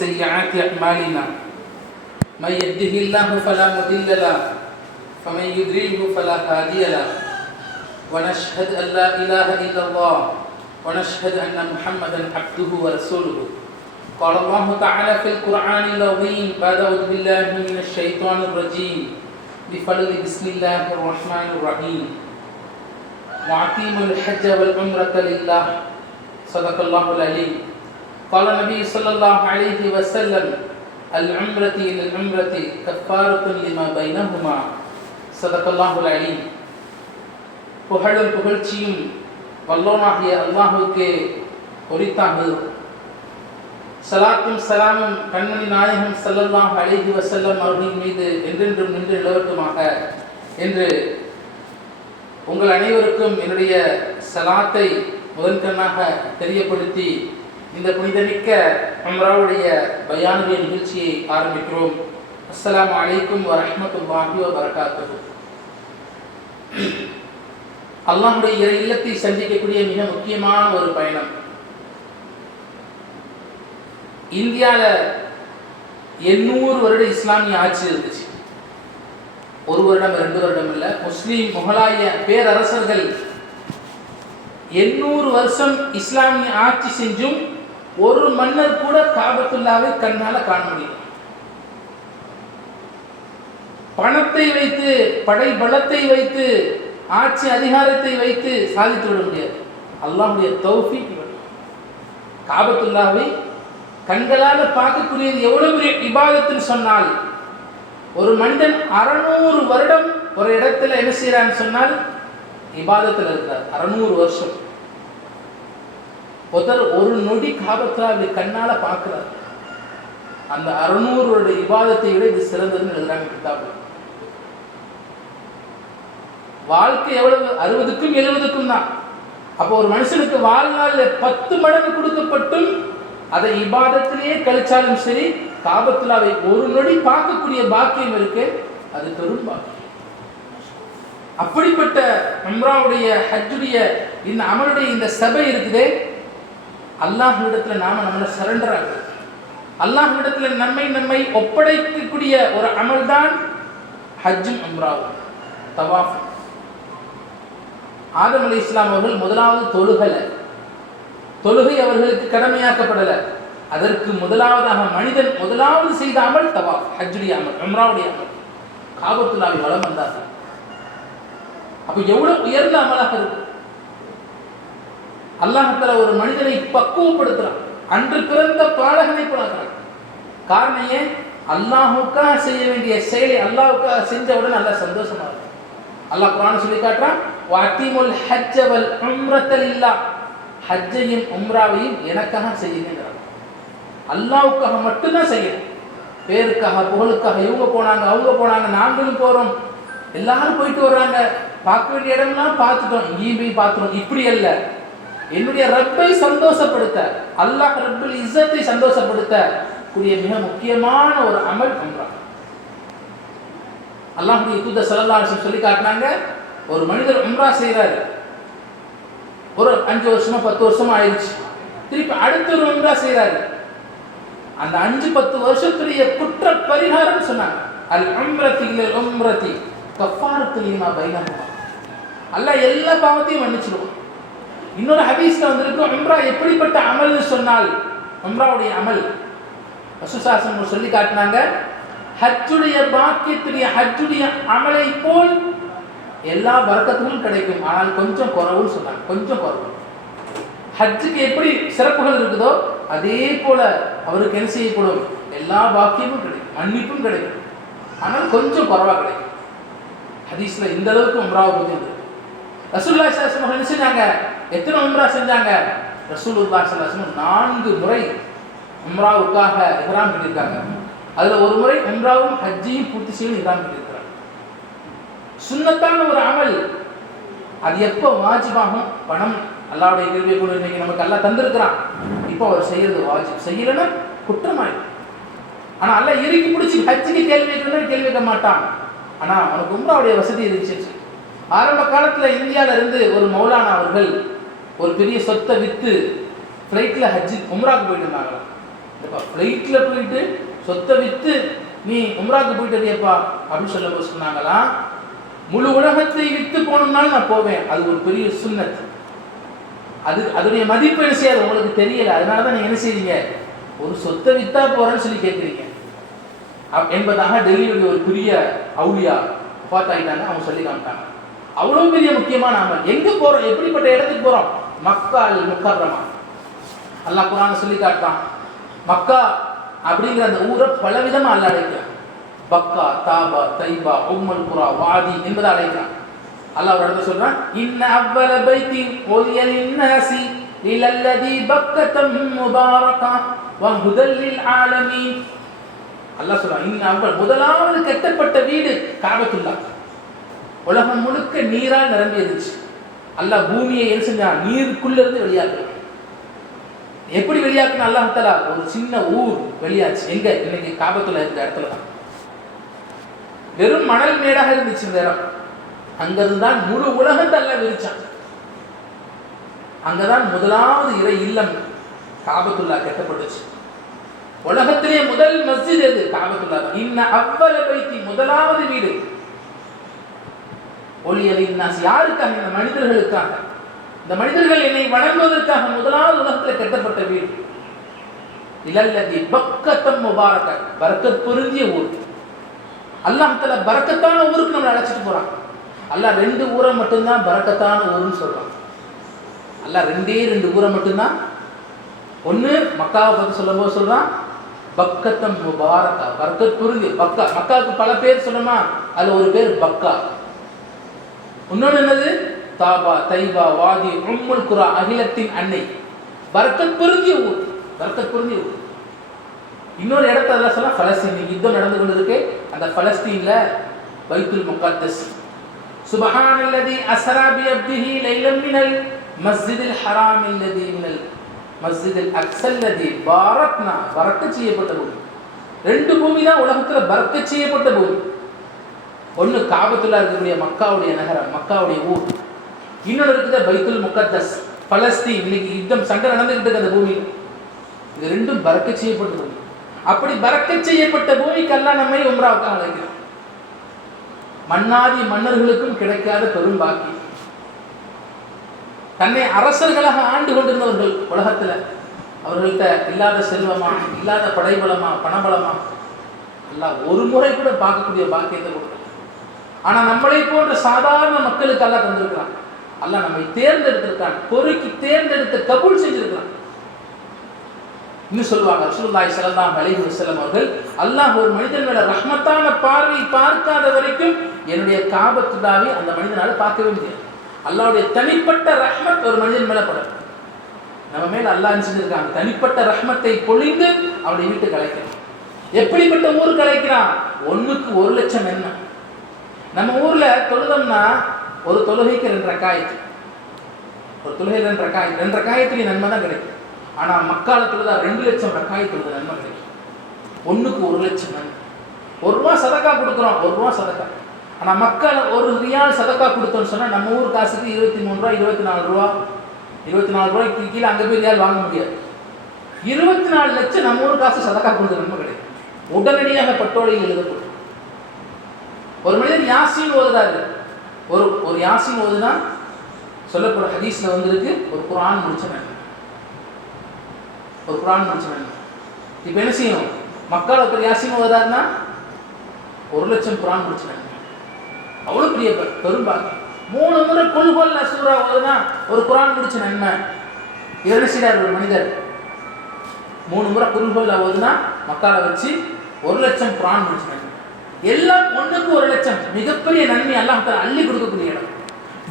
سيئات أعمالنا من يهده الله فلا مضل له ومن يضلل فلا هادي له ونشهد أن لا إله إلا الله ونشهد أن محمدا عبده ورسوله قال الله تعالى في القرآن العظيم بعد أعوذ بالله من الشيطان الرجيم بفضل بسم الله الرحمن الرحيم وأقيموا الحج والعمرة لله صدق الله العليم قال النبي صلى الله عليه وسلم العمرة إلى العمرة كفارة لما بينهما صدق الله العليم புகழும் புகழ்ச்சியும் வல்லோனாகிய அல்லாஹுக்கே உரித்தாகுது. சலாத்தும் சலாமும் கண்மணி நாயகம் ஸல்லல்லாஹு அலைஹி வஸல்லம் அவர்களின் மீது என்றென்றும் நின்று நிலவட்டுமாக என்று உங்கள் அனைவருக்கும் என்னுடைய சலாத்தை முதன்கண்ணாக தெரியப்படுத்தி இந்த புனிதமிக்க உம்ராவுடைய பயானுடைய நிகழ்ச்சியை ஆரம்பிக்கிறோம். அஸ்ஸலாமு அலைக்கும் வரஹ்மத்துல்லாஹி வபரகாத்துஹு. அல்லாஹ்வுடைய இறை இல்லத்தை சந்திக்கக்கூடிய மிக முக்கியமான ஒரு பயணம். இந்தியாவில் 800 வருட இஸ்லாமிய ஆட்சி இருந்துச்சு. ஒரு வருடம் 2 வருடம் இல்லை. முஸ்லீம் முகலாய பேரரசர்கள் 800 வருஷம் இஸ்லாமிய ஆட்சி செஞ்சும் ஒரு மன்னர் கூட காபத்துல்லாவை கண்ணால காண முடியும். பணத்தை வைத்து, படை பலத்தை வைத்து, ஆட்சி அதிகாரத்தை வைத்து சாதித்து விட முடியாது. அல்லாஹ்வுடைய தௌஃபீக். காபத்துல்லாவை கண்களால் பார்க்கக்கூடியது எவ்வளவு பெரிய இபாதத்துன்னு சொன்னால், ஒரு மனிதன் 600 வருடம் ஒரு இடத்துல என்ன செய்யறான்னு சொன்னால் இபாதத்தில் இருக்கிறார். 600 வருஷம் ஒரு நொடி காபத்துல்லாவை கண்ணால பார்க்கிறார். அந்த 600 வருட இபாதத்தை விட இது சிறந்ததுன்னு எழுதுறாங்க கிதாபுல. வாழ்க்கை எவ்வளவு? 60க்கும் 70க்கும் தான். அப்போ ஒரு மனுஷனுக்கு வாழ்நாள் 10 மடங்கு கொடுக்கப்பட்டும் அதை இபாதத்திலேயே கழிச்சாலும் சரி, காபத்துல்லாவை ஒரு நொடி பார்க்கக்கூடிய பாக்கியம் இருக்கு, அது பெரும் பாக்கியம். அப்படிப்பட்ட உம்ராவுடைய ஹஜ்ஜுடைய இந்த அமலுடைய இந்த சபை இருக்குதே, அல்லாஹ்விடத்தில் நாம நம்மளை சரண்டர் ஆகுது. அல்லாஹ்விடத்தில் நம்மை ஒப்படைக்கக்கூடிய ஒரு அமல் தான் ஹஜ்ஜும் உம்ராவும் தவாஃப். ஆதம் அலைஹிஸ்ஸலாம் அவர்கள் முதலாவது தொழுகை அவர்களுக்கு கடமையாக்கப்படலை. அதற்கு முதலாவதாக மனிதன் முதலாவது செய்த அமல் தவாஃப், ஹஜ்ஜுடைய அமல், உம்ராவுடைய அமல். காபத்துல்லாவை வலம் வந்தார்கள். அப்ப எவ்வளவு உயர்ந்த அமலாக இருக்கு. அல்லாஹ் தஆலா ஒரு மனிதனை பக்குவப்படுத்துறான். அன்று பிறந்த பாலகனை பார்க்கிறான். காரணம் ஏன்? அல்லாஹ்வுக்காக செய்ய வேண்டிய செயலை அல்லாஹ்வுக்காக செஞ்சவுடன் அல்லாஹ் சந்தோஷமா இருக்கு. அல்லாஹ் குர்ஆன் சொல்லி காட்டுறான், வஅதீமுல் ஹஜ்ஜ வல் உம்ரத லில்லாஹ். ஹஜ்ஜையும் உம்ராவையும் எனக்காக செய்யுங்கிறான். அல்லாஹ்வுக்காக மட்டும்தான் செய்யணும். பேருக்காக, புகழுக்காக இவங்க போனாங்க, அவங்க போனாங்க, நாங்களும் போறோம், எல்லாரும் போயிட்டு வர்றாங்க, பார்க்க வேண்டிய இடம்லாம் பார்த்துட்டோம், இங்கேயும் போய் பார்த்துட்டோம், இப்படி அல்ல. என்னுடைய ரப்பை சந்தோஷப்படுத்த, அல்லாஹ் ரப்புல் இஸ்ஸத்தை சந்தோஷப்படுத்த கூடிய மிக முக்கியமான ஒரு அமல் உம்ரா. அல்லாஹ்வுடைய தூதர் ஸல்லல்லாஹு அலைஹி வஸல்லம் சொல்லி காட்டினாங்க, ஒரு மனிதர் உம்ரா செய்கிறாரு, ஒரு 5 வருஷமா 10 வருஷமா ஆயிடுச்சு, திருப்பி அடுத்த ஒரு உம்ரா செய்கிறாரு, அந்த 5-10 வருஷத்துடைய குற்ற பரிகாரம் சொன்னாங்க. அல் உம்ரதி இலல் உம்ரதி கஃபாரத்து லிமா பைனஹுமா. அல்லாஹ் எல்லா பாவத்தையும் மன்னிச்சிடுவான். இன்னொரு ஹதீஸ்ல வந்திருக்கு, உம்ரா எப்படிப்பட்ட அமல்னு சொன்னால், உம்ராவுடைய அமல் ரசூலுல்லாஹி ஸல்லல்லாஹு அலைஹி வஸல்லம் சொல்லி காட்டினாங்க, ஹஜ்ஜுடைய பாக்கியத்துடைய ஹஜ்ஜுடைய அமலை போல் எல்லா பரக்கத்துகளும் கிடைக்கும், ஆனால் கொஞ்சம் குறைவுன்னு சொன்னாங்க. கொஞ்சம் குறைவு. ஹஜ்ஜுக்கு எப்படி சிறப்புகள் இருக்குதோ அதே போல அவருக்கு என்ன செய்யப்படும்? எல்லா பாக்கியமும் கிடைக்கும், மன்னிப்பும் கிடைக்கும், ஆனால் கொஞ்சம் குறைவாக கிடைக்கும். ஹதீஸ்ல இந்த அளவுக்கு உம்ராவை பற்றி ரசூலுல்லாஹி ஸல்லல்லாஹு அலைஹி வஸல்லம் என்ன செஞ்சாங்க? எத்தனை உம்ரா செஞ்சாங்க? ரசூலுல்லாஹி ஸல்லல்லாஹு அலைஹி வஸல்லம் 4 முறை உம்ராவுக்காக இஹ்ராம் கட்டியிருக்காங்க. அதுல ஒரு முறை உம்ராவும் ஹஜ்ஜையும் பூர்த்தி செய்ய இஹ்ராம் கட்டியிருக்காங்க. சுன்னத்தான ஒரு அமல். அது எப்போ வாஜிபாகும்? பணம் அல்லாஹ்வுடைய கிருபை கூட இன்னைக்கு நமக்கு அல்லாஹ் தந்திருக்கிறான், இப்போ அவர் செய்யறது வாஜிப், செய்யலைன்னா குற்றமாயிடும். ஆனா அல்லாஹ் இறுக்கி பிடிச்சி ஹஜ்ஜுக்கு கேள்வி கேட்க மாட்டான். ஆனா அவனுக்கு உம்ராவுடைய வசதி இருந்துச்சு. ஆரம்ப காலத்துல இந்தியாவில இருந்து ஒரு மௌலானா அவர்கள் ஒரு பெரிய சொத்தை வித்து ஃப்ளைட்ல ஹஜ்ஜு உம்ராக்கு போயிட்டு இருந்தாங்களாம். ஃப்ளைட்ல போயிட்டு சொத்தை வித்து நீ உம்ராக்கு போயிட்டு வரியப்பா அப்படின்னு சொல்ல சொன்னாங்களா, முழு உலகத்தை வித்து போகணும்னாலும் நான் போவேன். அது ஒரு பெரிய சுன்னத். அதோடைய மதிப்பு என்ன செய்யாது உங்களுக்கு தெரியல. அதனால தான் நீங்க என்ன செய்றீங்க, ஒரு சொத்தை வித்தா போறேன்னு சொல்லி கேட்குறீங்க என்பதாக டெல்லியுடைய ஒரு பெரிய அவுலியா பார்த்தாயிட்டாங்க. அவங்க சொல்லி காமிட்டாங்க. அவ்வளவு பெரிய முக்கியமான அமல். எங்க போறோம், எப்படிப்பட்ட இடத்துக்கு போறோம்? மக்கா அல் முக்கர்ரமா. அல்லாஹ் குர்ஆன்ல சொல்லி காட்டான். மக்கா அப்படிங்கிற அந்த ஊரை பலவிதமா அல்லாஹ் அழைக்கிறான். பக்கா, தாபா, தைபா, உம்முல் குரா, வாதி என்பதை அழைக்கிறான். அல்லாஹ் ஒரு இடத்துல சொல்றான், இன்ன அவ்வல பைத்தி உலிய லின்னாசி லில்லதி பக்கத்தம் முபாரகா வ ஹுதல் லில் ஆலமீன். அல்லாஹ் சொல்றான், இன்ன அவ்வல் முதலாவது கட்டப்பட்ட வீடு காபத்துல்லாஹ். உலகம் முழுக்க நீரால் நிரம்பி இருந்துச்சு. அல்லாஹ் பூமியை என்ன செஞ்சான், நீருக்குள்ள இருந்து வெளியாக்குறான். எப்படி வெளியாக்குனா அல்லாஹ் தஆலா, ஒரு சின்ன ஊர் வெளியாச்சு. எங்க? இன்னைக்கு காபத்துல்லாஹ் இருக்கிற இடத்துல தான். வெறும் மணல் மேடாக இருந்துச்சு இந்த இடம். அங்கிருந்து தான் முழு உலகத்தை அல்லாஹ் விரிச்சான். அங்கதான் முதலாவது இறை இல்லம் காபத்துல்லாஹ் கட்டப்பட்டுச்சு. உலகத்திலே முதல் மஸ்ஜித் எது? காபத்துல்லாஹ். இன்ன அவ்வல பைத்தி முதலாவது வீடு ஒலியலின் நாஸ். யாருக்காக? இந்த மனிதர்களுக்காக. இந்த மனிதர்கள் என்னை வணங்குவதற்காக முதலாவது உலகத்தில் கட்டப்பட்ட வீடு. இலல்லதி பக்கத்தம் முபாரக, பரக்கத் பொருந்திய ஊர். அல்லாஹ் தஆலா பரக்கத்தான ஊருக்கு நம்மளை அழைச்சிட்டு போறான். அல்லாஹ் 2 ஊரை மட்டும்தான் பரக்கத்தான ஊருன்னு சொல்றான். அல்லாஹ் 2 ஊரை மட்டும்தான். ஒன்று மக்காவை பற்றி சொல்லும்போது சொல்றான் பக்கத்தம் முபாரகா, பரக்கத் பொருந்திய. பக்கா, மக்காவுக்கு பல பேர் சொன்னோமா, அதுல ஒரு பேர் பக்கா. இன்னொன்று என்னது? தாபா, தைபா, வாதி, உம்முல் குரா, அகிலத்தின் அன்னை. பரக்கத் பொருந்திய ஊர், பரக்கத் பொருந்திய ஊர். இன்னொரு இடத்த அதெல்லாம் சொல்ல, பலஸ்தீன் யுத்தம் நடந்து கொண்டு இருக்கு. அந்த பலஸ்தீன்ல பைத்துல் முகத்தஸ். சுப்ஹானல்லதி அஸ்ரா பி அப்திஹி லைலம் மினல் மஸ்ஜிதில் ஹராம் அல்லதி மினல் மஸ்ஜிதில் அக்ஸல்லதி பாரக்னா, பரக்கத் செய்யப்பட்ட பூமி. 2 பூமி தான் உலகத்துல பரக்கத் செய்யப்பட்ட பூமி. ஒன்று காபத்துல்லாஹ் இருக்கக்கூடிய மக்காவுடைய நகரம், மக்காவுடைய ஊர். இன்னொன்று இருக்குது பைத்துல் முகத்தஸ், பலஸ்தீன். இன்னைக்கு யுத்தம் சண்டை நடந்துகிட்டு இருக்கு அந்த பூமியில். இது 2 பரக்கத் செய்யப்பட்ட பூமி. அப்படி பரக்கத் செய்யப்பட்ட பூமிக்கு அல்லாஹ் நம்மை உம்ராவுக்கு அழைக்கிறான். மன்னாதி மன்னர்களுக்கும் கிடைக்காத பெரும் பாக்கி. தன்னை அரசர்களாக ஆண்டு கொண்டிருந்தவர்கள் உலகத்துல, அவர்கள்ட்ட இல்லாத செல்வமா, இல்லாத படைபலமா, பணபலமா, அல்லாஹ் ஒரு முறை கூட பார்க்கக்கூடிய பாக்கியத்தை கொடுக்கல. ஆனா நம்மளை போன்ற சாதாரண மக்களுக்கு அல்லாஹ் தந்திருக்கிறான். அல்லாஹ் நம்மை தேர்ந்தெடுத்திருக்கான், பொறுக்கி தேர்ந்தெடுத்து கபூல் செஞ்சிருக்கிறான். இன்னும் சொல்லுவாங்க ரசூலுல்லாஹி ஸல்லல்லாஹு அலைஹி வஸல்லம் அவர்கள், அல்லாஹ் ஒரு மனிதன் மேல ரஹ்மத்தான பார்வை பார்க்காத வரைக்கும் என்னுடைய காபத்துல்லாஹை அந்த மனிதனால பார்க்கவே முடியாது. அல்லாஹ்வுடைய தனிப்பட்ட ரஹ்மத் ஒரு மனிதன் மேல படும். நம்ம மேல அல்லாஹ் செஞ்சிருக்காங்க, தனிப்பட்ட ரஹ்மத்தை பொழிந்து அவருடைய வீட்டுக்கு அழைக்கிறான். எப்படிப்பட்ட ஊருக்கு அழைக்கிறான்? 1க்கு 1 லட்சம் என்ன. நம்ம ஊர்ல தொழுதம்னா ஒரு தொழுகைக்கு 2 ரக்காயத்து, ஒரு தொழுகை 2 ரக்காயத்து, 2 ரக்காயத்துக்கு நன்மை தான் கிடைக்கும். ஆனா மக்கால தொழுதா 2 லட்சம் ரக்காயத்து தொழுத நன்மை கிடைக்கும். 1க்கு 1 லட்சம் நன்மை. 1 ரூபா சதக்கா கொடுக்குறோம், 1 ரூபா சதக்கா. ஆனா மக்கால 1 ரியால் சதக்கா கொடுத்தோம்னு சொன்னா நம்ம ஊர் காசுக்கு 23 ரூபா, 24 ரூபா, 24 ரூபாய்க்கு கீழே அங்கே போய் ரியால் வாங்க முடியாது. 24 லட்சம் நம்ம ஊர் காசு சதக்கா கொடுத்த நன்மை கிடைக்கும். உடனடியாக பட்டோலையில் எழுதப்படும். ஒரு மனிதன் யாசீன் ஓதுறாரு, ஒரு யாசீன் ஓதுனா சொல்லப்படும் ஹதீஸ்ல வந்திருக்கு, ஒரு குர்ஆன் முடிச்ச நன்மை, ஒரு குர்ஆன் முடிச்ச நன்மை. இப்போ என்ன செய்யணும்? மக்கால ஒரு யாசீன் ஓதுறாருன்னா 1 லட்சம் குர்ஆன் முடிச்ச நன்மை. அவ்வளவு பெரிய பெரும்பாக்கி. 3 முறை குல்ஹுவல்ல சூரா ஓதுனா ஒரு குர்ஆன் முடிச்ச நன்மை. என்ன செய்றார் ஒரு மனிதர்? 3 முறை குல்ஹுவல்ல ஓதுனா மக்கால வச்சு 1 லட்சம் குர்ஆன் முடிச்ச நன்மை. எல்லாம் 1க்கு 1 லட்சம். மிகப்பெரிய நன்மை அல்லாஹ் தஆலா அள்ளி கொடுக்கக்கூடிய இடம்.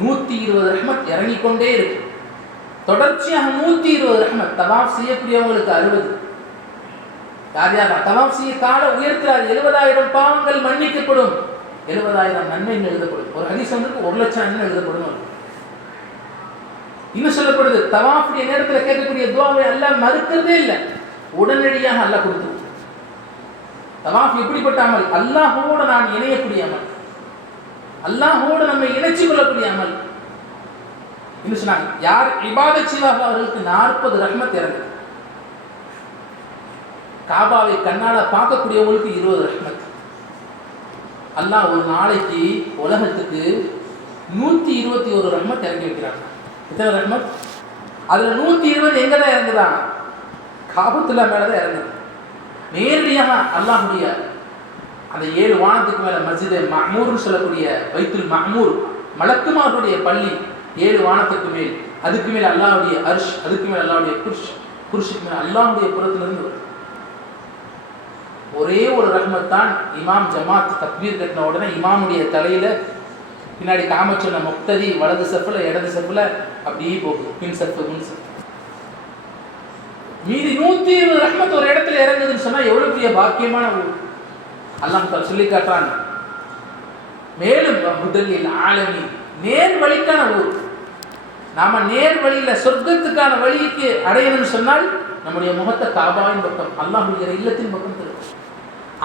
120 ரஹ்மத் இறங்கிக் கொண்டே இருக்கு. தொடர்ச்சியாக 120 ரஹ்மத். தவாஃப் செய்யக்கூடியவங்களுக்கு 60. யார் யார் தவாஃப் செய்ய கால உயர்த்துறார், 70,000 பாவங்கள் மன்னிக்கப்படும், 70,000 நன்மைகள் எழுதப்படும். ஒரு ஹதீஸ் வந்து 1 லட்சம் நன்மை எழுதப்படும். இன்னும் சொல்லப்படுது, தவாஃபுடைய நேரத்தில் கேட்கக்கூடிய துஆவை அல்லாஹ் மறுக்கிறதே இல்லை, உடனடியாக அல்லாஹ் கொடுத்து. தவாஃப் எப்படிப்பட்ட அமல்? அல்லாஹோடு நான் இணையக்கூடிய அமல், அல்லாஹோடு நம்மை இணைச்சு கொள்ளக்கூடிய அமல். இன்னும் சொன்னாங்க, யார் இபாதத் செய்வார்களோ அவர்களுக்கு 40 ரஹ்மத் இறங்குது. காபாவை கண்ணால பார்க்கக்கூடியவங்களுக்கு 20 ரஹ்மத். அல்லாஹ் ஒரு நாளைக்கு உலகத்துக்கு 121 ரஹ்மத் இறங்கி வைக்கிறாங்க. எத்தனை ரஹ்மத்? அதுல 120 எங்க தான் இறங்குதான்? காபத்துல்லா மேலதான் இறங்குது. நேரடியாக அல்லாஹுடைய அந்த 7 வானத்துக்கு மேல மஸ்ஜித் மஅமூர்னு சொல்லக்கூடிய பைத்துல் மஅமூர், மலக்குமாருடைய பள்ளி 7 வானத்துக்கு மேல், அதுக்கு மேல் அல்லாஹ்வுடைய அர்ஷ், அதுக்கு மேல் அல்லாஹ்வுடைய குர்ஷுக்கு மேல் அல்லாஹ்வுடைய புறத்திலிருந்து வருது. ஒரே ஒரு ரஹ்மத் தான். இமாம் ஜமாத் தக்பீர் கட்டின உடனே இமாமுடைய தலையில பின்னாடி காமச்சொன்ன முக்ததி வலது சஃப்ல இடது சஃப்ல அப்படியே போகுது, பின் சஃப் முன் சஃப். மீதி 120 ரஹ்மத் ஒரு இடத்துல இறங்குதுன்னு சொன்னா எவ்வளவு பெரிய பாக்கியமான ஊர் அல்லாஹ் தஆலா சொல்லி காட்டுறான். மேலும் முதலில் ஆலமி, நேர் வழிக்கான ஊர். நாம நேர் வழியில சொர்க்கத்துக்கான வழிக்கு அடையணும்னு சொன்னால் நம்முடைய முகத்தை காபாவின் பக்கம், அல்லாஹ்வுடைய இல்லத்தின் பக்கம் திருப்பணும்.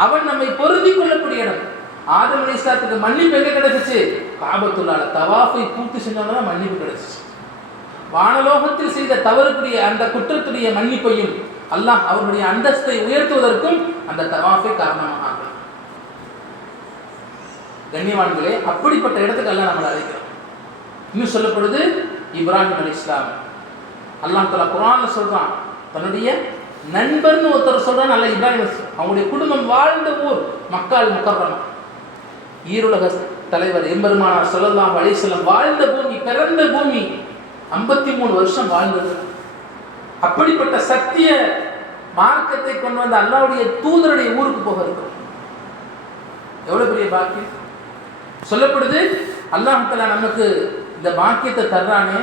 அவன் நம்மை பொருந்தி கொள்ளக்கூடிய இடம். ஆதம் அலைஹிஸ்ஸலாத்துக்கு மன்னிப்பு எங்க கிடைச்சிச்சு? காபத்துல்லாஹ்ல தவாஃபை பூர்த்தி செஞ்சவங்க மன்னிப்பு கிடைச்சிச்சு. வானலோகத்தில் செய்த தவறுக்குரிய அந்த குற்றத்துடைய மன்னிப்பையும் அல்லாஹ் அவருடைய அந்தஸ்தை உயர்த்துவதற்கும் அந்த தவாஃபை காரணமாக ஆகும். கண்ணியவான்களே, அப்படிப்பட்ட இடத்துக்கு அல்லாஹ் நம்மளை அழைக்கிறோம். இன்னும் சொல்லப்படுது இப்ராஹிம் அலைஹிஸ்ஸலாம், அல்லாஹ் தஆலா குர்ஆன்ல சொல்றான், தன்னுடைய நண்பர்னு ஒருத்தர் சொல்றான். அல்ல இப்ராஹிம் அவங்களுடைய குடும்பம் வாழ்ந்த ஊர் மக்கால் முக்கர்ரமா, ஈருலக தலைவர் எம்பெருமானார் ஸல்லல்லாஹு அலைஹி வஸல்லம் வாழ்ந்த பூமி, பிறந்த பூமி. 53 வருஷம் வாழ்ந்தது. அப்படிப்பட்ட சத்திய மார்க்கத்தை கொண்டு வந்த அல்லாஹ்வுடைய தூதருடைய ஊருக்கு போக இருக்கிறோம். எவ்வளவு பெரிய பாக்கியம்! சொல்லப்படுது அல்லாஹ் தஆலா நமக்கு இந்த பாக்கியத்தை தர்றானே,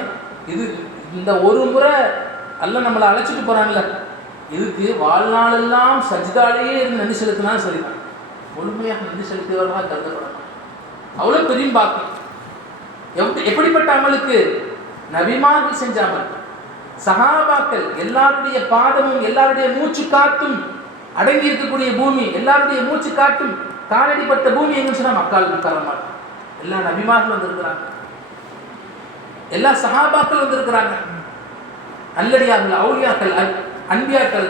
இது இந்த ஒரு முறை அல்லாஹ் நம்மளை அழைச்சிட்டு போறான்ல, இதுக்கு வாழ்நாளெல்லாம் சஜ்தாலேயே இருந்து நன்றி செலுத்தினாலும் சரிதான், முழுமையாக நன்றி செலுத்தியவர்களாக கருதப்படலாம். அவ்வளவு பெரிய பாக்கியம். எப்படிப்பட்ட அமலுக்கு? நபிமார்கள் செஞ்ச அமல், சஹாபாக்கள் எல்லாருடைய பாதமும் எல்லாருடைய மூச்சு காத்தும் அடங்கி இருக்கக்கூடிய பூமி, எல்லாருடைய மூச்சு காட்டும் காலடிப்பட்ட பூமி எங்கன்னு சொன்னா மக்கால் முக்கர்ரமா. எல்லா நபிமார்கள் வந்திருக்கிறாங்க, எல்லா சஹாபாக்கள் வந்திருக்கிறாங்க, நல்லடியார்கள், அவுலியாக்கள், அன்பியாக்கள்,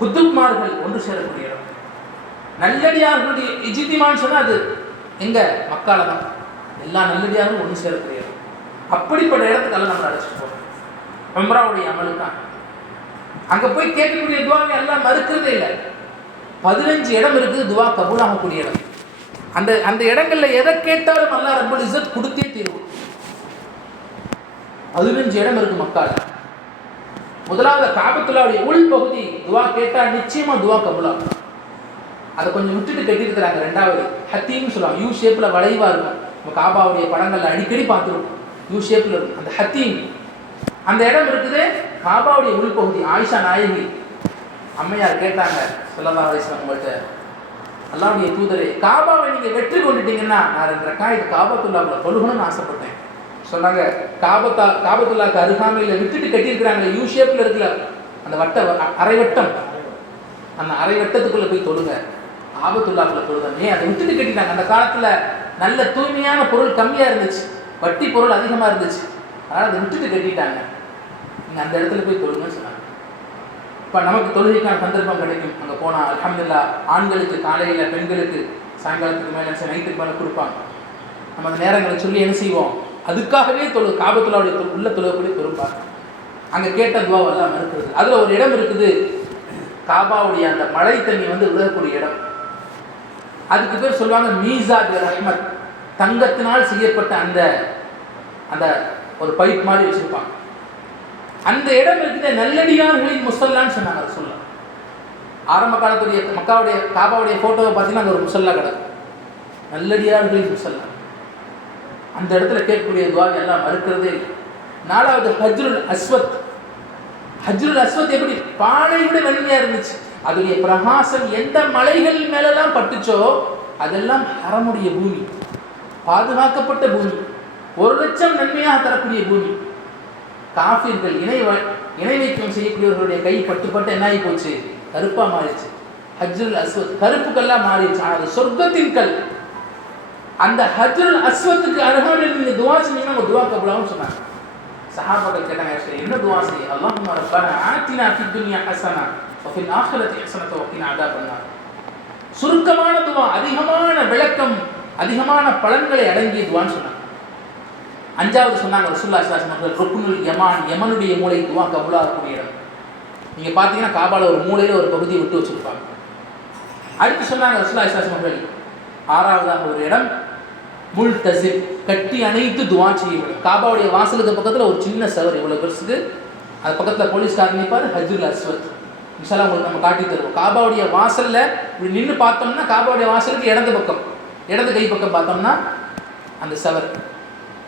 குத்துப்மார்கள் ஒன்று சேரக்கூடிய இடம். நல்லடியார்களுடைய இஜ்திமான்னு சொன்னா அது எங்க? மக்கால தான். எல்லா நல்லடியாரும் ஒன்று சேரக்கூடிய இடம். அப்படிப்பட்ட இடத்துக்கு எல்லாம் நம்ம அழைச்சிட்டு போறோம். உம்ராவுடைய அமலுக்காக அங்க போய் கேட்கக்கூடிய துவாவை எல்லாம் மறுக்கிறதே இல்லை. 15 இடம் இருக்குது துவா கபூலாகக்கூடிய இடம். அந்த இடங்கள்ல எதை கேட்டாலும் அல்லாஹ் ரப்பல் இஸ்ஸத் கொடுத்தே தீர்வு. 15 இடம் இருக்கு மக்கால. முதலாவது காபத்துல்லாவுடைய உள் பகுதி துவா கேட்டா நிச்சயமா துவா கபூலாகும். அதை கொஞ்சம் விட்டுட்டு கட்டியிருக்கிறாங்க. ரெண்டாவது ஹத்தீம்னு சொல்லுவாங்க, யூ ஷேப்ல வளைவா இருக்கும். நம்ம காபாவுடைய படங்கள்ல அடிக்கடி பார்த்துருக்கோம், யூ ஷேப்ல இருக்கும் அந்த ஹத்தீம். அந்த இடம் இருக்குது காபாவுடைய உள்பகுதி. ஆயிஷா நாயகி அம்மையார் கேட்டாங்க ஸல்லல்லாஹு அலைஹி வஸல்லம் உங்கள்கிட்ட, அல்லாஹ்வுடைய தூதரே, காபாவை நீங்க வெற்றி கொண்டுட்டீங்கன்னா நான் 2 ரக்காயத் காபத்துல்லாஹ்ல தொழுகணும்னு ஆசைப்பட்டேன். சொன்னாங்க, காபத்துல்லாஹ்க்கு அருகாமையில் விட்டுட்டு கட்டியிருக்கிறாங்க, யூ ஷேப்ல இருக்குல்ல அந்த அரைவட்டம், அந்த அரைவட்டத்துக்குள்ள போய் தொழுங்க, காபத்துல்லாஹ்ல தொழுங்க. அதை விட்டுட்டு கட்டிட்டாங்க. அந்த காலத்துல நல்ல தூய்மையான பொருள் கம்மியா இருந்துச்சு, வட்டி பொருள் அதிகமா இருந்துச்சு, அதனால அதை விட்டுட்டு கட்டிட்டாங்க. நீங்க அந்த இடத்துல போய் தொழுங்கன்னு சொன்னாங்க. இப்போ நமக்கு தொழுகைக்கான சந்தர்ப்பம் கிடைக்கும். அங்கே போனால் அல்ஹம்துலில்லாஹ், ஆண்களுக்கு காலையில், பெண்களுக்கு சாயங்காலத்துக்கு மேலே, நைட்டுக்கு மேலே கொடுப்பாங்க. நம்ம அந்த நேரங்களை சொல்லி என்ன செய்வோம்? அதுக்காகவே காபத்துல்லாவுடைய உள்ள தொழுகக்கூடிய பெரும்பாங்க. அங்கே கேட்ட துவாவெல்லாம் இருக்கிறது. அதில் ஒரு இடம் இருக்குது, காபாவுடைய அந்த மழை தண்ணி விழுகக்கூடிய இடம். அதுக்கு பேர் சொல்லுவாங்க மீசாத் ரஹ்மத். தங்கத்தினால் செய்யப்பட்ட அந்த அந்த ஒரு பைப் மாதிரி வச்சிருப்பாங்க. அந்த இடம் இருக்குது நல்லடியார்களின் முசல்லான்னு சொன்னாங்க. அதை சொல்லலாம். ஆரம்ப காலத்துடைய காபாவுடைய போட்டோவை பார்த்தீங்கன்னா அங்கே ஒரு முசல்லா கிடக்கும், நல்லடியார்களின் முசல்லா. அந்த இடத்துல கேட்கக்கூடிய துவா எல்லாம் மறுக்கிறதே இல்லை. 4வது ஹஜ்ருல் அஸ்வத். ஹஜ்ருல் அஸ்வத் எப்படி? பானை விட வலிமையா இருந்துச்சு. அதோடைய பிரகாசம் எந்த மலைகள் மேலெல்லாம் பட்டுச்சோ அதெல்லாம் ஹரமுடைய பூமி, பாதுகாக்கப்பட்ட பூமி, 1 லட்சம் நன்மையாக தரக்கூடிய பூமி. காஃபிர்கள் இணை வைக்கம் செய்யக்கூடியவர்களுடைய கை பட்டு என்ன ஆகி போச்சு? கருப்பா மாறிடுச்சு. ஹஜ்ருல் அஸ்வத் கருப்பு கல்லா மாறிடுச்சு. ஆனால் அது சொர்க்கத்தின் கல். அந்த ஹஜ்ருல் அஸ்வத்துக்கு அருகாமையில் நீங்க துவா செஞ்சீங்கன்னா உங்க துவா கபூலாகும் சொன்னாங்க. சஹாபாக்கள் கேட்டாங்க, என்ன துவா செய்ய? அல்லாஹும்ம ரப்பனா ஆத்தினா ஃபித் துன்யா ஹஸனா வஃபில் ஆখিরাতি ஹஸனத்தன் வகினா அஸாபன்னார். சுருக்கமான துவா, அதிகமான விளக்கம், அதிகமான பலன்களை அடங்கிய துவான்னு சொன்னாங்க. அஞ்சாவது சொன்னாங்க ரசூலுல்லாஹி ஸல்லல்லாஹு அலைஹி வஸல்லம், ருக்னுல் யமான், யமனுடைய மூலை துவா கபூலாகக்கூடிய இடம். நீங்கள் பார்த்தீங்கன்னா காபால ஒரு மூலையில் ஒரு பகுதியை விட்டு வச்சுருப்பாங்க. அடுத்து சொன்னாங்க ரசூலுல்லாஹி ஸல்லல்லாஹு அலைஹி வஸல்லம், ஆறாவதாக ஒரு இடம் முல்தஸிம், கட்டி அணைத்து துவா செய்யப்படும். காபாவுடைய வாசலுக்கு பக்கத்தில் ஒரு சின்ன சவர் இவ்வளோ பெருசுக்கு, அது பக்கத்தில் போலீஸ்காரர் நிற்பார், ஹஜ்ருல் அஸ்வத். இன்ஷால்லா உங்களுக்கு நம்ம காட்டி தருவோம். காபாவுடைய வாசலில் இப்படி நின்று பார்த்தோம்னா காபாவுடைய வாசலுக்கு இடது பக்கம், இடது கை பக்கம் பார்த்தோம்னா அந்த சவர்,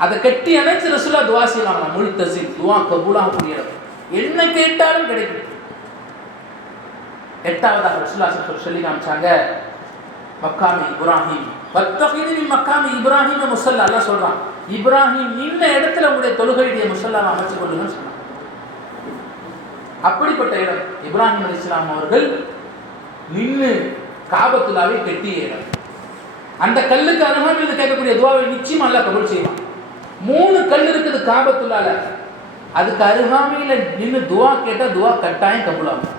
அதை கட்டி அணைச்சு ரசூலுல்லாஹ் துவா செய்வாங்க. முல்தஸிம், துவா கபூலாகக்கூடிய இடம், என்ன கேட்டாலும் கிடைக்கும். எட்டாவதாக ரசூலுல்லாஹ் சொல்லி காமிச்சாங்க மக்காமி இப்ராஹிம், வத்தகினி மின் மக்காமி இப்ராஹிம் முஸல்லா. அல்லாஹ் சொல்றான், இப்ராஹிம் நின்ன இடத்துல உங்களுடைய தொழுகையுடைய முஸல்லாவை அமைச்சு கொள்ளுங்கன்னு சொன்னாங்க. அப்படிப்பட்ட இடம் இப்ராஹிம் அலைஹிஸ்ஸலாம் அவர்கள் நின்று காபத்துல்லாவை கட்டிய இடம். அந்த கல்லுக்கு அருகாமையில் கேட்கக்கூடிய துவாவை நிச்சயமா அல்லாஹ் கபூல் செய்வான். 3 கல் இருக்குது காபத்துல்லால, அதுக்கு அருகாமையில் நின்று துவா கேட்டால் துவா கட்டாயம் கபூலாகும்.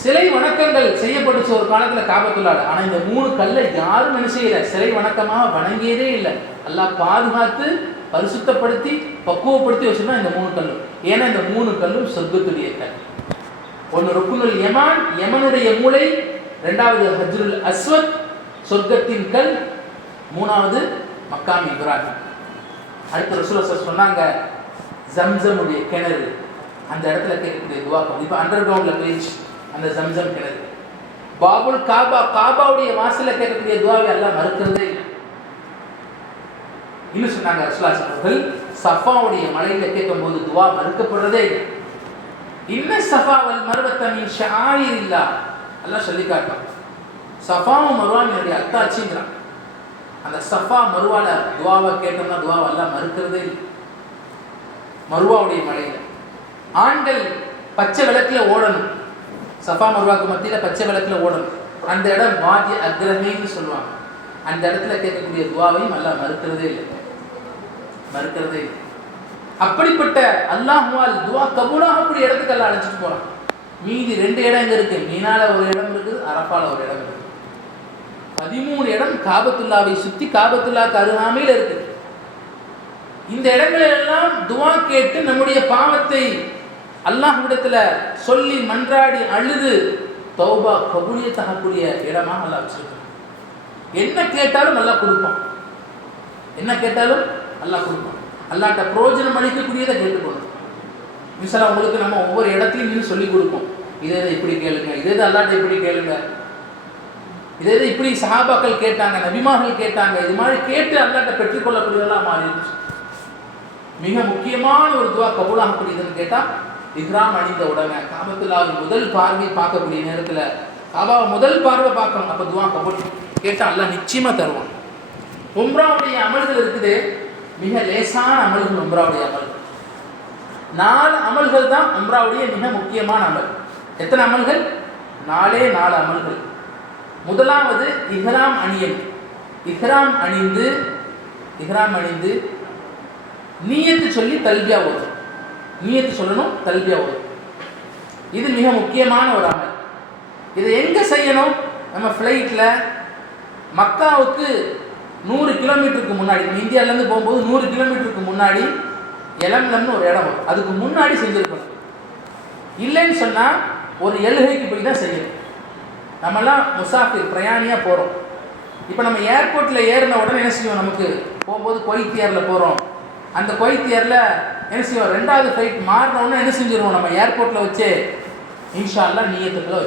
சிலை வணக்கங்கள் செய்யப்பட்டுச்சு ஒரு காலத்தில் காபத்துல்லால, ஆனால் இந்த 3 கல்லை யாரும் என்ன செய்யலை, சிலை வணக்கமாக வணங்கியதே இல்லை. அல்லாஹ் பாதுகாத்து பரிசுத்தப்படுத்தி பக்குவப்படுத்தி வச்சுருந்தா இந்த 3 கல்லும். ஏன்னா இந்த 3 கல்லும் சொர்க்கத்துடைய கல். ஒன்று ருக்னுல் யமான், யமனுடைய மூலை. 2வது ஹஜ்ருல் அஸ்வத், சொர்க்கத்தின் கல். 3வது மக்காமி இப்ராஹிம். அடுத்து ரசூலுல்லாஹ் சொன்னாங்க ஜம்சமுடைய கிணறு, அந்த இடத்துல கேட்கக்கூடிய துவா கபூல். இப்போ அண்டர் கிரவுண்டில் போயிடுச்சு அந்த ஜம்சம் கிணறு. பாபுல் காபா, காபாவுடைய வாசலில் கேட்கக்கூடிய துவாவை எல்லாம் மறுக்கிறதே இல்லை. இன்னும் சொன்னாங்க ரசூலுல்லாஹி அவர்கள், சஃபாவுடைய மலையில் கேட்கும்போது துவா மறுக்கப்படுறதே இல்லை. இன்ன சஃபா வல் மர்வத மின் ஷஆயிரில்லாஹ், அல்லாஹ் சொல்லி காட்டுறான். சஃபாவும் மர்வாவுடைய அத்தாட்சிங்கிறான். அந்த சஃபா மருவால துவாவை கேட்டோம்னா துவாவை எல்லாம் மறுக்கிறதே இல்லை. மருவாவுடைய மலையில் ஆண்கள் பச்சை விளக்கில் ஓடணும். சஃபா மருவாக்கு மத்தியில் பச்சை விளக்கில் ஓடணும். அந்த இடம் வாதி அக்ரமேன்னு சொல்லுவாங்க. அந்த இடத்துல கேட்கக்கூடிய துவாவையும் அல்லாஹ் மறுக்கிறதே இல்லை, மறுக்கிறதே இல்லை. அப்படிப்பட்ட அல்லாஹ்வால் துவா கபூலாகக்கூடிய இடத்துக்கு எல்லாம் அழைச்சிட்டு போகிறான். மீதி 2 இடம் எங்கே இருக்குது? மீனால ஒரு இடம் இருக்குது, அரஃபால ஒரு இடம் இருக்குது. 13 இடம் காபத்துல்லாவை சுற்றி காபத்துல்லாவுக்கு அருகாமையில் இருக்குது. இந்த இடங்களெல்லாம் துவா கேட்டு நம்முடைய பாவத்தை அல்லாஹ்விடத்தில் சொல்லி மன்றாடி அழுது தௌபா கபூலியத்தாகக்கூடிய இடமாக அல்லாஹ் வச்சிருக்கான். என்ன கேட்டாலும் அல்லாஹ் கொடுப்பான், என்ன கேட்டாலும் அல்லாஹ் கொடுப்பான். அல்லாஹ்ட்ட பிரயோஜனம் அளிக்கக்கூடியதை கேட்டுக்கணும். மிஸ்ஸால உங்களுக்கு நம்ம ஒவ்வொரு இடத்துலையும் நின்று சொல்லி கொடுப்போம், இதே இப்படி கேளுங்க, இதே அல்லாஹ்ட்ட இப்படி கேளுங்க, இதே இப்படி சஹாபாக்கள் கேட்டாங்க, நபிமார்கள் கேட்டாங்க. இது மாதிரி கேட்டு அல்லாஹ்ட்ட பெற்றுக்கொள்ளக்கூடியதெல்லாம் மாறி இருந்துச்சு. மிக முக்கியமான ஒரு துவா கபூலாகக்கூடியதுன்னு கேட்டால், இஹ்ராம் அணிந்த உடனே காபத்துல்லாவின் முதல் பார்வை பார்க்கக்கூடிய நேரத்தில், காபாவை முதல் பார்வை பார்க்கணும், அப்போ துவா கபூல் கேட்டால் அல்லாஹ் நிச்சயமாக தருவான். உம்ராவுடைய அமல்கள் இருக்குது, மிக லேசான அமல்கள் உம்ராவுடைய அமல்கள். 4 அமல்கள் தான் உம்ராவுடைய மிக முக்கியமான அமல். எத்தனை அமல்கள்? 4 அமல்கள். முதலாவது இஹ்ராம் அணியல். இஹ்ராம் அணிந்து நியத்து சொல்லி தல்பியா ஓதும். நியத்து சொல்லணும், தல்பியா ஓதும். இது மிக முக்கியமான ஒரு அமல். இதை எங்கே செய்யணும்? நம்ம ஃப்ளைட்டில் மக்காவுக்கு 100 கிலோமீட்டருக்கு முன்னாடி, நம்ம இந்தியாவிலேருந்து போகும்போது 100 கிலோமீட்டருக்கு முன்னாடி எலம்லம்னு ஒரு இடம் வரும், அதுக்கு முன்னாடி செஞ்சுருக்கணும். இல்லைன்னு சொன்னால் ஒரு எல்கைக்கு போய் தான் செய்யணும். நம்மலாம் முசாஃபிர் பிரயாணியாக போகிறோம். இப்போ நம்ம ஏர்போர்ட்டில் ஏறின உடனே என்ன செய்வோம்? நமக்கு போகும்போது குவைத் ஏரில் போகிறோம். அந்த குவைத் ஏரில் என்ன செய்வோம்? 2வது ஃப்ளைட் மாறினோடனே என்ன செஞ்சிருவோம்? நம்ம ஏர்போர்ட்டில் வச்சு இன்ஷா அல்லாஹ் நியத்துக்களை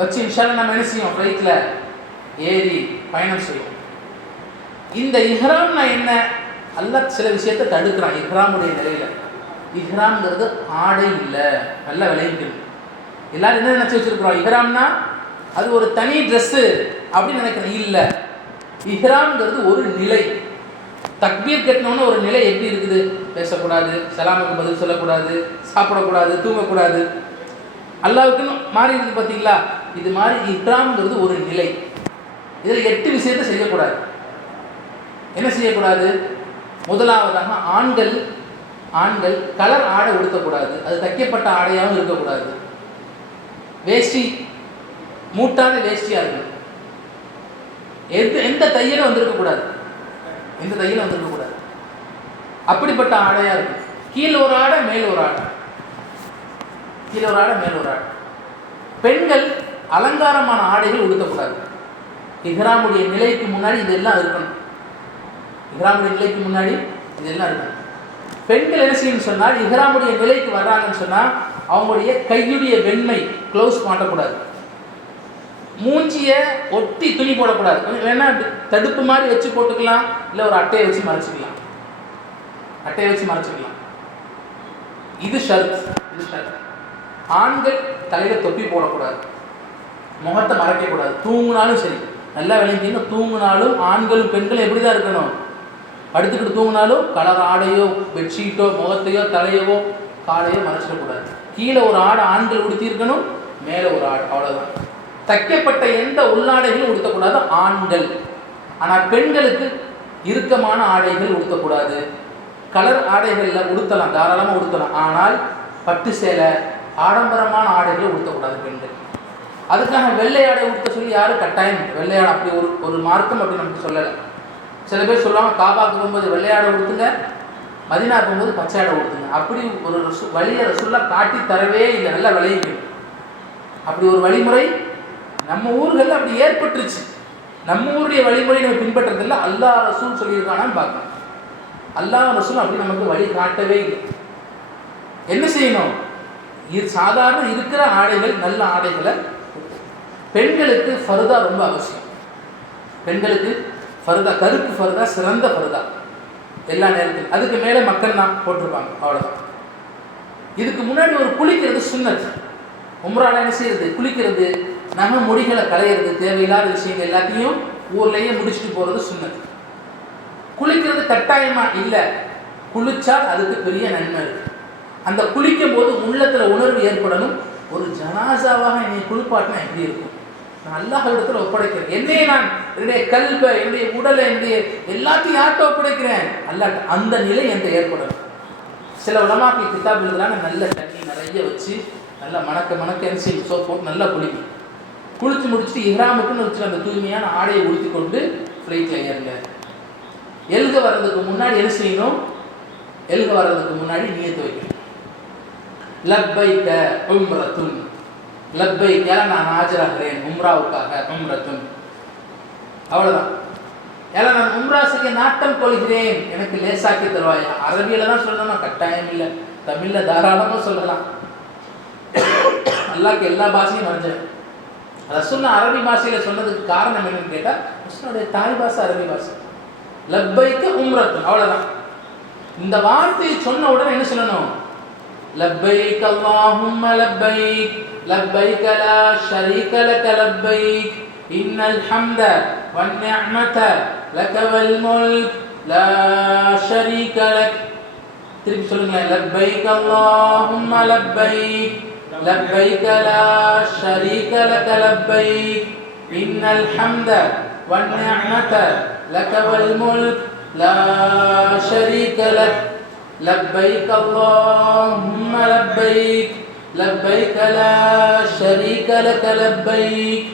வச்சு இன்ஷா அல்லாஹ் நம்ம என்ன செய்வோம்? ஃப்ளைட்டில் ஏறி பயணம் செய்வோம். இந்த இஹ்ராம்னா என்ன? அல்லாஹ் சில விஷயத்தை தடுக்கிறான் இஹ்ராமுடைய நிலையில். இஹ்ராம்ங்கிறது ஆடை இல்லை, நல்லா விளைவிக்கணும். எல்லாரும் என்ன நினச்சி வச்சுருக்குறோம்? இஹ்ராம்னா அது ஒரு தனி ட்ரெஸ்ஸு அப்படின்னு நினைக்கிறேன். இல்லை, இஹ்ராம்ங்கிறது ஒரு நிலை. தக்பீர் கட்டினோன்னு ஒரு நிலை எப்படி இருக்குது? பேசக்கூடாது, சலாமுக்கு பதில் சொல்லக்கூடாது, சாப்பிடக்கூடாது, தூங்கக்கூடாது. அல்லாஹ்வுக்குன்னு மாறி இருக்குது பார்த்தீங்களா? இது மாதிரி இஹ்ராம்ங்கிறது ஒரு நிலை. இதில் 8 விஷயத்தை செய்யக்கூடாது. என்ன செய்யக்கூடாது? முதலாவதாக ஆண்கள் கலர் ஆடை உடுத்தக்கூடாது, அது தைக்கப்பட்ட ஆடையாகவும் இருக்கக்கூடாது. வேஷ்டி மூட்டாத வேஷ்டியாக இருக்கும். எந்த தையலும் வந்திருக்கக்கூடாது, எந்த தையலும் வந்திருக்கக்கூடாது. அப்படிப்பட்ட ஆடையாக இருக்கும். கீழே ஒரு ஆடை, மேல் ஒரு ஆடை, கீழே ஒரு ஆடை, மேல் ஒரு ஆடை. பெண்கள் அலங்காரமான ஆடைகள் உடுத்தக்கூடாது. இஹ்ராமுடைய நிலைக்கு முன்னாடி இதெல்லாம் இருக்கணும். இஹ்ராமுடைய நிலைக்கு முன்னாடி இதெல்லாம் இருக்கணும். பெண்கள் என்ன செய்யணும்னு சொன்னால், இஹ்ராமுடைய நிலைக்கு வர்றாங்கன்னு சொன்னால் அவங்களுடைய கையுடைய வெண்மை க்ளவுஸ் மாட்டக்கூடாது. மூஞ்சியை ஒட்டி துணி போடக்கூடாது. வேணா தடுப்பு மாதிரி வச்சு போட்டுக்கலாம், இல்லை ஒரு அட்டையை வச்சு மறைச்சிக்கலாம், அட்டையை வச்சு மறைச்சிக்கலாம். இது ஷர்ட், இது ஷர்ட். ஆண்கள் தலையில் தொப்பி போடக்கூடாது, முகத்தை மறைக்கக்கூடாது. தூங்குனாலும் சரி, நல்லா விளங்கிங்கன்னா, தூங்குனாலும் ஆண்களும் பெண்களும் எப்படி தான் இருக்கணும்? படுத்துக்கிட்டு தூங்கினாலும் கலர் ஆடையோ பெட்ஷீட்டோ முகத்தையோ தலையவோ காலையோ மறைச்சிடக்கூடாது. கீழே ஒரு ஆடை ஆண்கள் உடுத்தியிருக்கணும், மேலே ஒரு ஆடை, அவ்வளோதான். தைக்கப்பட்ட எந்த உள்ளாடைகளும் உடுத்தக்கூடாது ஆண்கள். ஆனால் பெண்களுக்கு இறுக்கமான ஆடைகள் உடுத்தக்கூடாது. கலர் ஆடைகளில் உடுத்தலாம், தாராளமாக உடுத்தலாம். ஆனால் பட்டு சேலை, ஆடம்பரமான ஆடைகளை உடுத்தக்கூடாது பெண்கள். அதுக்காக வெள்ளை ஆடை உடுத்த சொல்லி யாரும் கட்டாயம் வெள்ளை ஆடை அப்படி ஒரு மார்க்கம் அப்படி நமக்கு சொல்லலை. சில பேர் சொல்லுவாங்க, காபாக்கு போகும்போது வெள்ளை ஆடை உடுத்துங்க, மதினா போகும்போது பச்சை ஆடை உடுத்துங்க. அப்படி ஒரு வழியை ரசூலுல்லாஹ் காட்டி தரவே இல்லை. நல்லா விளைவிக்கணும். அப்படி ஒரு வழிமுறை நம்ம ஊர்களில் அப்படி ஏற்பட்டுருச்சு. நம்ம ஊருடைய வழிமுறை நம்ம பின்பற்றதில்லை. அல்லாஹ் ரசூல் சொல்லியிருக்கானான்னு பார்க்கணும். அல்லாஹ் ரசூல் அப்படி நமக்கு வழி காட்டவே இல்லை. என்ன செய்யணும்? இது சாதாரண இருக்கிற ஆடைகள், நல்ல ஆடைகளை. பெண்களுக்கு ஃபர்தா ரொம்ப அவசியம். பெண்களுக்கு ஃபர்தா, கருக்கு ஃபர்தா சிறந்த ஃபர்தா எல்லா நேரத்திலும். அதுக்கு மேலே மக்கள் தான் போட்டிருப்பாங்க, அவ்வளோதான். இதுக்கு முன்னாடி ஒரு குளிக்கிறது சுன்னத். உம்ரால என்ன செய்யறது? குளிக்கிறது, நம்ம முடிகளை களையிறது, தேவையில்லாத விஷயங்கள் எல்லாத்தையும் ஊர்லேயே முடிச்சுட்டு போகிறது சுன்னத். குளிக்கிறது கட்டாயமா இல்லை, குளிச்சால் அதுக்கு பெரிய நன்மை இருக்கு. அந்த குளிக்கும் போது உள்ளத்தில் உணர்வு ஏற்படணும், ஒரு ஜனாசாவாக என்னை குளிப்பாட்டினா எப்படி இருக்கும்? நான் அல்லாஹ்விடத்தில் ஒப்படைக்கிறேன். என்னையே நான் என்னுடைய கல்வை, என்னுடைய உடலை, என்னுடைய எல்லாத்தையும் யார்கிட்ட ஒப்படைக்கிறேன்? அல்லாஹ்ட்ட. அந்த நிலை என்கிட்ட ஏற்படணும். சில உலமாக்கள் கிதாப் எழுதுறாங்க, நல்ல தண்ணி நிறைய வச்சு நல்லா மணக்க என்சில் சோப் போட்டு நல்லா குளிக்கும். குளிச்சு முடிச்சுட்டு இஹ்ராமுக்குன்னு வச்சு அந்த தூய்மையான ஆடையை உடுத்தி கொண்டு ஃப்ளைட்டில் ஏறுங்க. எழுக வர்றதுக்கு முன்னாடி என்ன செய்யணும்? எழுக வர்றதுக்கு முன்னாடி நியத்து வைக்கணும். லப்பைக உம்ரத்துன், லப்பைக நான் ஆஜராகிறேன் உம்ராவுக்காக, உம்ரத்துன், அவ்வளோதான். ஏன்னா நான் உம்ரா செய்ய நாட்டம் கொள்கிறேன், எனக்கு லேசாக்கி தருவாயா. அரபியில் தான் சொல்லணும், கட்டாயம் இல்லை. தமிழில் தாராளமாக சொல்லலாம். அல்லாஹ்க்கு எல்லா பாஷையும் மறைஞ்சேன். ரசூலுல்லாஹ் அரபி பாஷையில் சொன்னதுக்கு காரணம் என்னன்னு கேட்டால், ரசூலுடைய தாய் பாஷை அரபி பாஷை. லப்பைக்க உம்ரத்துன், அவ்வளோதான். இந்த வார்த்தையை சொன்ன உடனே என்ன சொல்லணும்? லப்பைக் அல்லாஹும்ம லப்பைக், லப்பைக லா ஷரீக லக லப்பைக், இன்னல் ஹம்த வன் நிஅமத லக வல் முல்க் லா ஷரீக லக். திருப்பி சொல்லுங்க. லப்பைக் அல்லாஹும்ம லப்பைக், லப்பைக லா ஷரீக லக லப்பைக், இன்னல் ஹம்த வன் நிஅமத லக வல் முல்க் லா ஷரீக லக். لبيك اللهم لبيك، لبيك لا شريك لك لبيك،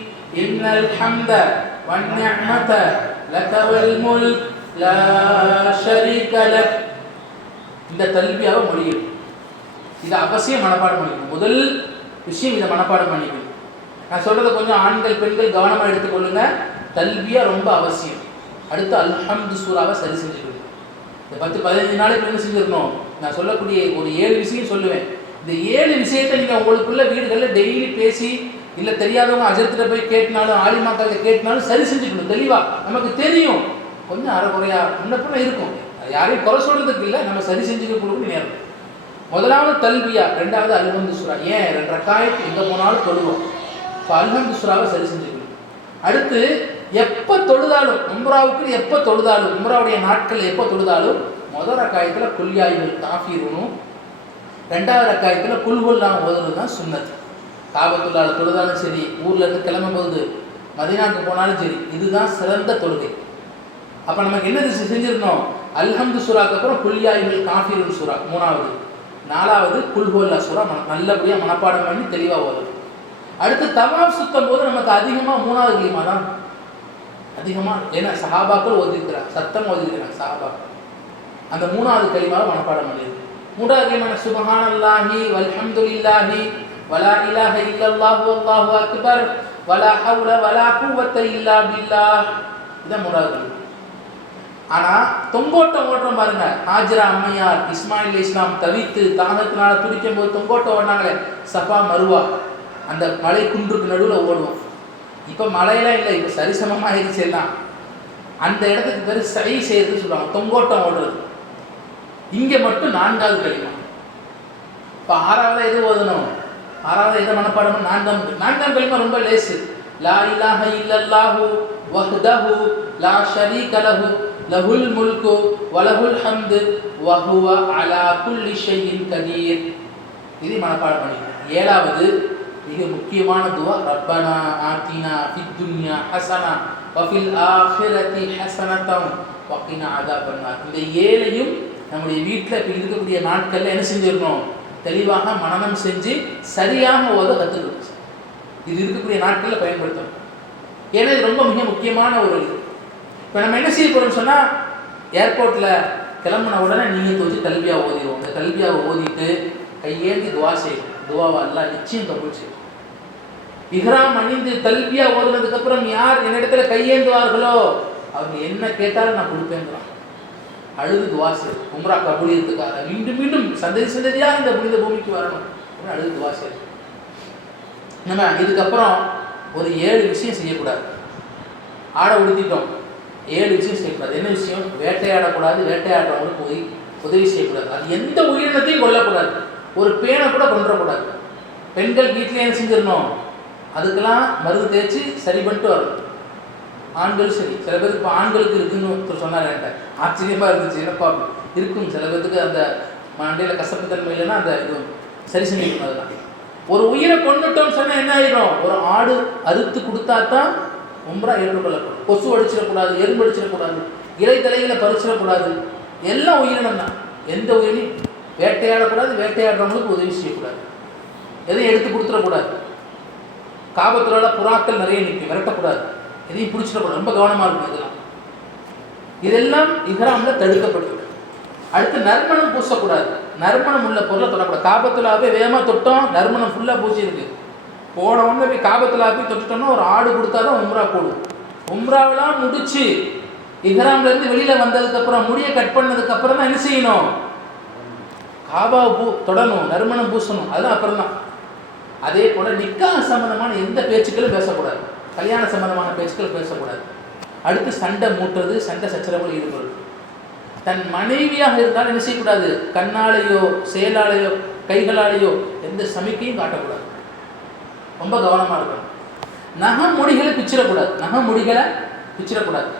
إن الحمد والنعمة لك والملك لا شريك لك. இந்த தல்பியாவை மொழியும். இதை அவசியம் மனப்பாடம் பண்ணிக்கணும். முதல் விஷயம் இதை மனப்பாடம் பண்ணிக்கணும். நான் சொல்றதை கொஞ்சம் ஆண்கள் பெண்கள் கவனமாக எடுத்துக்கொள்ளுங்க. தல்பியா ரொம்ப அவசியம். அடுத்து அல்ஹம்து சூராவை சரி செஞ்சுக்கணும். இந்த 10-15 நாளைக்கு என்ன செஞ்சிருக்கணும்? நான் சொல்லக்கூடிய ஒரு 7 விஷயம் சொல்லுவேன். இந்த 7 விஷயத்தை நீங்கள் உங்களுக்குள்ள வீடுகளில் டெய்லி பேசி, இல்லை தெரியாதவங்க அஜர்த்திட்ட போய் கேட்டினாலும், ஆலிமாக்களை கேட்டினாலும் சரி செஞ்சுக்கணும். தெளிவாக நமக்கு தெரியும், கொஞ்சம் அரைக்குறையா முன்னப்பின இருக்கும், யாரையும் குறை சொல்றதுக்கு இல்லை, நம்ம சரி செஞ்சுக்க கொடுக்க நேரம். முதலாவது தல்பியா, ரெண்டாவது அல்ஹம்து சூரா. ஏன் 2 ரக்காயத்து எங்கே போனாலும் தொழுவோம். இப்போ அல்ஹம்து சூராவை சரி செஞ்சுக்கணும். அடுத்து எப்போ தொழுதாலும், உம்ராவுக்கு எப்போ தொழுதாலும், உம்ராவுடைய நாட்கள் எப்போ தொழுதாலும், முதல் ரக்காயத்தில் குல்யாயுல் காஃபிரூனும், ரெண்டாவது ரக்காயத்தில் குல்ஹுல்லாம் ஓதுறது தான் சுன்னத். காபத்துல்லாஹ் தொழுதாலும் சரி, ஊர்லேருந்து கிளம்பும் போது மதீனாவுக்கு போனாலும் சரி, இதுதான் சிறந்த தொழுகை. அப்போ நமக்கு என்ன செஞ்சிருக்கணும்? அல்ஹம்து சூராக்கு அப்புறம் குல்யாயுல் காஃபிரூன் சூரா 3வது, 4வது குல்ஹுல்லா சூரா நல்லபடியாக மனப்பாடம் பண்ணி தெளிவாக ஓதும். அடுத்து தவாப் சுத்தம் போது நமக்கு அதிகமாக மூணாவது கலிமா தான் அதிகமாக, ஏன்னா சஹாபாக்கள் ஓதிருக்கிறாங்க, சத்தம் ஓதிருக்கிறாங்க சஹாபாக்கள். அந்த மூணாவது கலிமாவை மனப்பாடம் பண்ணியிருக்கு. மூன்றாவது கலிமான சுப்ஹானல்லாஹி வல்ஹம்துலில்லாஹி வலா இலாஹ இல்லல்லாஹு வல்லாஹு அக்பர் வலா ஹவ்ல வலா குவத்த இல்லா பில்லாஹ். இதான் மூன்றாவது கலிமா. ஆனால் தொங்கோட்டம் ஓட்டுறோம் பாருங்க, ஹாஜரா அம்மையார் இஸ்மாயில் இஸ்லாம் தவித்து தாகத்தினால துடிக்கும் போது தொங்கோட்டம் ஓடினாங்களே, சஃபா மருவா அந்த மலை குன்றுக்கு நடுவில் ஓடுவோம். இப்போ மலையெல்லாம் இல்லை, இப்போ சரிசமமாக ஆயிடுச்சு எல்லாம். அந்த இடத்துக்கு பேர் சை செய்யறதுன்னு சொல்லுவாங்க, தொங்கோட்டம் ஓடுறது. இங்கே மட்டும் நான்காவது கலிமா. இப்போ ஆறாவது எது ஓதணும், ஆறாவது எதை மனப்பாடம், நான்காம் கலிமா ரொம்ப லேசு. லா இலாஹ இல்லல்லாஹு வஹ்தஹு லா ஷரீக லஹு லஹுல் முல்கு வலஹுல் ஹம்து வஹுவ அலா குல்லி ஷைஇன் கதீர். இது மனப்பாடம் பண்ணிக்கணும். ஏழாவது மிக முக்கியமான துவா, ரப்பனா ஆத்தினா ஃபித் துன்யா ஹஸனா வஃபில் ஆখিরাতি ஹஸனத்தம் வகினா அஸாபன்னார். இந்த ஏழையும் நம்முடைய வீட்டில் இப்போ இருக்கக்கூடிய நாட்களில் என்ன செஞ்சிடணும், தெளிவாக மனனம் செஞ்சு சரியாக ஓத கற்றுக்கணும். இது இருக்கக்கூடிய நாட்களில் பயன்படுத்தணும். ஏன்னா இது ரொம்ப மிக முக்கியமான ஒரு இது. இப்போ நம்ம என்ன செய்ய போகிறோம்னு சொன்னால், ஏர்போர்ட்டில் கிளம்புன உடனே நீங்கள் வச்சு கல்வியாக ஓதிடுவோம். இந்த கல்வியாக ஓதிட்டு கையேந்தி துவா செய்யும். துவாவை எல்லாம் நிச்சயம் கபூல் செய்யும். இஹ்ராம் அணிந்து கல்வியாக ஓதுனதுக்கப்புறம் யார் என்னிடத்துல கையேந்துவார்களோ அவங்க என்ன கேட்டாலும் நான் கொடுப்பேங்கிறான். அழுது துவா செய்யும். உம்ரா கபூலியத்துக்காக மீண்டும் மீண்டும் சந்ததி சந்ததியாக இந்த புனித பூமிக்கு வரணும் அப்படின்னு அழுது துவா செய்யும். நம்ம இதுக்கப்புறம் ஒரு 7 விஷயம் செய்யக்கூடாது. ஆடை உடுத்திட்டோம், 7 விஷயம் செய்யக்கூடாது. என்ன விஷயம்? வேட்டையாடக்கூடாது, வேட்டையாடுறவங்களுக்கு உதவி செய்யக்கூடாது. அது எந்த உயிரினத்தையும் கொல்லக்கூடாது, ஒரு பேனை கூட கொன்றக்கூடாது. பெண்கள் வீட்டிலே என்ன செஞ்சிடணும், அதுக்கெல்லாம் மருந்து தேய்ச்சி சரி பண்ணிட்டு வரணும். ஆண்கள் சரி, சில பேருக்கு இப்போ ஆண்களுக்கு இருக்குன்னு ஒருத்தர் சொன்னார் என்கிட்ட, ஆச்சரியமாக இருந்துச்சு. என்னப்பா இருக்கும், சில பேருக்கு அந்த மண்டையில் கசப்புத்தன்மை இல்லைன்னா அந்த இது சரி செஞ்சுக்கணும். அதெல்லாம் ஒரு உயிரை கொண்டுட்டோம்னு சொன்னால் என்ன ஆகிடும், ஒரு ஆடு அறுத்து கொடுத்தா தான் உம்ரா ஏற்றுக்கொள்ளப்படும். கொசு அடிச்சிடக்கூடாது, எறும்பு அடிச்சிடக்கூடாது, இலை தலைகளை பறிச்சிடக்கூடாது. எல்லாம் உயிரினம் தான். எந்த உயிரினையும் வேட்டையாடக்கூடாது, வேட்டையாடுறவங்களுக்கு உதவி செய்யக்கூடாது, எதையும் எடுத்து கொடுத்துடக்கூடாது. காபத்துள்ள புறாக்கள் நிறைய நிற்கும், விரட்டக்கூடாது, எதையும் பிடிச்சிடக்கூடாது. ரொம்ப கவனமாக இருக்கும். இதெல்லாம் இஹ்ராமில் தடுக்கப்பட்டிருக்கு. அடுத்து நறுமணம் பூசக்கூடாது, நறுமணம் உள்ள பொருளை தொடக்கூடாது. காபத்துலாவே வேகமாக தொட்டோம், நறுமணம் ஃபுல்லாக பூசி இருக்கு, போன உடனே போய் காபத்துலா போய் தொட்டுட்டோம்னா ஒரு ஆடு கொடுத்தா தான் உம்ரா போடும். உம்ராவெல்லாம் முடிச்சு இஹ்ராம்லேருந்து வெளியில் வந்ததுக்கப்புறம் முடியை கட் பண்ணதுக்கப்புறம் தான் என்ன செய்யணும், காபாவை தொடணும், நறுமணம் பூசணும். அதெல்லாம் அப்புறம் தான். அதே போல் நிக்காஹ் சம்பந்தமான எந்த பேச்சுக்களும் பேசக்கூடாது, கல்யாண சம்பந்தமான பேச்சுக்கள் பேசக்கூடாது. அடுத்து சண்டை மூட்டுறது, சண்டை சச்சரவுகள் ஈடுபடுறது. தன் மனைவியாக இருந்தாலும் என்ன செய்யக்கூடாது, கண்ணாலேயோ செயலாலேயோ கைகளாலேயோ எந்த சமிக்கையும் காட்டக்கூடாது. ரொம்ப கவனமாக இருக்கணும். நகமுடிகளை பிச்சிடக்கூடாது, நகமுடிகளை பிச்சிடக்கூடாது.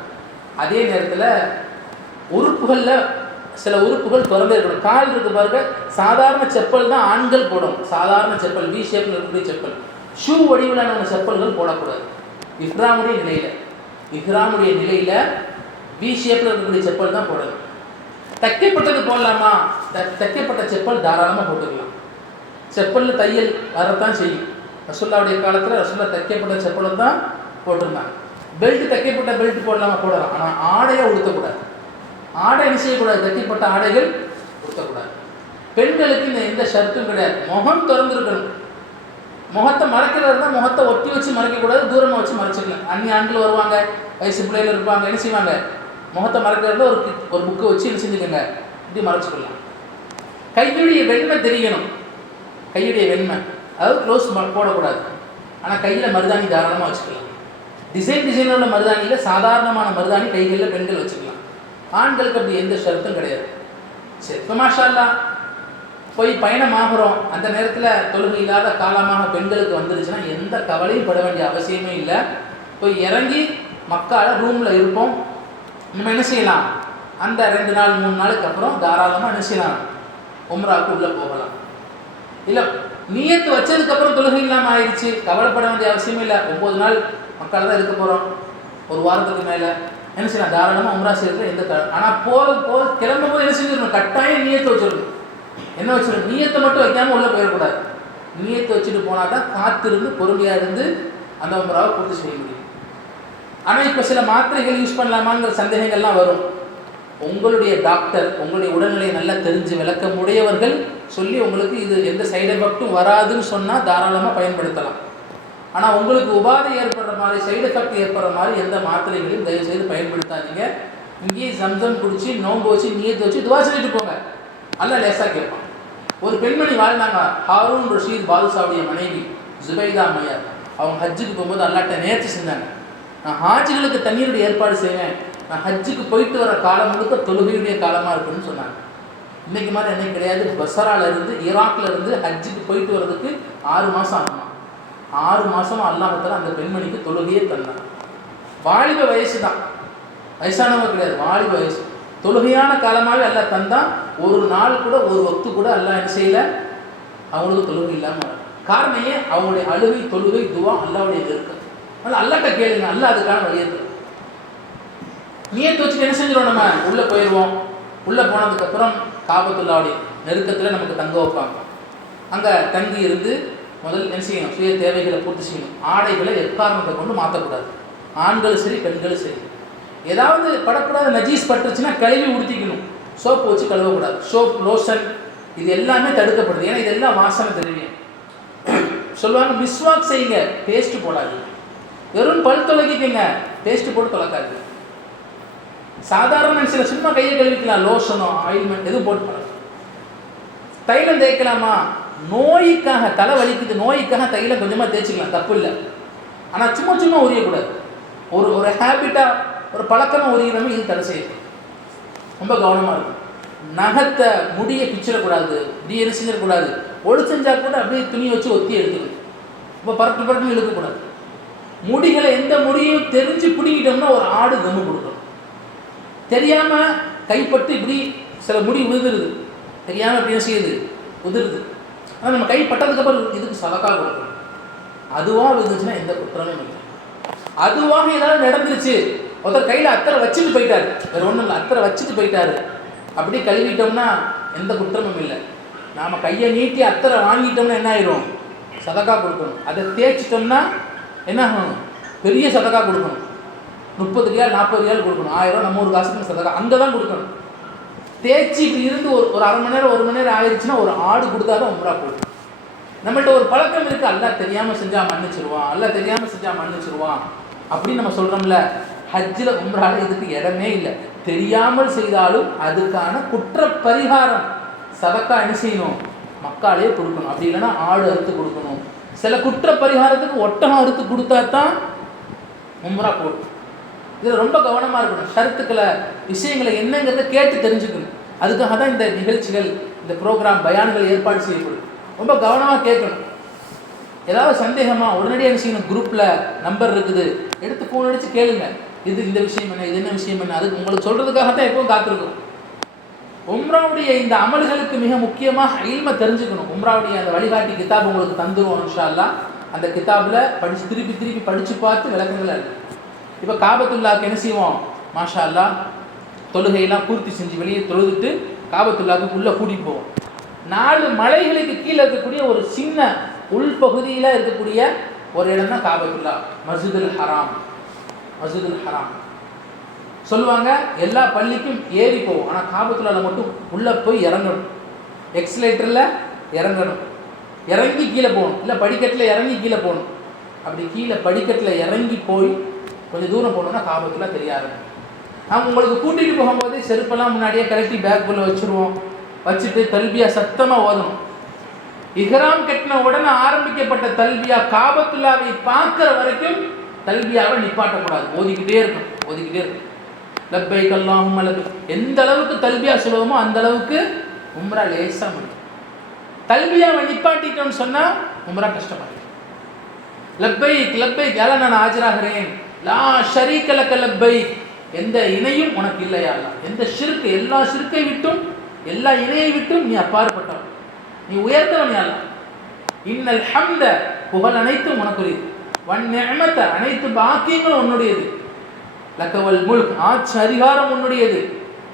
அதே நேரத்தில் உறுப்புகளில் சில உறுப்புகள் திறந்தே இருக்கணும். கால் இருக்கு பாருங்க, சாதாரண செப்பல் தான் ஆண்கள் போடணும். சாதாரண செப்பல், வி ஷேப்பில் இருக்கக்கூடிய செப்பல், ஷூ வடிவிலான செப்பல்கள் போடக்கூடாது. இஹ்ராமுடைய நிலையில் வி ஷேப்பில் இருக்கக்கூடிய செப்பல் தான் போடணும். தைக்கப்பட்டது போடலாமா, தைக்கப்பட்ட செப்பல் தாராளமாக போட்டுக்கலாம். செப்பலில் தையல் வரத்தான் செய்யும். ரசூலுல்லாஹ்வுடைய காலத்தில் ரசூலுல்லாஹ் தைக்கப்பட்ட செப்பலை தான் போட்டிருந்தாங்க. பெல்ட், தைக்கப்பட்ட பெல்ட் போடலாமா, போடலாம். ஆனால் ஆடையை உடுத்தக்கூடாது. ஆடை என்ன செய்யக்கூடாது, தைக்கப்பட்ட ஆடைகள் உடுத்தக்கூடாது. பெண்களுக்கு இந்த எந்த ஷர்ட்டும் கிடையாது. முகம் திறந்துருக்கணும். முகத்தை மறைக்கிறது தான் முகத்தை ஒட்டி வச்சு மறைக்கக்கூடாது, தூரமாக வச்சு மறைச்சிக்கலாம். அந்நிய ஆண்கள் வருவாங்க, வயசு பிள்ளைகள் இருப்பாங்க, என்ன செய்வாங்க, முகத்தை மறைக்கிறதுல ஒரு புக்கை வச்சு என்ன செஞ்சுக்கோங்க, இப்படி மறைச்சிக்கலாம். கையுடைய வெண்மை தெரியணும், கையுடைய வெண்மை, அதாவது க்ளோஸ் போடக்கூடாது. ஆனால் கையில் மருதாணி தாராளமாக வச்சுக்கலாம். டிசைனோட மருதாணியில் சாதாரணமான மருதாணி கைகளில் பெண்கள் வச்சுக்கலாம். ஆண்களுக்கு அப்படி எந்த ஷர்த்தும் கிடையாது. சரி, இப்போ மாஷா அல்லாஹ் போய் பயணமாகிறோம், அந்த நேரத்தில் தொழுகை இல்லாத காலமாக பெண்களுக்கு வந்துருச்சுன்னா எந்த கவலையும் பட வேண்டிய அவசியமே இல்லை. போய் இறங்கி மக்கால ரூமில் இருப்போம். நம்ம என்ன செய்யலாம், அந்த 2 நாள் 3 நாளுக்கு அப்புறம் தாராளமாக என்ன செய்யலாம், உம்ராவுக்கு உள்ளே போகலாம். இல்லை நியத்து வச்சதுக்கப்புறம் தொழுகை இல்லாமல் ஆயிடுச்சு, கவலைப்பட வேண்டிய அவசியமே இல்லை. 9 நாள் மக்கால தான் இருக்க போகிறோம், ஒரு வாரத்துக்கு மேலே என்ன செய்யலாம், தாராளமாக உம்ரா செய்யறது எந்த ஆனால் கிளம்பும் போது என்ன செஞ்சிடணும், கட்டாயம் நியத்தை வச்சிடணும். என்ன வச்சிடணும், நியத்தை மட்டும் வைக்காமல் உள்ளே போயிடக்கூடாது. நியத்தை வச்சுட்டு போனால் தான் காத்திருந்து பொறுமையாக இருந்து அந்த உம்ராவை பூர்த்தி செய்ய முடியும். ஆனால் இப்போ சில மாத்திரைகள் யூஸ் பண்ணலாமாங்கிற சந்தேகங்கள்லாம் வரும். உங்களுடைய டாக்டர் உங்களுடைய உடல்நிலையை நல்லா தெரிஞ்சு விளக்கம் உடையவர்கள் சொல்லி உங்களுக்கு இது எந்த சைடு எஃபெக்ட்டும் வராதுன்னு சொன்னால் தாராளமாக பயன்படுத்தலாம். ஆனால் உங்களுக்கு உபாதை ஏற்படுற மாதிரி சைடு எஃபெக்ட் ஏற்படுற மாதிரி எந்த மாத்திரைகளையும் தயவுசெய்து பயன்படுத்தாதீங்க. இங்கேயே ஜம்சம் குடிச்சு நோன்பு வச்சு நியத்தை வச்சு துவா செஞ்சுட்டு போங்க, அல்ல லேசாக கேட்பான். ஒரு பெண்மணி வாழ்ந்தாங்க, ஹாரூன் ரஷீத் பாதுஷாவுடைய மனைவி ஜுபைதா மையார். அவங்க ஹஜ்ஜுக்கு போகும்போது அல்லாட்ட நேர்ச்சி செஞ்சாங்க, நான் ஹாஜிகளுக்கு தண்ணீருடைய ஏற்பாடு செய்வேன், நான் ஹஜ்ஜுக்கு போயிட்டு வர காலம் முழுக்க தொழுகையுடைய காலமாக இருக்குன்னு சொன்னாங்க. இன்றைக்கி மாதிரி என்னைக்கு கிடையாது. பஸ்ராலேருந்து ஈராக்லேருந்து ஹஜ்ஜுக்கு போயிட்டு வர்றதுக்கு 6 மாதம் ஆகுமா. 6 மாதமாக அல்லாஹ்தாலா அந்த பெண்மணிக்கு தொழுகையே தந்தாங்க. வாலிப வயசு தான், வயசானவங்க கிடையாது, வாலிப வயசு. தொழுகையான காலமாகவே அல்லாஹ் தந்தான். ஒரு நாள் கூட ஒரு வக்து கூட அல்லாஹ் என்ன செய்யலை, அவங்களுக்கு தொழுகை இல்லாமல். காரணம் ஏன்? அவங்களுடைய அழுகை தொழுகை துவா அல்லாவுடைய இருக்கு. அதனால் அல்லாட்ட கேளுங்க, அல்லாஹ் அதுக்கான வழியை தரும். நியத்து வச்சுட்டு என்ன செஞ்சிடும், நம்ம உள்ளே போயிடுவோம். உள்ளே போனதுக்கப்புறம் காபத்துல்லாவுடைய நெருக்கத்தில் நமக்கு தங்க வைப்பாங்க. அங்கே தங்கி இருந்து முதல் என்ன செய்யணும், சுய தேவைகளை பூர்த்தி செய்யணும். ஆடைகளை எக்காரணத்தை கொண்டு மாற்றக்கூடாது, ஆண்களும் சரி பெண்களும் சரி. ஏதாவது படக்கூடாது, நஜீஸ் பட்டுச்சுன்னா கழுவி உடுத்திக்கணும், சோப்பு வச்சு கழுவக்கூடாது. சோப் லோஷன் இது எல்லாமே தடுக்கப்படுது, ஏன்னா இதெல்லாம் வாசனை தெரியும். சொல்லுவாங்க மிஸ்வாக் செய்யுங்க, பேஸ்ட்டு போடாது. வெறும் பல் துளக்கிக்கங்க, பேஸ்ட்டு போட்டு துளக்காது. சாதாரண மனுஷன் சும்மா கையை கழுவிக்கலாம், லோஷனோ ஆயில்மெண்ட் எதுவும் போட்டு பழகும். தைலம் தேய்க்கலாமா, நோய்க்காக தலை வலிக்குது நோய்க்காக தைலம் கொஞ்சமாக தேய்ச்சிக்கலாம், தப்பு இல்லை. ஆனால் சும்மா சும்மா உரியக்கூடாது. ஒரு ஹேபிட்டாக ஒரு பழக்கமாக உரிகிறமே இது தடை செய்யும். ரொம்ப கவனமாக இருக்கும். நகத்தை முடியை பிச்சிடக்கூடாது, இப்படி என்ன செஞ்சிடக்கூடாது. ஒழு செஞ்சால் கூட அப்படியே துணி வச்சு ஒத்தி எடுத்துக்கணும். ரொம்ப பரட்டு பரட்டுன்னு இழுக்கக்கூடாது. முடிகளை எந்த முடியும் தெரிஞ்சு பிடிக்கிட்டோம்னா ஒரு ஆடு கம்மு கொடுக்கணும். தெரியாமல் கைப்பட்டு இப்படி சில முடி உதிருது, தெரியாமல் எப்படி செய்யுது உதிருது. ஆனால் நம்ம கைப்பட்டதுக்கப்புறம் இதுக்கு சதக்கா கொடுக்கணும். அதுவாக இருந்துச்சுன்னா எந்த குற்றமும் இல்லை. அதுவாக ஏதாவது நடந்துருச்சு, ஒருத்தர் கையில் அத்தரை வச்சுட்டு போயிட்டாரு, வேறு ஒன்றும் இல்லை, அத்தரை வச்சுட்டு போயிட்டாரு, அப்படி கழுவிட்டோம்னா எந்த குற்றமும் இல்லை. நாம் கையை நீட்டி அத்தரை வாங்கிட்டோம்னா என்ன ஆயிரும், சதக்கா கொடுக்கணும். அதை தேய்ச்சிட்டோம்னா என்ன ஆகணும், பெரிய சதக்கா கொடுக்கணும். 30 ரியால் 40 ரியால் கொடுக்கணும், 1000 நம்ம ஒரு காசுக்கு சதக்கா அங்கே தான் கொடுக்கணும். தேய்ச்சி இப்படி இருந்து ஒரு அரை மணி நேரம் 1 மணி நேரம் ஆயிடுச்சுன்னா ஒரு ஆடு கொடுத்தா தான் உம்ரா போடும். நம்மள்ட்ட ஒரு பழக்கம் இருக்குது, அல்லாஹ் தெரியாமல் செஞ்சால் மன்னிச்சிருவான், அல்லாஹ் தெரியாமல் செஞ்சால் மன்னிச்சிருவான் அப்படின்னு நம்ம சொல்கிறோம்ல. ஹஜ்ஜில் உம்ரால இதுக்கு இடமே இல்லை. தெரியாமல் செய்தாலும் அதுக்கான குற்ற பரிகாரம் சதக்கா என்ன செய்யணும், மக்காலே கொடுக்கணும். அப்படி இல்லைன்னா ஆடு அறுத்து கொடுக்கணும். சில குற்ற பரிகாரத்துக்கு ஒட்டகம் அறுத்து கொடுத்தா தான் உம்ரா போடும். இதில் ரொம்ப கவனமாக இருக்கணும். ஷரத்துக்களை விஷயங்களை என்னங்கிறத கேட்டு தெரிஞ்சுக்கணும். அதுக்காக தான் இந்த நிகழ்ச்சிகள், இந்த ப்ரோக்ராம் பயான்கள் ஏற்பாடு செய்யப்படும். ரொம்ப கவனமாக கேட்கணும். ஏதாவது சந்தேகமாக உடனடியாக என்ன செய்யணும், குரூப்பில் நம்பர் இருக்குது, எடுத்து ஃபோன் அடித்து கேளுங்க. இது இந்த விஷயம் என்ன, இது என்ன விஷயம் என்ன, அதுக்கு உங்களுக்கு சொல்கிறதுக்காக தான் எப்பவும் காத்திருக்கோம். உம்ராவுடைய இந்த அமல்களுக்கு மிக முக்கியமாக இல்மை தெரிஞ்சுக்கணும். உம்ராவுடைய அந்த வழிகாட்டி கிதாப் உங்களுக்கு தந்துருவோம் இன்ஷா அல்லாஹ். அந்த கிதாபில் படித்து திருப்பி படித்து பார்த்து விளக்கங்கள் இருக்கு. இப்போ காபத்துல்லாவுக்கு என்ன செய்வோம், மாஷா அல்லாஹ் தொழுகையெல்லாம் பூர்த்தி செஞ்சு வெளியே தொழுதுட்டு காபத்துல்லாவுக்கு உள்ளே கூட்டிகிட்டு போவோம். 4 மலைகளுக்கு கீழே இருக்கக்கூடிய ஒரு சின்ன உள்பகுதியில் இருக்கக்கூடிய ஒரு இடம் தான் காபத்துல்லா, மஸ்ஜிதுல் ஹராம். மஸ்ஜிதுல் ஹராம் சொல்லுவாங்க எல்லா பள்ளிக்கும் ஏறி போவோம், ஆனால் காபத்துல்லாவில் மட்டும் உள்ளே போய் இறங்கணும். எக்ஸலேட்டரில் இறங்கணும், இறங்கி கீழே போகணும், இல்லை படிக்கட்டில் இறங்கி கீழே போகணும். அப்படி கீழே படிக்கட்டில் இறங்கி போய் கொஞ்சம் தூரம் போகணுன்னா காபத்துல்லா தெரியாது. நாம் உங்களுக்கு கூட்டிகிட்டு போகும்போது செருப்பெல்லாம் முன்னாடியே கரெக்டி பேக்குள்ளே வச்சுருவோம். வச்சுட்டு தல்பியா சத்தமாக ஓதணும். இஹ்ராம் கட்டின உடனே ஆரம்பிக்கப்பட்ட தல்பியா காபத்துல்லாவை பார்க்குற வரைக்கும் தல்பியாவை நிப்பாட்டக்கூடாது, ஓதிக்கிட்டே இருக்கும். லப்பைக் அல்லாஹும்ம லப்பைக். எந்த அளவுக்கு தல்பியா சொல்லுவோமோ அந்த அளவுக்கு உம்ரா லேசாக முடியும். தல்பியாவை நிப்பாட்டிட்டோன்னு சொன்னால் உம்ரா கஷ்டமாயிடும். லப்பைக் யாரா நான் ஆஜராகிறேன், லா ஷரீக லக லப்பைக், எந்த இணையும் உனக்கு இல்லையா, எந்த ஷிர்க், எல்லா ஷிர்க்கை விட்டும் எல்லா இணையை விட்டும் நீ அப்பாற்பட்டவன், நீ உயர்ந்தவன் யாரா. இன்னல் ஹம்த, புகழ் அனைத்தும் உனக்குரியது, வன் நிஅமத, அனைத்து பாக்கியங்களும் உன்னுடையது, லக்கவல் முல்க், ஆட்சி அதிகாரம் உன்னுடையது,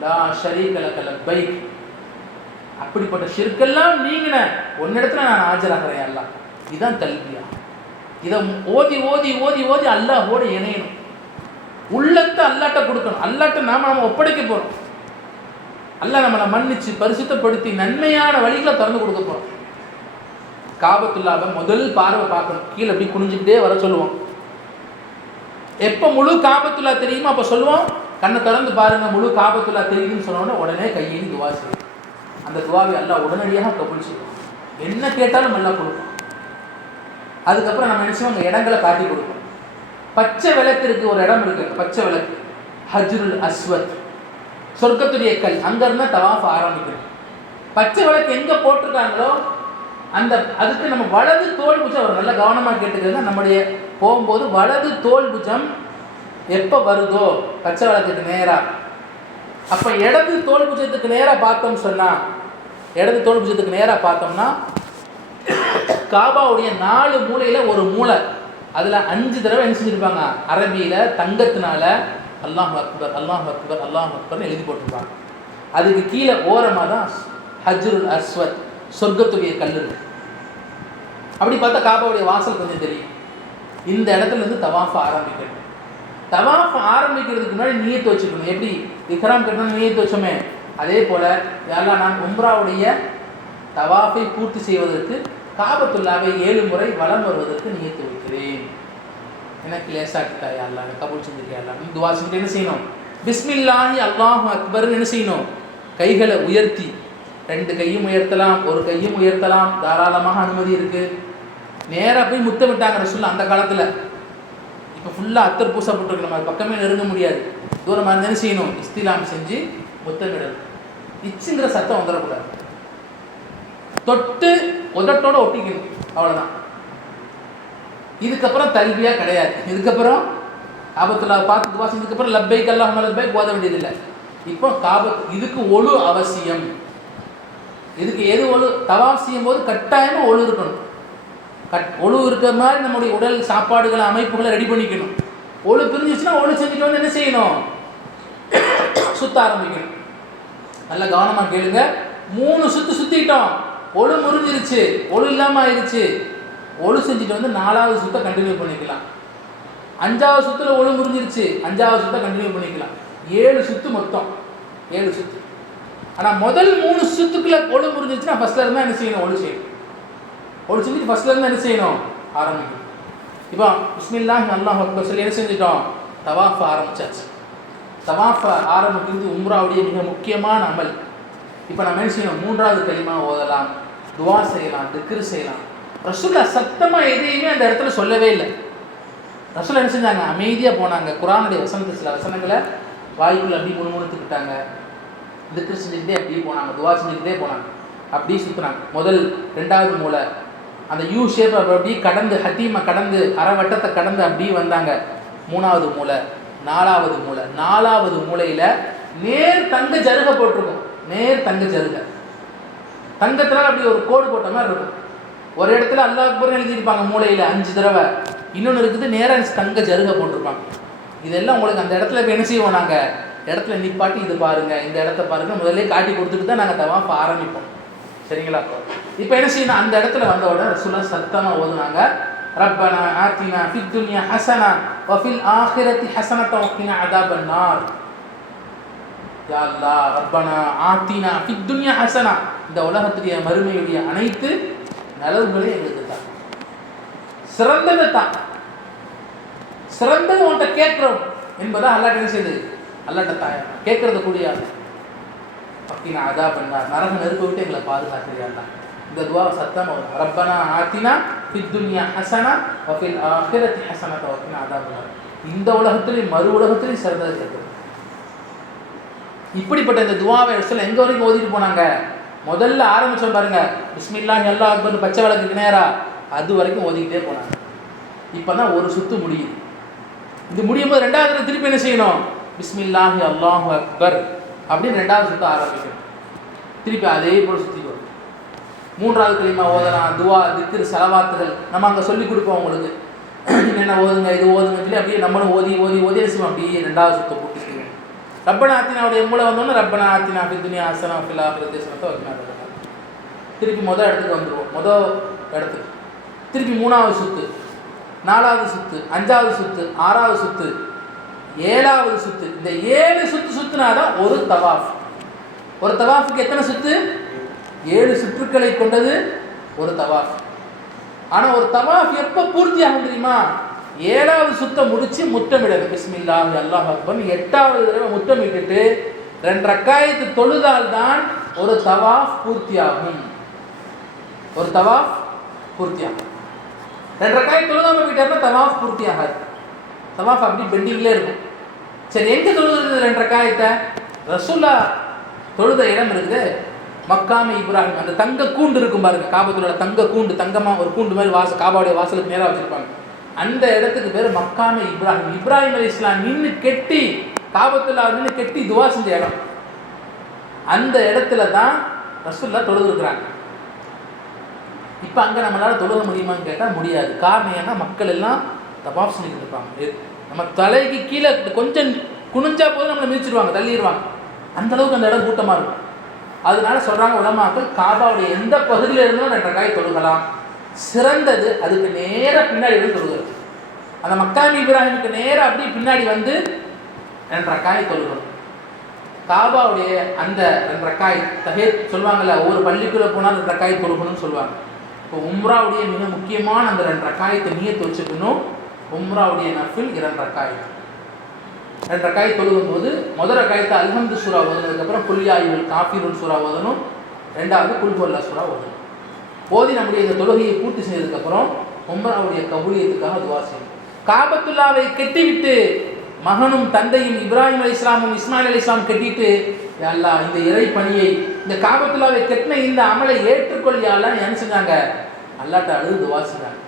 லா ஷரீக லக லப்பைக். அப்படிப்பட்ட ஷிர்க்கெல்லாம் நீங்கின உன்னிடத்துல நான் ஆஜராகிறேன் அல்லாஹ். இதுதான் தல்பியா. இதை ஓதி ஓதி ஓதி ஓதி அல்லாஹ்வோடு இணையணும். உள்ளத்தை அல்லாட்ட கொடுக்கணும். அல்லாட்ட நாம ஒப்படைக்க போகிறோம். அல்லாஹ் நம்மளை மன்னிச்சு பரிசுத்தப்படுத்தி நன்மையான வழிகளை திறந்து கொடுக்க போகிறோம். காபத்துல்லாவை முதல் பார்வை பார்க்கணும். கீழே அப்படி குனிஞ்சுக்கிட்டே வர சொல்லுவோம். எப்போ முழு காபத்துல்லா தெரியுமோ அப்போ சொல்லுவோம், கண்ணை திறந்து பாருங்க, முழு காபத்துல்லா தெரியுதுன்னு சொன்னோடனே உடனே கையேறி துவா செய்யும். அந்த துவாவை அல்லாஹ் உடனடியாக கபூல் செய்வோம். என்ன கேட்டாலும் நல்லா கொடுப்போம். அதுக்கப்புறம் நம்ம நினைச்சோம் அங்கே இடங்களை காட்டி கொடுப்போம். பச்சை விளக்கு இருக்கு, ஒரு இடம் இருக்கு, பச்சை விளக்கு ஹஜ்ருல் அஸ்வத், சொர்க்கத்துடைய கல், அங்கிருந்தா தவாஃப் ஆரம்பிக்கணும். பச்சை விளக்கு எங்க போட்டிருக்காங்களோ அந்த அதுக்கு நம்ம வலது தோல் புஜம், அவர் நல்ல கவனமாக கேட்டுக்கிறது, நம்முடைய போகும்போது வலது தோல் புஜம் எப்போ வருதோ பச்சை விளக்குக்கு நேராக, அப்போ இடது தோல் புஜத்துக்கு நேராக பார்த்தோம்னு சொன்னால், இடது தோல் புஜத்துக்கு நேராக பார்த்தோம்னா காபாவுடைய 4 மூலையில் ஒரு மூலை, அதில் 5 தடவை என்ன செஞ்சுருப்பாங்க, அரபியில் தங்கத்தினால அல்லாஹ் அக்பர் அல்லாஹ் அக்பர் அல்லாஹ் அக்பர்னு எழுதி போட்டிருப்பாங்க. அதுக்கு கீழே ஓரமாக தான் ஹஜ்ருல் அஸ்வத், சொர்க்கத்துடைய கல் இருக்கு. அப்படி பார்த்தா காபாவுடைய வாசல் கொஞ்சம் தெரியும். இந்த இடத்துல இருந்து தவாஃப் ஆரம்பிக்கணும். தவாஃப் ஆரம்பிக்கிறதுக்கு முன்னாடி நியத்து வச்சுக்கணும். எப்படி இக்ராம் கட்டணும் நியத்து வச்சோமே, அதே போல் யாரெல்லாம் நான் உம்ராவுடைய தவாஃபை பூர்த்தி செய்வதற்கு காபத்துல்லாவை 7 முறை வலம் வருவதற்கு நியத்து வைக்கிறேன். எனக்கு லேசாக்கிட்டா யாரெல்லாம் கபூல் செஞ்சுருக்கா யாரெல்லாம் துவா செஞ்சுட்டு என்ன செய்யணும், பிஸ்மில்லாஹி அல்லாஹு அக்பர்னு என்ன செய்யணும், கைகளை உயர்த்தி, 2 கையும் உயர்த்தலாம், 1 கையும் உயர்த்தலாம், தாராளமாக அனுமதி இருக்குது. நேராக போய் முத்த விட்டாங்க ரசூலுல்லாஹ் அந்த காலத்தில். இப்போ ஃபுல்லாக அத்தர் பூசப்பட்டிருக்கு, நம்ம அது பக்கமே நெருங்க முடியாது. தூரமாக இருந்தாலும் செய்யணும், இஸ்திலாம் செஞ்சு முத்தமிடணும். இச்சுங்கிற சத்தம் வந்துடக்கூடாது. தொட்டு உதட்டோட ஒட்டிக்கணும், அவ்வளோதான். இதுக்கப்புறம் தல்பியா கிடையாது. இதுக்கப்புறம் காபத்துல்லாவை பார்த்து துவா செஞ்சதுக்கப்புறம் லப்பைக் அல்லாஹும்ம லப்பைக் ஓத வேண்டியதில்லை. இப்போ இதுக்கு ஒழு அவசியம். இதுக்கு எது ஒழு, தவாஃப் செய்யும் போது கட்டாயமாக ஒழு இருக்கணும். ஒழு இருக்கிற மாதிரி நம்முடைய உடல் சாப்பாடுகளை அமைப்புகளை ரெடி பண்ணிக்கணும். ஒழு பிரிஞ்சிச்சுன்னா ஒழு செஞ்சுட்டு வந்து என்ன செய்யணும், சுத்த ஆரம்பிக்கணும். நல்லா கவனமாக கேளுங்க. 3 சுற்று சுற்றிட்டோம், ஒழு முறிஞ்சிருச்சு, ஒழு இல்லாமல் ஆயிடுச்சு. ஒழு செஞ்சுட்டு வந்து 4வது சுற்றை கண்டினியூ பண்ணிக்கலாம். 5வது சுற்றில் ஒழு முறிஞ்சிருச்சு, 5வது சுற்றை கண்டினியூ பண்ணிக்கலாம். 7 சுற்று மொத்தம், 7 சுற்று. ஆனால் முதல் 3 சுற்றுக்குள்ளே ஒழு முறிஞ்சிருச்சுன்னா ஃபஸ்ட்டில் இருந்தால் என்ன செய்யணும், ஒழு செய்யணும். ஒழு செஞ்சுட்டு ஃபஸ்ட்டில் இருந்தால் என்ன செய்யணும், ஆரம்பிக்கணும். இப்போ பிஸ்மில்லாஹி அல்லாஹ் அக்பர் சொல்லி என்ன செஞ்சுட்டோம், தவாஃப் ஆரம்பிச்சாச்சு. தவாஃப் ஆரம்பிக்கிறது உம்ராவுடைய மிக முக்கியமான அமல். இப்போ நம்ம என்ன செய்யணும், 3வது கலிமா ஓதலாம், துவா செய்யலாம், திக்ர் செய்யலாம். ரசூலுல்லாஹ் சத்தமாக எதையுமே அந்த இடத்துல சொல்லவே இல்லை. ரசூலுல்லாஹ் என்ன செஞ்சாங்க, அமைதியாக போனாங்க. குர்ஆனுடைய வசனத்தை சில வசனங்களை வாய்க்குள்ள அப்படி முணுமுணுத்துக்கிட்டாங்க, திக்ர் செஞ்சுக்கிட்டே அப்படியே போனாங்க, துவா செஞ்சுக்கிட்டே போனாங்க, அப்படியே சுற்றுனாங்க. முதல் 2வது மூலை அந்த யூ ஷேப் அப்படியே கடந்து, ஹத்தீமை கடந்து, அரைவட்டத்தை கடந்து அப்படியே வந்தாங்க. 3வது மூலை, 4வது மூலை. 4வது மூலையில் நேர் தங்க ஜருக போட்டிருக்கும், நேர் தங்க ஜருக, தங்கத்தினால அப்படி ஒரு கோடு போட்ட மாதிரி இருக்கும். ஒரு இடத்துல அல்லாஹ் அக்பர்னு எழுதியிருப்பாங்க மூலையில் 5 தடவை, இன்னொன்று இருக்குது நேராக தங்க ஜருக போட்டிருப்பாங்க. இதெல்லாம் உங்களுக்கு அந்த இடத்துல இப்போ என்ன செய்வோம், நாங்கள் இடத்துல நிப்பாட்டி இது பாருங்கள், இந்த இடத்த பாருங்கள், முதல்ல காட்டி கொடுத்துட்டு தான் நாங்கள் தவாஃப் ஆரம்பிப்போம். சரிங்களா? இப்போ என்ன செய்யணும், அந்த இடத்துல வந்த உடனே ரசூலுல்லாஹ் சத்தமாக ஓதுனாங்க, ரப்பனா ஆத்தினா ஃபித் துன்யா ஹஸனா வ ஃபில் ஆখিরাতি ஹஸனத்தன் வ கினா அஸாபன் நார். யா அல்லாஹ், ரப்பனா ஆத்தினா ஃபித் துன்யா ஹஸனா, இந்த உலகத்துடைய மறுமையுடைய அனைத்து நலவுகளையும் எங்களுக்கு தான், சிறந்தது தான், சிறந்தது உன்கிட்ட கேட்கிறோம் என்பதா அல்லாஹ் என்ன செய்யுது, அல்லாஹ்ட்ட தாயா கேட்கறது கூடிய பக்கினா அஸாபன் நார், நரக நெருப்பை விட்டு எங்களை பாதுகாக்கிறாங்க. இந்த துவா சத்தமாக வரும், ரப்பனா ஆத்தினா ஃபித் துன்யா ஹஸனா வ ஃபில் ஆখিরাতি ஹஸனத்தன் வ கினா அஸாபன் நார். இந்த உலகத்திலையும் மறு உலகத்திலையும் சிறந்தது கேட்குறது. இப்படிப்பட்ட இந்த துவாவை ரசூலுல்லாஹ் எங்கே வரைக்கும் ஓதிட்டு போனாங்க, முதல்ல ஆரம்பிச்சோம் பாருங்க, பிஸ்மில்லாஹி அல்லாஹ் அக்பர் பச்சை விளக்குக்கு நேரா, அது வரைக்கும் ஓதிக்கிட்டே போனாங்க. இப்போ தான் ஒரு சுற்று முடியுது. இது முடியும் போது 2வது திருப்பி என்ன செய்யணும், பிஸ்மில்லாஹி அல்லாஹு அக்பர் அப்படின்னு 2வது சுற்று ஆரம்பிக்கணும். திருப்பி அதே போல் சுற்றி வரும். 3வது கலிமா ஓதலாம், துவா திக்ர் சலவாத்துகள் நம்ம அங்கே சொல்லிக் கொடுப்போம் உங்களுக்கு, என்னென்ன ஓதுங்க இது ஓதுங்க சொல்லி அப்படியே நம்மளும் ஓதி ஓதி ஓதி செய்வோம். அப்படியே 2வது சுற்றை போட்டு செய்வோம். ரப்பனா ஆத்தினாவுடைய மூளை வந்தோன்னா ரப்பனா ஆத்தினா ஃபித் துன்யா ஹஸனா ஃபில் ஆখিরাতি ஹஸனத்தன் வ கினா அஸாபன் நார். திருப்பி இடத்துக்கு வந்துடுவோம். இடத்துக்கு திருப்பி 3வது சுத்து, 4வது சுத்து, 5வது சுத்து, 6வது சுத்து, 7வது சுத்து. இந்த 7 சுத்து சுத்தினாதான் ஒரு தவாஃப். ஒரு தவாஃபுக்கு எத்தனை சுத்து? 7 சுற்றுக்களை கொண்டது ஒரு தவாஃப். ஆனால் ஒரு தவாஃப் எப்போ பூர்த்தி ஆகும் தெரியுமா? 7வது சுத்தம் முடிச்சு முத்தமிடணும். பிஸ்மில்லாஹ் அல்லாஹ் அக்பர் 8வது தடவை முத்தமிட்டுட்டு 2 ரக்காயத்து தொழுதால் தான் ஒரு தவாஃப் பூர்த்தியாகும். ஒரு தவாஃப் பூர்த்தியாகும். 2 ரக்காயத்து தொழுதாம போயிட்டாருன்னா தவாஃப் பூர்த்தி ஆகாது. தவாஃப் அப்படி பெண்டிங்லேயே இருக்கும். சரி, எங்கே தொழுது 2 ரக்காயத்தை? ரசூல்லா தொழுத இடம் இருக்குது மக்காமி இப்ராஹிம். அந்த தங்க கூண்டு இருக்கும் பாருங்க, காபத்துள்ள தங்க கூண்டு, தங்கமாக ஒரு கூண்டு மாதிரி காபாவுடைய வாசலுக்கு நேராக வச்சுருப்பாங்க. அந்த இடத்துக்கு பேர் மக்காமி இப்ராஹிம். இப்ராஹிம் அலைஹிஸ்ஸலாம் நின்று கெட்டி, காபத்துல்லா நின்று கெட்டி துவா செஞ்ச இடம். அந்த இடத்துல தான் ரசூல்லா தொழுதுருக்குறாங்க. இப்போ அங்கே நம்மளால் தொழுக முடியுமான்னு கேட்டால் முடியாது. காரணம் ஏன்னா மக்கள் எல்லாம் தவாஃப் செஞ்சுக்கிட்டு இருப்பாங்க. நம்ம தலைக்கு கீழே கொஞ்சம் குனிஞ்சா போது நம்மளை மிதிச்சிடுவாங்க, தள்ளிடுவாங்க. அந்தளவுக்கு அந்த இடம் கூட்டமாக இருக்கும். அதனால சொல்கிறாங்க உலமாக்கள், காபாவுடைய எந்த பகுதியில் இருந்தும் 2 ரக்காய் தொழுகலாம். சிறந்தது அதுக்கு நேராக பின்னாடி வந்து தொழுகிறது. அந்த மக்காமி இப்ராஹிமுக்கு நேராக அப்படி பின்னாடி வந்து 2 ரக்காய் தொழுகணும். காபாவுடைய அந்த 2 ரக்காய் தஹீத் சொல்லுவாங்கள்ல, ஒவ்வொரு பள்ளிக்குள்ளே போனால் 2 ரக்காய் தொழுகணும்னு சொல்லுவாங்க. இப்போ உம்ராவுடைய மிக முக்கியமான அந்த 2 ரக்காயத்தை நியத்து வச்சுக்கணும். உம்ராவுடைய நஃபில் 2 ரக்காய். 2 ரக்காய் தொழுகும் போது முதல் ரக்காயத்தை அல்ஹம்து சூரா ஓதுனதுக்கப்புறம் குல் யா அய்யுஹல் காஃபிரூன் சூரா ஓதணும். 2வது குல் ஹுவல்லாஹ் சூரா ஓதணும். ஓதி நம்முடைய இந்த தொழுகையை பூர்த்தி செய்ததுக்கப்புறம் உம்ராவுடைய கபூலியத்துக்காக துவா செய்யணும். காபத்துல்லாவை கெட்டிவிட்டு மகனும் தந்தையும் இப்ராஹிம் அலைஹிஸ்ஸலாமும் இஸ்மாயில் அலைஹிஸ்ஸலாம் கெட்டிட்டு, யா அல்லாஹ் இந்த இறை பணியை, இந்த காபத்துல்லாவை கெட்டின இந்த அமலை ஏற்றுக்கொள் யா அல்லாஹ்னு என்ன செஞ்சாங்க? அல்லாஹ்ட்ட அழுது துவா செஞ்சாங்க.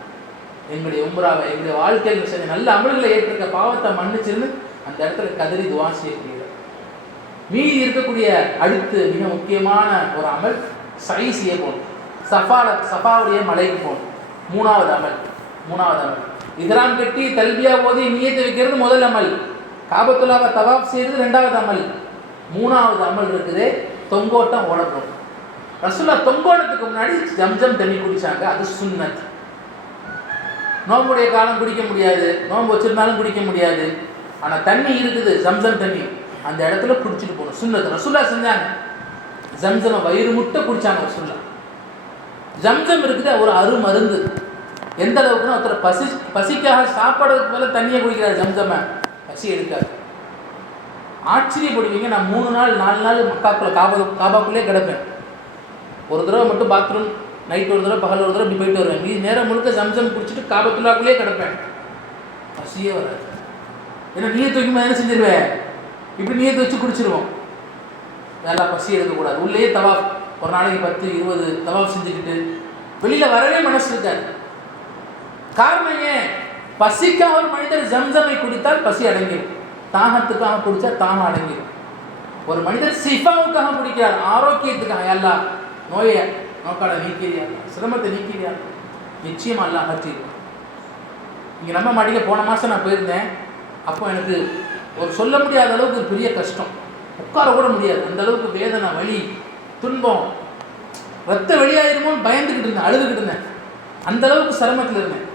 எங்களுடைய உம்ராவை, எங்களுடைய வாழ்க்கையில் செஞ்ச நல்ல அமல்களை ஏற்றுக்க, பாவத்தை மன்னிச்சிருந்து அந்த இடத்துல கதறி துவா செய்யக்கூடியது. மீதி இருக்கக்கூடிய அடுத்து மிக முக்கியமான ஒரு அமல் சை செய்ய போகணும். சஃபாவுடைய மலைக்கு போகணும். 3வது அமல். இஹ்ராம் கட்டி தல்பியா ஓதி நியத்தை வைக்கிறது முதல் அமல். காபத்துல்லாவை தவாஃப் செய்கிறது 2வது அமல். 3வது அமல் இருக்குது தொங்கோட்டம் ஓட போகணும். ரசூலுல்லாஹ் தொங்கோட்டத்துக்கு முன்னாடி ஜம்ஜம் தண்ணி குடிச்சாங்க. அது சுன்னத். நோம்புடைய காலம் குடிக்க முடியாது, நோம்பு வச்சிருந்தாலும் குடிக்க முடியாது. ஆனால் தண்ணி இருக்குது, ஜம்சம் தண்ணி, அந்த இடத்துல குடிச்சிட்டு போகணும். சுன்னத் ரசூலுல்லாஹ் செஞ்சாங்க. ஜம்சமை வயிறு முட்டை குடிச்சாங்க ரசூலுல்லாஹ். ஜம்சம் இருக்குது ஒரு அருமருந்து. எந்த அளவுக்குன்னா ஒருத்தர் பசிக்காக சாப்பாடுறதுக்கு மேலே தண்ணியை குடிக்கிறார். ஜம்சமை பசி எடுக்காது. ஆச்சரியப்படுவீங்க. நான் 3 நாள் 4 நாள் காபாக்குள்ளே கிடப்பேன். ஒரு தடவை மட்டும் பாத்ரூம், நைட் ஒரு தடவை, பகல் ஒரு தடவை இப்படி போயிட்டு வருவேன். மீதி நேரம் முழுக்க ஜம்சம் குடிச்சிட்டு காபத்துல்லாக்குள்ளே கிடப்பேன். பசியே வராது. ஏன்னா நீயத்து வைக்கும்போது என்ன செஞ்சிருவேன்? இப்படி நீயத்து வச்சு குடிச்சிருவோம். நல்லா பசி எடுக்கக்கூடாது. உள்ளேயே தவாஃப் ஒரு நாளைக்கு 10 20 தவாஃப் செஞ்சுக்கிட்டு வெளியில் வரவே மனசு இருக்காது. காரணம் ஏன்? பசிக்காக ஒரு மனிதர் ஜம்சமை குடித்தால் பசி அடங்கிடும். தாகத்துக்காக குடித்தா தாகம் அடங்கிடும். ஒரு மனிதர் சிஃபாவுக்காக குடிக்கிறார், ஆரோக்கியத்துக்காக. எல்லாம் நோயை நோக்காட நீக்கிறியா, சிரமத்தை நீக்கிறியா, நிச்சயம் அல்லாஹ் அகற்றிடுவான். இங்கே நம்ம மாட்டிக்க போன மாதம் நான் போயிருந்தேன். அப்போ எனக்கு ஒரு சொல்ல முடியாத அளவுக்கு ஒரு பெரிய கஷ்டம். உட்கார கூட முடியாது. அந்த அளவுக்கு வேதனை, வலி, துன்பம், ரத்த வெளியாயிருமோன்னு பயந்துக்கிட்டு இருந்தேன், அழுதுகிட்டு இருந்தேன். அந்த அளவுக்கு சிரமத்தில் இருந்தேன்.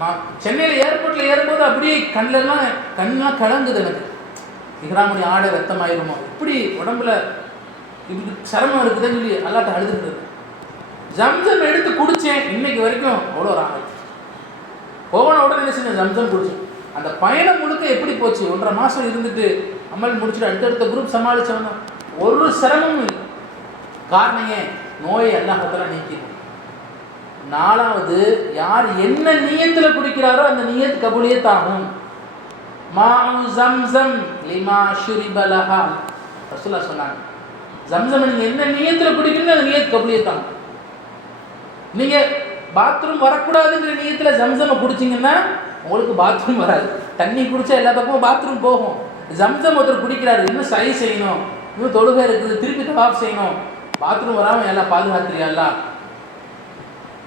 நான் சென்னையில் ஏர்போர்ட்டில் ஏறும்போது அப்படியே கண்ணெலாம் கலங்குது எனக்கு. இஹ்ராமுடைய ஆடை ரத்தமாயிருமோ, இப்படி உடம்புல இப்படி சிரமம் இருக்குதுன்னு சொல்லி அல்லாட்ட அழுதுகிட்டு இருந்தேன். ஜம்சம் எடுத்து குடித்தேன். இன்னைக்கு வரைக்கும் அவ்வளோ ராகம். போன உடனே என்ன செஞ்சேன்? ஜம்சம் குடிச்சேன். அந்த பயணம் முழுக்க எப்படி போச்சு? 1.5 மாதம் இருந்துட்டு அமல் முடிச்சுட்டு அடுத்தடுத்த குரூப் சமாளித்தவங்க ஒரு சிரமமும் இல்லை. காரணம் ஏன்? நோயை அல்லாஹ்தாலா நீக்கிடும். 4வது, யார் என்ன நியத்தில் குடிக்கிறாரோ அந்த நியத் கபூலியத் ஆகும். மாஉ ஜம்சம் லிமா ஷுரிப லஹா. ரசூலுல்லாஹ் சொன்னாங்க, ஜம்சம் நீங்கள் என்ன நியத்தில் குடிக்கிறீங்க அந்த நியத் கபூலியத் ஆகும். நீங்கள் பாத்ரூம் வரக்கூடாதுங்கிற நியத்தில் ஜம்சமை குடிச்சிங்கன்னா உங்களுக்கு பாத்ரூம் வராது. தண்ணி குடித்தா எல்லா பக்கமும் பாத்ரூம் போகும். ஜம்சம் ஒருத்தர் குடிக்கிறாரு, இன்னும் சை செய்யணும், இன்னும் தொழுகை இருக்குது, திருப்பி தவாஃப் செய்யணும், பாத்ரூம் வராமல் எல்லாம் பாதுகாத்துறியா எல்லாம்,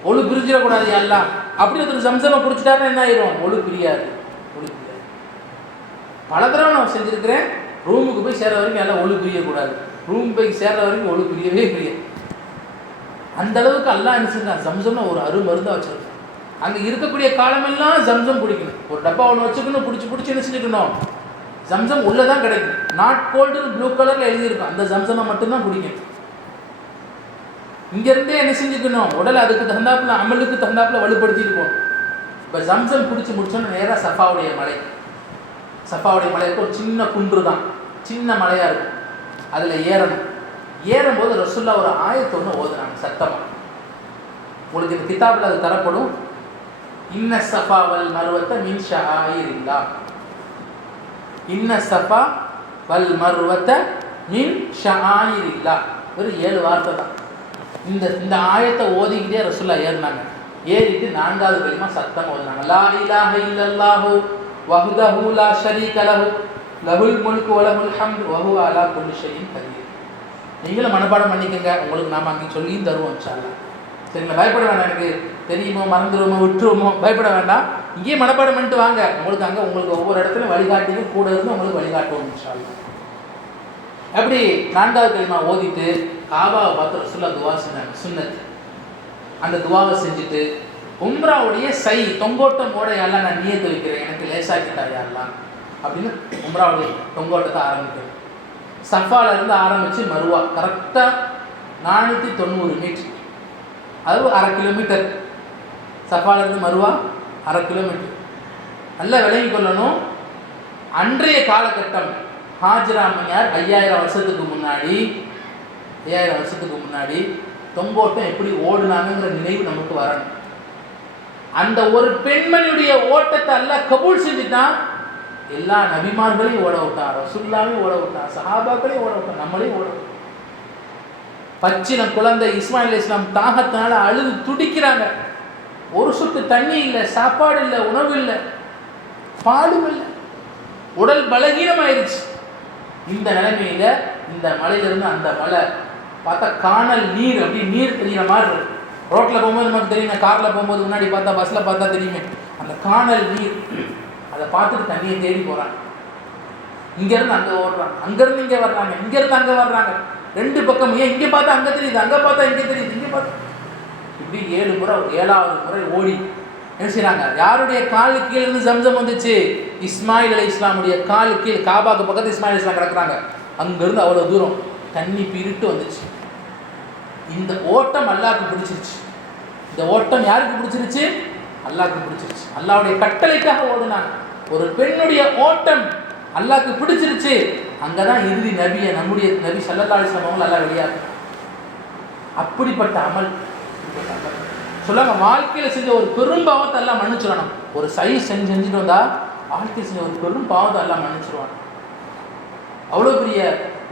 ஒழு பிரிஞ்சிடக்கூடாது எல்லாம். அப்படி ஒருத்தர் ஜம்சமை குடிச்சிட்டாருன்னா என்ன ஆயிரும்? ஒழு பிரியாது. பல தடவை நான் செஞ்சுருக்கிறேன். ரூமுக்கு போய் சேர்ற வரைக்கும் எல்லாம் ஒழு பிரியக்கூடாது, ரூம் போய் சேர்ற வரைக்கும் ஒழு பிரியவே பிரியாது. அந்த அளவுக்கு அல்லாஹ் என்ன செஞ்சான்? ஜம்சம்னு ஒரு அருமருந்தாக வச்சிருக்கேன். அங்கே இருக்கக்கூடிய காலமெல்லாம் ஜம்சம் குடிக்கணும். ஒரு டப்பா ஒன்று வச்சுக்கணும், பிடிச்சி என்ன செஞ்சுக்கணும், ஜம்சம் உள்ளே தான் கிடைக்கும். நாட் கோல்டுன்னு ப்ளூ கலரில் எழுதியிருக்கும், அந்த ஜம்சமை மட்டும்தான் குடிக்கணும். இங்கேருந்தே என்ன செஞ்சுக்கணும், உடல் அதுக்கு தகுந்தாப்புல, அமலுக்கு தகுந்தாப்புல வலுப்படுத்திட்டு போகணும். இப்போ ஜம்சம் குடிச்சு முடிச்சோன்னா நேராக சஃபாவுடைய மலை. சஃபாவுடைய மலைக்கு ஒரு சின்ன குன்று தான், சின்ன மலையாக இருக்கும். அதில் ஏறணும். ஏறும்போது ரசூல்லா ஒரு ஆயத்தை ஒன்று ஓதுனாங்க சத்தமாக. உங்களுக்கு இந்த கிதாபில் அது தரப்படும். இன்ன சஃபா வல் மர்வத்த மின் ஷஆயிரில்லாஹ். இன்ன சஃபா வல் மர்வத்த மின் ஷஆயிரில்லாஹ். ஒரு 7 வார்த்தை தான். இந்த ஆயத்தை ஓதிக்கிட்டே ரசூல்லா ஏறினாங்க. ஏறிட்டு 4வது கலிமா சத்தம் ஓதுனாங்க. லா இலாஹ இல்லல்லாஹு வஹ்தஹு லா ஷரீக லஹு லஹுல் முல்கு வ லஹுல் ஹம்து வ ஹுவ அலா குல்லி ஷைஇன் கதீர். நீங்களும் மனப்பாடம் பண்ணிக்கங்க, உங்களுக்கு நாம அங்கே சொல்லியும் தருவோம் இன்ஷா அல்லாஹ். சரிங்களா? பயப்பட வேண்டாம், எனக்கு தெரியுமோ மறந்துடுவோமோ விட்டுருவோமோ பயப்பட வேண்டாம். இங்கேயே மனப்பாடம் பண்ணிட்டு வாங்க. உங்களுக்கு அங்கே உங்களுக்கு ஒவ்வொரு இடத்துலையும் வழிகாட்டியும் கூட இருந்து உங்களுக்கு வழிகாட்டுவோம் இன்ஷா அல்லாஹ். அப்படி 4வது கலிமா ஓதிட்டு காபாவை பார்த்து ரசூலுல்லாஹ் துவா செஞ்சாங்க, சுன்னத். அந்த துவாவை செஞ்சுட்டு உம்ராவுடைய தொங்கோட்டம் ஓடையெல்லாம் நான் நியத்து வைக்கிறேன், எனக்கு லேசாக்கிட்டாயா எல்லாம் அப்படின்னு உம்ராவுடைய தொங்கோட்டத்தை ஆரம்பிக்கிறேன். சஃபாலேருந்து ஆரம்பித்து மருவா கரெக்டாக 490 மீட்டர், அது 1/2 கிலோமீட்டர். சஃபாலேருந்து மருவா 1/2 கிலோமீட்டர். நல்லா விளங்கி கொள்ளணும். அன்றைய காலகட்டம் ஹாஜிரா அம்மையார் 5000 வருஷத்துக்கு முன்னாடி தொங்கோட்டம் எப்படி ஓடுனாங்கிற நினைவு நமக்கு வரணும். அந்த ஒரு பெண்மணியுடைய ஓட்டத்தை அல்லாஹ் கபூல் செஞ்சுட்டான். எல்லா நபிமார்களையும் ஓட விட்டான், ரசூலுல்லாவையும் ஓட விட்டான், சஹாபாக்களையும் ஓட விட்டான், நம்மளையும் ஓட விட்டான். பச்சின குழந்தை இஸ்மாயில் அலைஹிஸ்ஸலாம் தாகத்தினால அழுது துடிக்கிறாங்க. ஒரு சொட்டு தண்ணி இல்லை, சாப்பாடு இல்லை, உணவு இல்லை, பாலும் இல்லை, உடல் பலகீனமாயிருச்சு. இந்த நிலைமையில இந்த மலையிலிருந்து அந்த மலை பார்த்தா காணல் நீர், அப்படி நீர் தெரிகிற மாதிரி இருக்கு. ரோட்டில் போகும்போது நமக்கு தெரியுமே, காரில் போகும்போது முன்னாடி பார்த்தா, பஸ்ஸில் பார்த்தா தெரியுமே, அந்த காணல் நீர். அதை பார்த்துட்டு தண்ணியை தேடி போகிறாங்க. இங்கேருந்து அங்கே ஓடுறாங்க, அங்கேருந்து இங்கே வர்றாங்க, இங்கேருந்து அங்கே வர்றாங்க. 2 பக்கம், ஏன் இங்கே பார்த்தா அங்கே தெரியுது, அங்கே பார்த்தா இங்கே தெரியுது, இங்கே பார்த்தா இப்படி 7 முறை, 7வது முறை ஓடி என்ன செய்கிறாங்க, யாருடைய காலு கீழே இருந்து ஜம்சம் வந்துச்சு, இஸ்மாயில் அலைஹிஸ்ஸலாமுடைய காலு கீழே, காபாக்கு பக்கத்து இஸ்மாயில் அலைஹிஸ்ஸலாம் கிடக்குறாங்க. அங்கேருந்து அவ்வளோ தூரம் தண்ணி பீரிட்டு வந்துச்சு. இந்த ஓட்டம் அல்லாஹ்க்கு பிடிச்சிருச்சு. இந்த ஓட்டம் யாருக்கு பிடிச்சிருச்சு? அல்லாஹ்க்கு பிடிச்சிருச்சு. அல்லாஹ்வுடைய கட்டளைக்காக ஓடுனாங்க. ஒரு பெண்ணுடைய ஓட்டம் அல்லாஹ்க்கு பிடிச்சிருச்சு. அங்கதான் இறுதி நபியை, நம்முடைய நபி ஸல்லல்லாஹு அலைஹி வஸல்லம் அல்லாஹ் வெளியாக்குறான். அப்படிப்பட்ட அமல் சொல்லாம வாழ்க்கையில் செஞ்ச ஒரு பெரும் பாவத்தை எல்லாம் மன்னிச்சிடணும். ஒரு செஞ்சுட்டு வந்தா வாழ்க்கையில் செஞ்ச ஒரு பெரும் பாவத்தை எல்லாம் மன்னிச்சிருவாங்க. அவ்வளோ பெரிய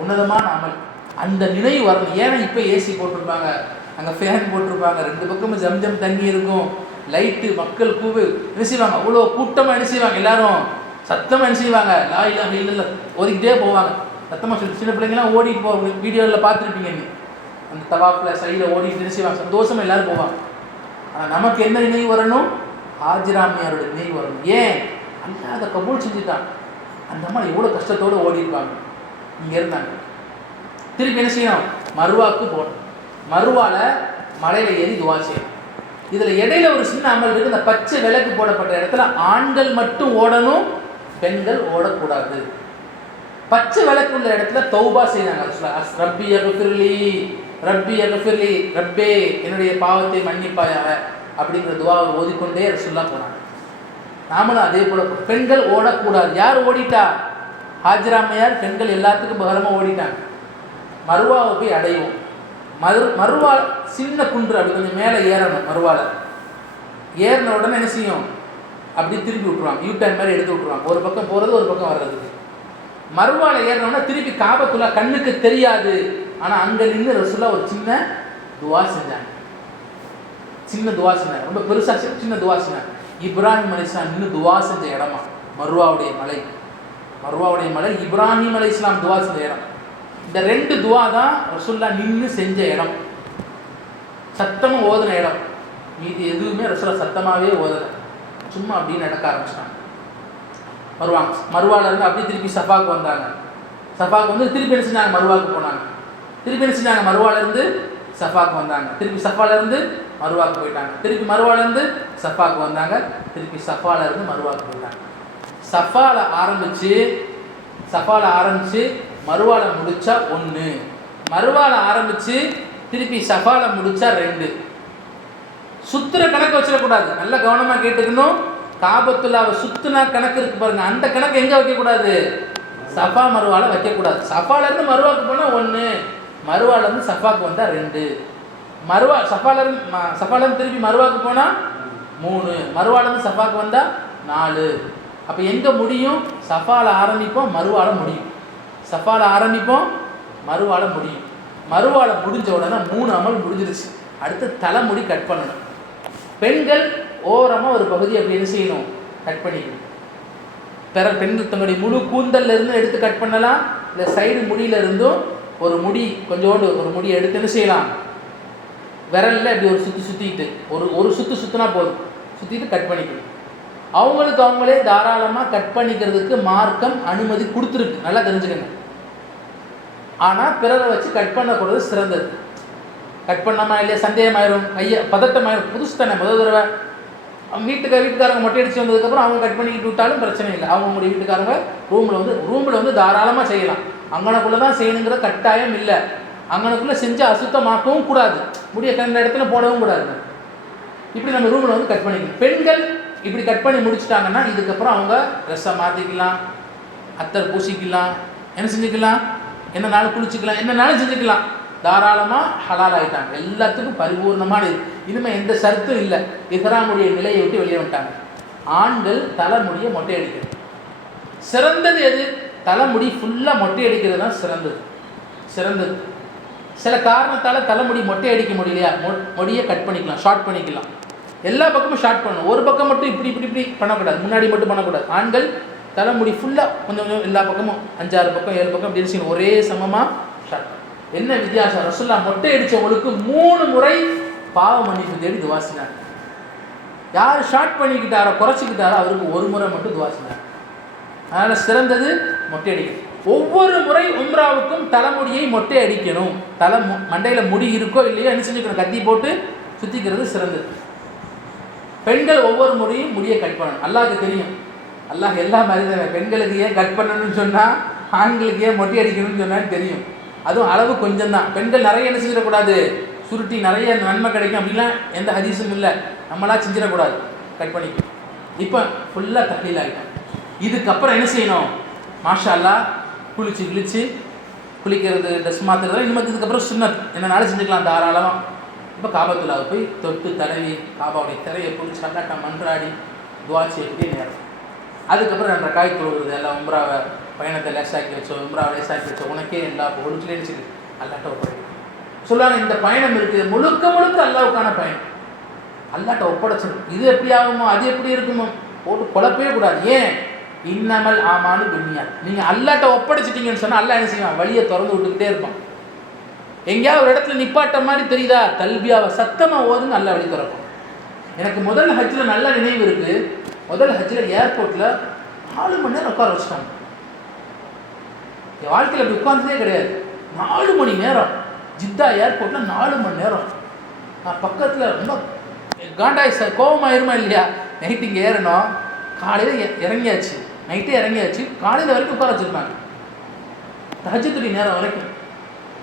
உன்னதமான அமல். அந்த நினைவு வரணும். ஏன்னா இப்போ ஏசி போட்டிருப்பாங்க, அங்கே ஃபேன் போட்டிருப்பாங்க, 2 பக்கமும் ஜம்ஜம் தண்ணி இருக்கும், லைட்டு, மக்கள் கூவு என்ன செய்வாங்க, அவ்வளோ கூட்டமாக என்ன செய்வாங்க, எல்லாரும் சத்தமாக என்ன செய்வாங்க, லா இலாஹ இல்லல்லாஹ் ஓதிக்கிட்டே போவாங்க. சத்தமாக சொல்லி சின்ன பிள்ளைங்களாம் ஓடிட்டு போவாங்க. வீடியோவில் பார்த்துருப்பீங்க, நீ அந்த தவாஃபில் சைடில் ஓடிட்டு என்ன செய்வாங்க, சந்தோஷமாக எல்லோரும் போவாங்க. ஆனால் நமக்கு என்ன நினைவு வரணும்? ஹாஜிரா அம்மையாரோட நினைவு வரணும். ஏன் அல்லாஹ் அதை கபூல் செஞ்சுட்டான். அந்த அம்மா எவ்வளோ கஷ்டத்தோடு ஓடி இருப்பாங்க. இங்கே இருந்தாங்க. திருப்பி என்ன செய்யணும்? மருவாக்கு போகணும். மருவாவில் மலையில் ஏறி துவா செய்யணும். இதில் இடையில ஒரு சின்ன அமல் இருக்குது. இந்த பச்சை விளக்கு போடப்பட்ட இடத்துல ஆண்கள் மட்டும் ஓடணும், பெண்கள் ஓடக்கூடாது. பச்சை விளக்கு உள்ள இடத்துல தௌபா செய்தாங்க. ரப்பி யக்ஃபிர்லி, ரப்பி யக்ஃபிர்லி, ரப்பே என்னுடைய பாவத்தை மன்னிப்பாயாக அப்படிங்கிற துவாவை ஓதிக்கொண்டே ரசூலுல்லாஹ் போனாங்க. நாமளும் அதே போல. பெண்கள் ஓடக்கூடாது. யார் ஓடிட்டா? ஹாஜிரா அம்மையார். பெண்கள் எல்லாத்துக்கும் பகரமாக ஓடிட்டாங்க. மருவாவை போய் அடைவோம். மருவா சின்ன குன்று, அப்படி கொஞ்சம் மேலே ஏறணும். மருவாவில் ஏறின உடனே என்ன செய்யும், அப்படி திருப்பி விட்ருவாங்க. யூட்டர்ன் மாதிரி எடுத்து விட்ருவாங்க. ஒரு பக்கம் போகிறது, ஒரு பக்கம் வர்றதுக்கு. மருவாவில் ஏறினோன்னா திருப்பி காபத்துல்லா கண்ணுக்கு தெரியாது. ஆனால் அங்கே நின்று ரசூலுல்லாஹ் ஒரு சின்ன துவா செஞ்சாங்க. சின்ன துவா செஞ்சாங்க, ரொம்ப பெருசாக சின்ன துவா செஞ்சாங்க. இப்ராஹிம் அலைஹிஸ்ஸலாம் நின்று துவா செஞ்ச இடமா மருவாவுடைய மலை. மருவாவுடைய மலை இப்ராஹிம் அலைஹிஸ்ஸலாம் துவா செஞ்ச இடம். இந்த 2 துவா தான் ரசூலுல்லாஹ் நின்று செஞ்ச இடம், சத்தமாக ஓதுன இடம். மீதி எதுவுமே ரசூலுல்லாஹ் சத்தமாகவே ஓதலை, சும்மா அப்படின்னு நடக்க ஆரம்பிச்சிட்டாங்க. வருவாங்க. மருவாலேருந்து அப்படியே திருப்பி சஃபாக்கு வந்தாங்க. சஃபாக்கு வந்து திருப்பி என்ன செஞ்சாங்க, மருவாக்கு போனாங்க. திருப்பி என்ன செஞ்சாங்க, மருவாலேருந்து சஃபாக்கு வந்தாங்க. திருப்பி சஃபாலேருந்து மருவாக்கு போயிட்டாங்க. திருப்பி மருவாலேருந்து சஃபாக்கு வந்தாங்க. திருப்பி சஃபாலேருந்து மருவாக்கு போயிட்டாங்க. சஃபால ஆரம்பித்து மருவால முடித்தா 1, மருவால ஆரம்பித்து திருப்பி சஃபால முடித்தா 2. சுற்றுற கணக்கு வச்சிடக்கூடாது. நல்லா கவனமாக கேட்டுக்கணும். காபத்துல்லாவை சுற்றுனா கணக்கு இருக்கு பாருங்க, அந்த கணக்கு எங்கே வைக்கக்கூடாது? சஃபா மருவால வைக்கக்கூடாது. சஃபாலேருந்து மருவாக்கு போனால் 1, மருவாலேருந்து சஃபாக்கு வந்தால் 2, சஃபாலேருந்து திருப்பி மருவாக்கு போனால் 3, மருவாலேருந்து சஃபாக்கு வந்தால் 4. அப்போ எங்கே முடியும்? சஃபால ஆரம்பிப்போம், மருவால முடியும். சஃபால ஆரம்பிப்போம், மருவால முடியும். மருவால முடிஞ்ச உடனே 3 அமல் முடிஞ்சிருச்சு. அடுத்து தலைமுடி கட் பண்ணணும். பெண்கள் ஓரமாக ஒரு பகுதி அப்படி என்ன செய்யணும்? கட் பண்ணிக்கணும். பெண்கள் தங்களுடைய முழு கூந்தல்ல இருந்து எடுத்து கட் பண்ணலாம். இல்லை சைடு முடியில இருந்தும் ஒரு முடி கொஞ்சோண்டு ஒரு முடியை எடுத்து என்ன செய்யலாம்? விரலில் இப்படி ஒரு சுற்றிட்டு ஒரு சுற்றுனா போதும், சுற்றிட்டு கட் பண்ணிக்கணும். அவங்களே தாராளமாக கட் பண்ணிக்கிறதுக்கு மார்க்கம் அனுமதி கொடுத்துருக்கு, நல்லா தெரிஞ்சுக்கங்க. ஆனால் பிறரை வச்சு கட் பண்ணக்கூடாது சிறந்தது. கட் பண்ணாமல் இல்லையா சந்தேகமாயிரும், கையை பதட்டமாயிரும். புதுசு தானே, முதல் தடவை வீட்டுக்காரங்க மொட்டை அடித்து வந்ததுக்கப்புறம் அவங்க கட் பண்ணிக்கிட்டு விட்டாலும் பிரச்சனை இல்லை. அவங்களுடைய வீட்டுக்காரங்க ரூமில் வந்து தாராளமாக செய்யலாம். அங்கனக்குள்ளே தான் செய்யணுங்கிற கட்டாயம் இல்லை. அங்கனக்குள்ளே செஞ்சு அசுத்தமாக்கவும் கூடாது, முடிய கண்ட இடத்துல போடவும் கூடாது. இப்படி நம்ம ரூமில் வந்து கட் பண்ணிக்கணும். பெண்கள் இப்படி கட் பண்ணி முடிச்சுட்டாங்கன்னா இதுக்கப்புறம் அவங்க ட்ரெஸ்ஸை மாற்றிக்கலாம், அத்தர் பூசிக்கலாம், என்ன செஞ்சுக்கலாம், என்ன நாள் குளிச்சுக்கலாம், என்ன நாளும் செஞ்சுக்கலாம். தாராளமாக ஹலால் ஆகிட்டாங்க. எல்லாத்துக்கும் பரிபூர்ணமான இனிமேல் எந்த சருத்தும் இல்லை. இஹ்ராமுடைய நிலையை விட்டு வெளியே வந்துட்டாங்க. ஆண்கள் தலைமுடியை மொட்டை அடிக்கிறது சிறந்தது. எது? தலைமுடி ஃபுல்லாக மொட்டை அடிக்கிறது தான் சிறந்தது. சில காரணத்தால் தலைமுடி மொட்டை அடிக்க முடியலையா, முடியை கட் பண்ணிக்கலாம், ஷார்ட் பண்ணிக்கலாம். எல்லா பக்கமும் ஷார்ட் பண்ணணும். ஒரு பக்கம் மட்டும் இப்படி பண்ணக்கூடாது, முன்னாடி மட்டும் பண்ணக்கூடாது. ஆண்கள் தலைமுடி ஃபுல்லாக கொஞ்சம் எல்லா பக்கமும் 5-6 பக்கம் 7 பக்கம் அப்படி செய்யணும், ஒரே சமமாக ஷார்ட். என்ன வித்தியாசம்? ரசூலுல்லாஹ் மொட்டை அடித்தவங்களுக்கு 3 முறை பாவ மன்னிப்பு தேடி துவா செஞ்சாங்க. யார் ஷார்ட் பண்ணிக்கிட்டாரோ, குறைச்சிக்கிட்டாரோ அவருக்கு 1 முறை மட்டும் துவா செஞ்சாங்க. அதனால் சிறந்தது மொட்டை அடிக்கணும். ஒவ்வொரு முறை உம்ராவுக்கும் தலைமுடியை மொட்டை அடிக்கணும். மண்டையில் முடி இருக்கோ இல்லையோ என்ன செஞ்சுக்கணும், கத்தி போட்டு சுற்றிக்கிறது சிறந்தது. பெண்கள் ஒவ்வொரு முறையும் முடியை கட் பண்ணணும். அல்லாஹ்க்கு தெரியும், அல்லாஹ் எல்லா மனிதனும் பெண்களுக்கு ஏன் கட் பண்ணணும்னு சொன்னால், ஆண்களுக்கு ஏன் மொட்டை அடிக்கணும்னு சொன்னான்னு தெரியும். அதுவும் அளவு கொஞ்சம் தான். பெண்கள் நிறைய என்ன செஞ்சிடக்கூடாது, சுருட்டி நிறைய நன்மை கிடைக்கும் அப்படிலாம் எந்த ஹதீஸும் இல்லை. நம்மளாம் செஞ்சிடக்கூடாது, கட் பண்ணிக்கணும். இப்போ ஃபுல்லாக தஹ்லீல் ஆகிட்டோம். இதுக்கப்புறம் என்ன செய்யணும்? மாஷா அல்லாஹ் குளிக்கிறது, ட்ரெஸ் மாற்றுறது இனிமேல் இதுக்கப்புறம் சுன்னத் என்னனாலும் செஞ்சுக்கலாம் தாராளமாக. இப்போ காபத்துல்லாவை போய் தொட்டு தடவி காபாவுடைய திரையை பிடிச்சி அல்லாட்ட மன்றாடி துவா செய்யக்கூடிய நேரம். அதுக்கப்புறம் 2 ரக்காய் தொழுகிறது. எல்லாம் உம்ராவை பயணத்தை லேசாக்கி வச்சோம், உம்ராவை லேசாக்கி வச்சோம், உனக்கே எல்லா பொருட்களையும் நினச்சிது அல்லாட்ட ஒப்படை சொல்லுவாங்க. இந்த பயணம் இருக்குது முழுக்க அல்லாவுக்கான பயணம். அல்லாட்ட ஒப்படைச்சிடும். இது எப்படி ஆகுமோ, அது எப்படி இருக்குமோ போட்டு குழப்பவே கூடாது. ஏன்? இன்னமல் ஆமானு துன்யா. நீங்கள் அல்லாட்ட ஒப்படைச்சிட்டிங்கன்னு சொன்னால் அல்லா என்ன செய்வான், வழியை திறந்து விட்டுக்கிட்டே இருப்பான். எங்கேயாவது ஒரு இடத்துல நிப்பாட்ட மாதிரி தெரியுதா, தல்பியாவை சத்தமாக ஓதுன்னு நல்லா வழி திறக்கும். எனக்கு முதல் ஹஜ்ஜில் நல்ல நினைவு இருக்குது. முதல் ஹஜ்ஜில் ஏர்போர்ட்டில் 4 மணி நேரம் உட்கார வச்சுட்டாங்க. என் வாழ்க்கையில் அப்படி உட்கார்ந்ததே கிடையாது. 4 மணி நேரம் ஜித்தா ஏர்போர்ட்டில் 4 மணி நேரம். நான் பக்கத்தில் ரொம்ப காண்டாய் சார் கோபமாயிருமா இல்லையா. நைட்டு இங்கே ஏறணும், காலையில் இறங்கியாச்சு, நைட்டே இறங்கியாச்சு, காலையில் வரைக்கும் உட்கார வச்சுருந்தாங்க. தஹஜ்ஜுடைய நேரம் வரைக்கும்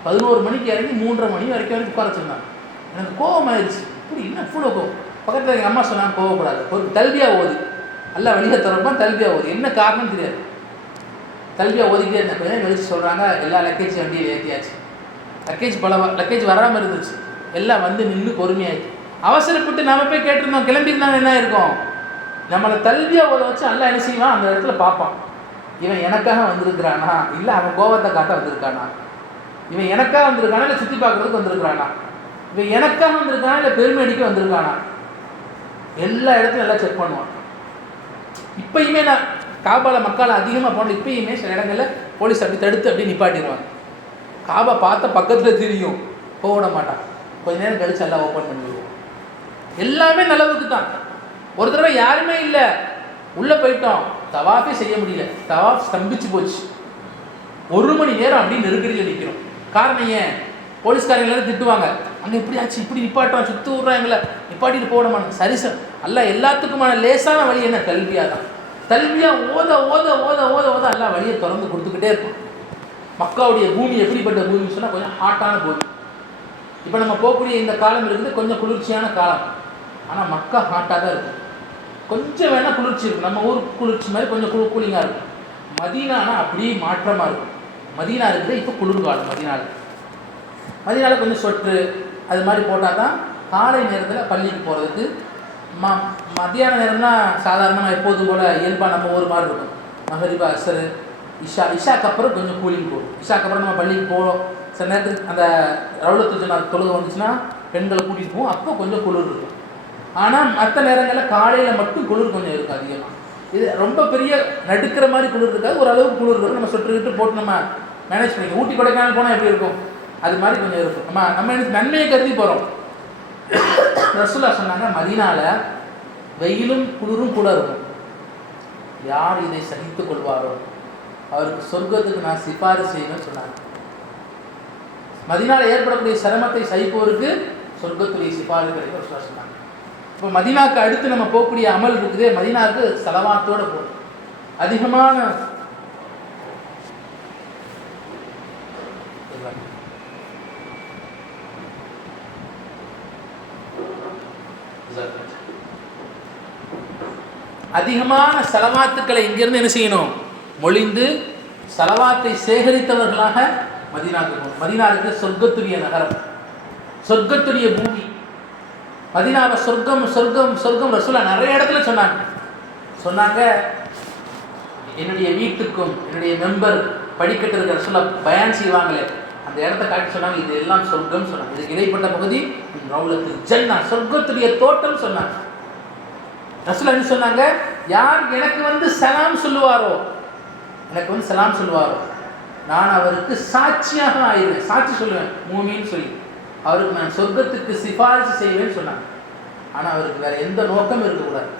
11 மணிக்கு இறங்கி 3:30 மணி வரைக்கும் உட்கார வச்சுருந்தாங்க. எனக்கு கோபமாயிருச்சு. இப்படி என்ன இவ்வளோ கோவம். பக்கத்தில் எங்கள் அம்மா சொன்னாங்க கோவப்படாது, ஒரு தல்பியா ஓது, நல்லா வெளியே தரப்பான் தல்பியா ஓது. என்ன காரணம் தெரியாது, தல்பியா ஓதிக்கிட்டே இருந்தேன். கொஞ்சம் கழிச்சு சொல்கிறாங்க எல்லா லக்கேஜ் வண்டியில் ஏற்றியாச்சு. லக்கேஜ் வராமல் இருந்துச்சு, எல்லாம் வந்து நின்று பொறுமையாயிடுச்சு. அவசரப்பட்டு நம்ம போய் கேட்டிருந்தோம், கிளம்பியிருந்தாங்க என்ன இருக்கும். நம்மளை தல்வியா ஓத வச்சு அல்லா என்ன செய்வான், அந்த இடத்துல பார்ப்பான். இவன் எனக்காக வந்திருக்கிறானா, இல்லை அவன் கோபத்தை காட்ட வந்திருக்கானா, இவன் எனக்காக வந்திருக்கானா இல்லை சுற்றி பார்க்குறதுக்கு வந்திருக்கிறானா, இவன் எனக்காக வந்திருக்கானா இல்லை பெருமை அடிக்க வந்திருக்கானா, எல்லா இடத்துலையும் எல்லாம் செக் பண்ணுவான். இப்பயுமே நான் காபால மக்களை அதிகமாக போனோம். இப்பயுமே சில இடங்களில் போலீஸ் அப்படி தடுத்து அப்படி நிப்பாட்டிடுவாங்க. காபா பார்த்த பக்கத்தில் தெரியும், போட மாட்டான். கொஞ்ச நேரம் கழிச்சு எல்லாம் ஓப்பன் பண்ணிடுவோம். எல்லாமே நல்லதுக்கு தான். ஒரு தடவை யாருமே இல்லை, உள்ளே போயிட்டோம், தவாஃபே செய்ய முடியல, தவாஃப் ஸ்தம்பிச்சு போச்சு. 1 மணி நேரம் அப்படி நெருக்கடியில் நிற்கிறோம். காரணம் ஏன்? போலீஸ்காரங்க எல்லாரும் திட்டுவாங்க, அங்கே இப்படி ஆச்சு, இப்படி நிப்பாட்டுறான், சுற்றி விட்றான், எங்களை நிப்பாட்டிட்டு போடமாட்டாங்க. சரி சார், அல்ல எல்லாத்துக்குமான லேசான வழி என்ன? கல்வியாக தான். கல்வியாக ஓத ஓத ஓத ஓத ஓத எல்லா வழியை திறந்து கொடுத்துக்கிட்டே இருக்கும். மக்காவுடைய பூமி எப்படிப்பட்ட பூமின்னு சொன்னால் கொஞ்சம் ஹாட்டான பூமி. இப்போ நம்ம போகக்கூடிய இந்த காலம் இருக்குது கொஞ்சம் குளிர்ச்சியான காலம். ஆனால் மக்கா ஹாட்டாக தான் இருக்கும். கொஞ்சம் வேணால் குளிர்ச்சி இருக்கும், நம்ம ஊர் குளிர்ச்சி மாதிரி கொஞ்சம் கூலிங்காக இருக்கும். மதீனானா அப்படியே மாற்றமாக இருக்கும். மதீனா இருக்குது இப்போ குளிர்காலம். மதீனாவில் கொஞ்சம் சொட்டு அது மாதிரி போட்டால் தான் காலை நேரத்தில் பள்ளிக்கு போகிறதுக்கு. மத்தியான நேரம்னா சாதாரணமாக எப்போதும் போல் இயல்பாக நம்ம ஊர் மாதிரி இருக்கும். மகரிபா, அசரு, இஷாக்கு அப்புறம் கொஞ்சம் கூலிங் போகும். இஷாக்கு அப்புறம் நம்ம பள்ளிக்கு போகிறோம். சில நேரத்துக்கு அந்த ரவுலத்து ஜுமாத் தொழுகை வந்துச்சுன்னா பெண்களை கூட்டிகிட்டு போவோம், அப்போ கொஞ்சம் குளிர் இருக்கும். ஆனால் மற்ற நேரங்களில் காலையில் மட்டும் குளிர் கொஞ்சம் இருக்கும் அதிகமாக. இது ரொம்ப பெரிய நடுக்கிற மாதிரி குளிர் இருக்காது, ஓரளவுக்கு குளிர் இருக்கும். நம்ம சொட்டுக்கிட்டு போட்டு நம்ம மேனேஜ் பண்ணிக்கலாம். ஊட்டி கொடைக்கானல் போனால் எப்படி இருக்கும் அது மாதிரி கொஞ்சம் இருக்கும். நம்ம நன்மையை கருதி போகிறோம். ரசூலுல்லாஹ் சொன்னாங்க, மதீனாவில் வெயிலும் குளிரும் கூட இருக்கும். யார் இதை சகித்துக் கொள்வாரோ அவருக்கு சொர்க்கத்துக்கு நான் சிபாரிசு செய்யணும்னு சொன்னாங்க. மதீனாவில் ஏற்படக்கூடிய சிரமத்தை சகிப்பவருக்கு சொர்க்கத்துடைய சிபாரிசு கிடைக்கும் சொன்னாங்க. இப்போ மதீனாவுக்கு அடுத்து நம்ம போகக்கூடிய அமல் இருக்குது. மதீனாவுக்கு ஸலவாத்தோடு போகும். அதிகமான ஸலவாத்துக்களை இங்கிருந்து என்ன செய்யணும்? மொழிந்து ஸலவாத்தை சேகரித்தவர்களாக மதீனாவுக்கு போகணும். மதீனாவுக்கு சொர்க்கத்துடைய நகரம், சொர்க்கத்துடைய பூமி. மதீனாவை சொர்க்கம் சொர்க்கம் சொர்க்கம் ரசூலுல்லாஹ் நிறைய இடத்துல சொன்னாங்க. என்னுடைய வீட்டுக்கும் என்னுடைய மெம்பர் படிக்கட்டு இருக்கிற ரசூலுல்லாஹ் பயான் செய்வாங்களே அந்த இடத்த காட்டி சொன்னாங்க, இது எல்லாம் சொர்க்கம் சொன்னாங்க. இதுக்கு இடைப்பட்ட பகுதி ரவுலத்துல் ஜன்னா, சொர்க்கத்துடைய தோட்டம் சொன்னாங்க. ரசூலுல்லாஹ் என்ன சொன்னாங்க? யார் எனக்கு வந்து சலாம் சொல்லுவாரோ நான் அவருக்கு சாட்சியாக ஆயிடுவேன், சாட்சி சொல்லுவேன் மூமின்னு சொல்லி, அவருக்கு நான் சொர்க்கத்துக்கு சிபாரிசு செய்வேன்னு சொன்னாங்க. ஆனால் அவருக்கு வேறு எந்த நோக்கம் இருக்கக்கூடாது.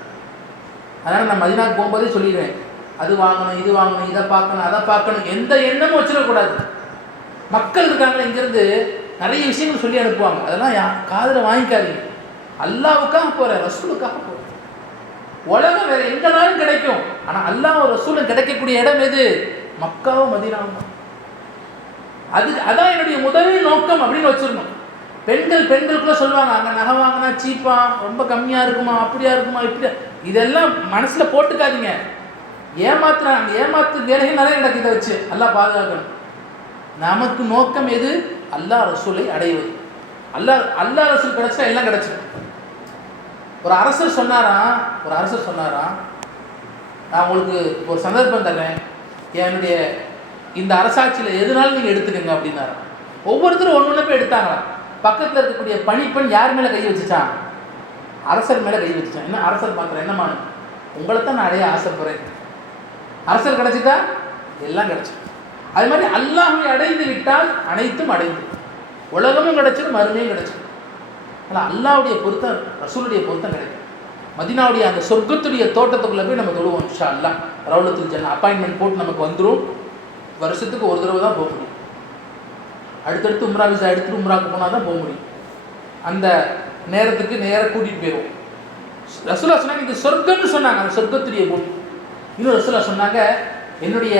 அதனால் நான் மதீனாவுக்கு போகும்போதே சொல்லிடுவேன், அது வாங்கணும், இது வாங்கணும், இதை பார்க்கணும், அதை பார்க்கணும், எந்த எண்ணமும் வச்சிடக்கூடாது. மக்கள் இருக்காங்களே இங்கேருந்து நிறைய விஷயங்கள் சொல்லி அனுப்புவாங்க, அதெல்லாம் காதில் வாங்கிக்காதீங்க. அல்லாவுக்காக போகிறேன், ரசூலுக்காக போகிறேன். உலகம் வேறு எங்கேனாலும் கிடைக்கும், ஆனால் அல்லாஹ் ரசூலும் கிடைக்கக்கூடிய இடம் எது? மக்காவும் மதீனாவும் தான். அதான் என்னுடைய முதல் நோக்கம் அப்படின்னு வச்சிருந்தோம். பெண்களுக்குள்ள சொல்லுவாங்க, அங்கே நகை வாங்கினா சீப்பா, ரொம்ப கம்மியாக இருக்குமா, அப்படியா இருக்குமா, இப்படியா, இதெல்லாம் மனசில் போட்டுக்காதீங்க. ஏமாத்து வேலைகள் நிறைய நடக்குது. இதை வச்சு அல்லாஹ் பாதுகாக்கணும். நமக்கு நோக்கம் எது? அல்லாஹ் ரசூலை அடைவது. அல்லாஹ் ரசூல் கிடைச்சா எல்லாம் கிடைச்சிடும். ஒரு அரசர் சொன்னாராம், நான் உங்களுக்கு ஒரு சந்தர்ப்பம் தர்றேன், என்னுடைய இந்த அரசாட்சியில் எதுனாலும் நீங்கள் எடுத்துக்கங்க அப்படின்னாராம். ஒவ்வொருத்தரும் ஒன்று போய் எடுத்தாங்களாம். பக்கத்தில் இருக்கக்கூடிய பணிப்பெண் யார் மேலே கை வச்சுச்சான்? அரசர் மேலே கை வச்சுச்சான். என்ன அரசர் பார்க்குறேன், என்னம்மா உங்களை தான் நான் அடைய ஆசைப்படுறேன். அரசர் கிடைச்சிட்டா எல்லாம் கிடைச்சிடும். அது மாதிரி அல்லாஹ்வை அடைந்து விட்டால் அனைத்தும் அடைந்து, உலகமும் கிடைச்சிடும், மறுமையும் கிடைச்சிடும். ஆனால் அல்லாஹ்வுடைய பொருத்தம், ரசூலுடைய பொருத்தம் கிடைக்கும். மதீனாவுடைய அந்த சொர்க்கத்துடைய தோட்டத்துக்குள்ளே போய் நம்ம தொழுவோம் இன்ஷா அல்லாஹ். ரவுலத்துல் ஜன்னா அப்பாயின்மெண்ட் போட்டு நமக்கு வந்துடும். வருஷத்துக்கு ஒரு தடவை தான் போக முடியும். அடுத்தடுத்து உம்ரா விசா எடுத்துட்டு உம்ராவுக்கு போனால் தான் போக முடியும். அந்த நேரத்துக்கு நேராக கூட்டிகிட்டு போயிடுவோம். ரசூலுல்லாஹ் சொன்னாங்க, இது சொர்க்கம்னு சொன்னாங்க, அந்த சொர்க்கத்துடைய பூமி. இன்னும் ரசூலுல்லாஹ் சொன்னாங்க, என்னுடைய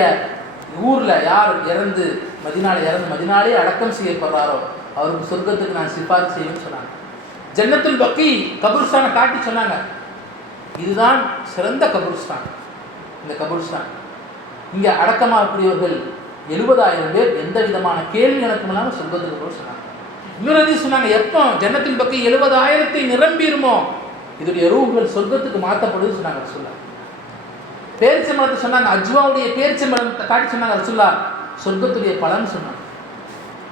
ஊரில் யார் இறந்து மதீனாலே அடக்கம் செய்யப்படுறாரோ அவருக்கு சொர்க்கத்துக்கு நான் சிபாரிசு செய்வேன்னு சொன்னாங்க. ஜன்னத்துல் பக்கி கபுர்ஸ்தானை காட்டி சொன்னாங்க, இதுதான் சிறந்த கபுர்ஸ்தான். இந்த கபுர்ஸ்தான் இங்கே அடக்கமாகக்கூடியவர்கள் 70,000 பேர் எந்த விதமான கேள்வி கணக்கும் இல்லாமல் சொர்க்கத்துக்கு போய் சொன்னாங்க. இன்னொரு சொன்னாங்க, எப்போ ஜன்னத்தின் பக்கி 70,000 நிரம்பிடுமோ இதோடைய ரூஹ்கள் சொர்க்கத்துக்கு மாற்றப்படுதுன்னு சொன்னாங்க ரசூலுல்லாஹ். பேரிச்சம்பழத்தை சொன்னாங்க, அஜ்வாவுடைய பேரிச்சம்பழத்தை காட்டி சொன்னாங்க ரசூலுல்லாஹ், சொர்க்கத்துடைய பலன் சொன்னாங்க.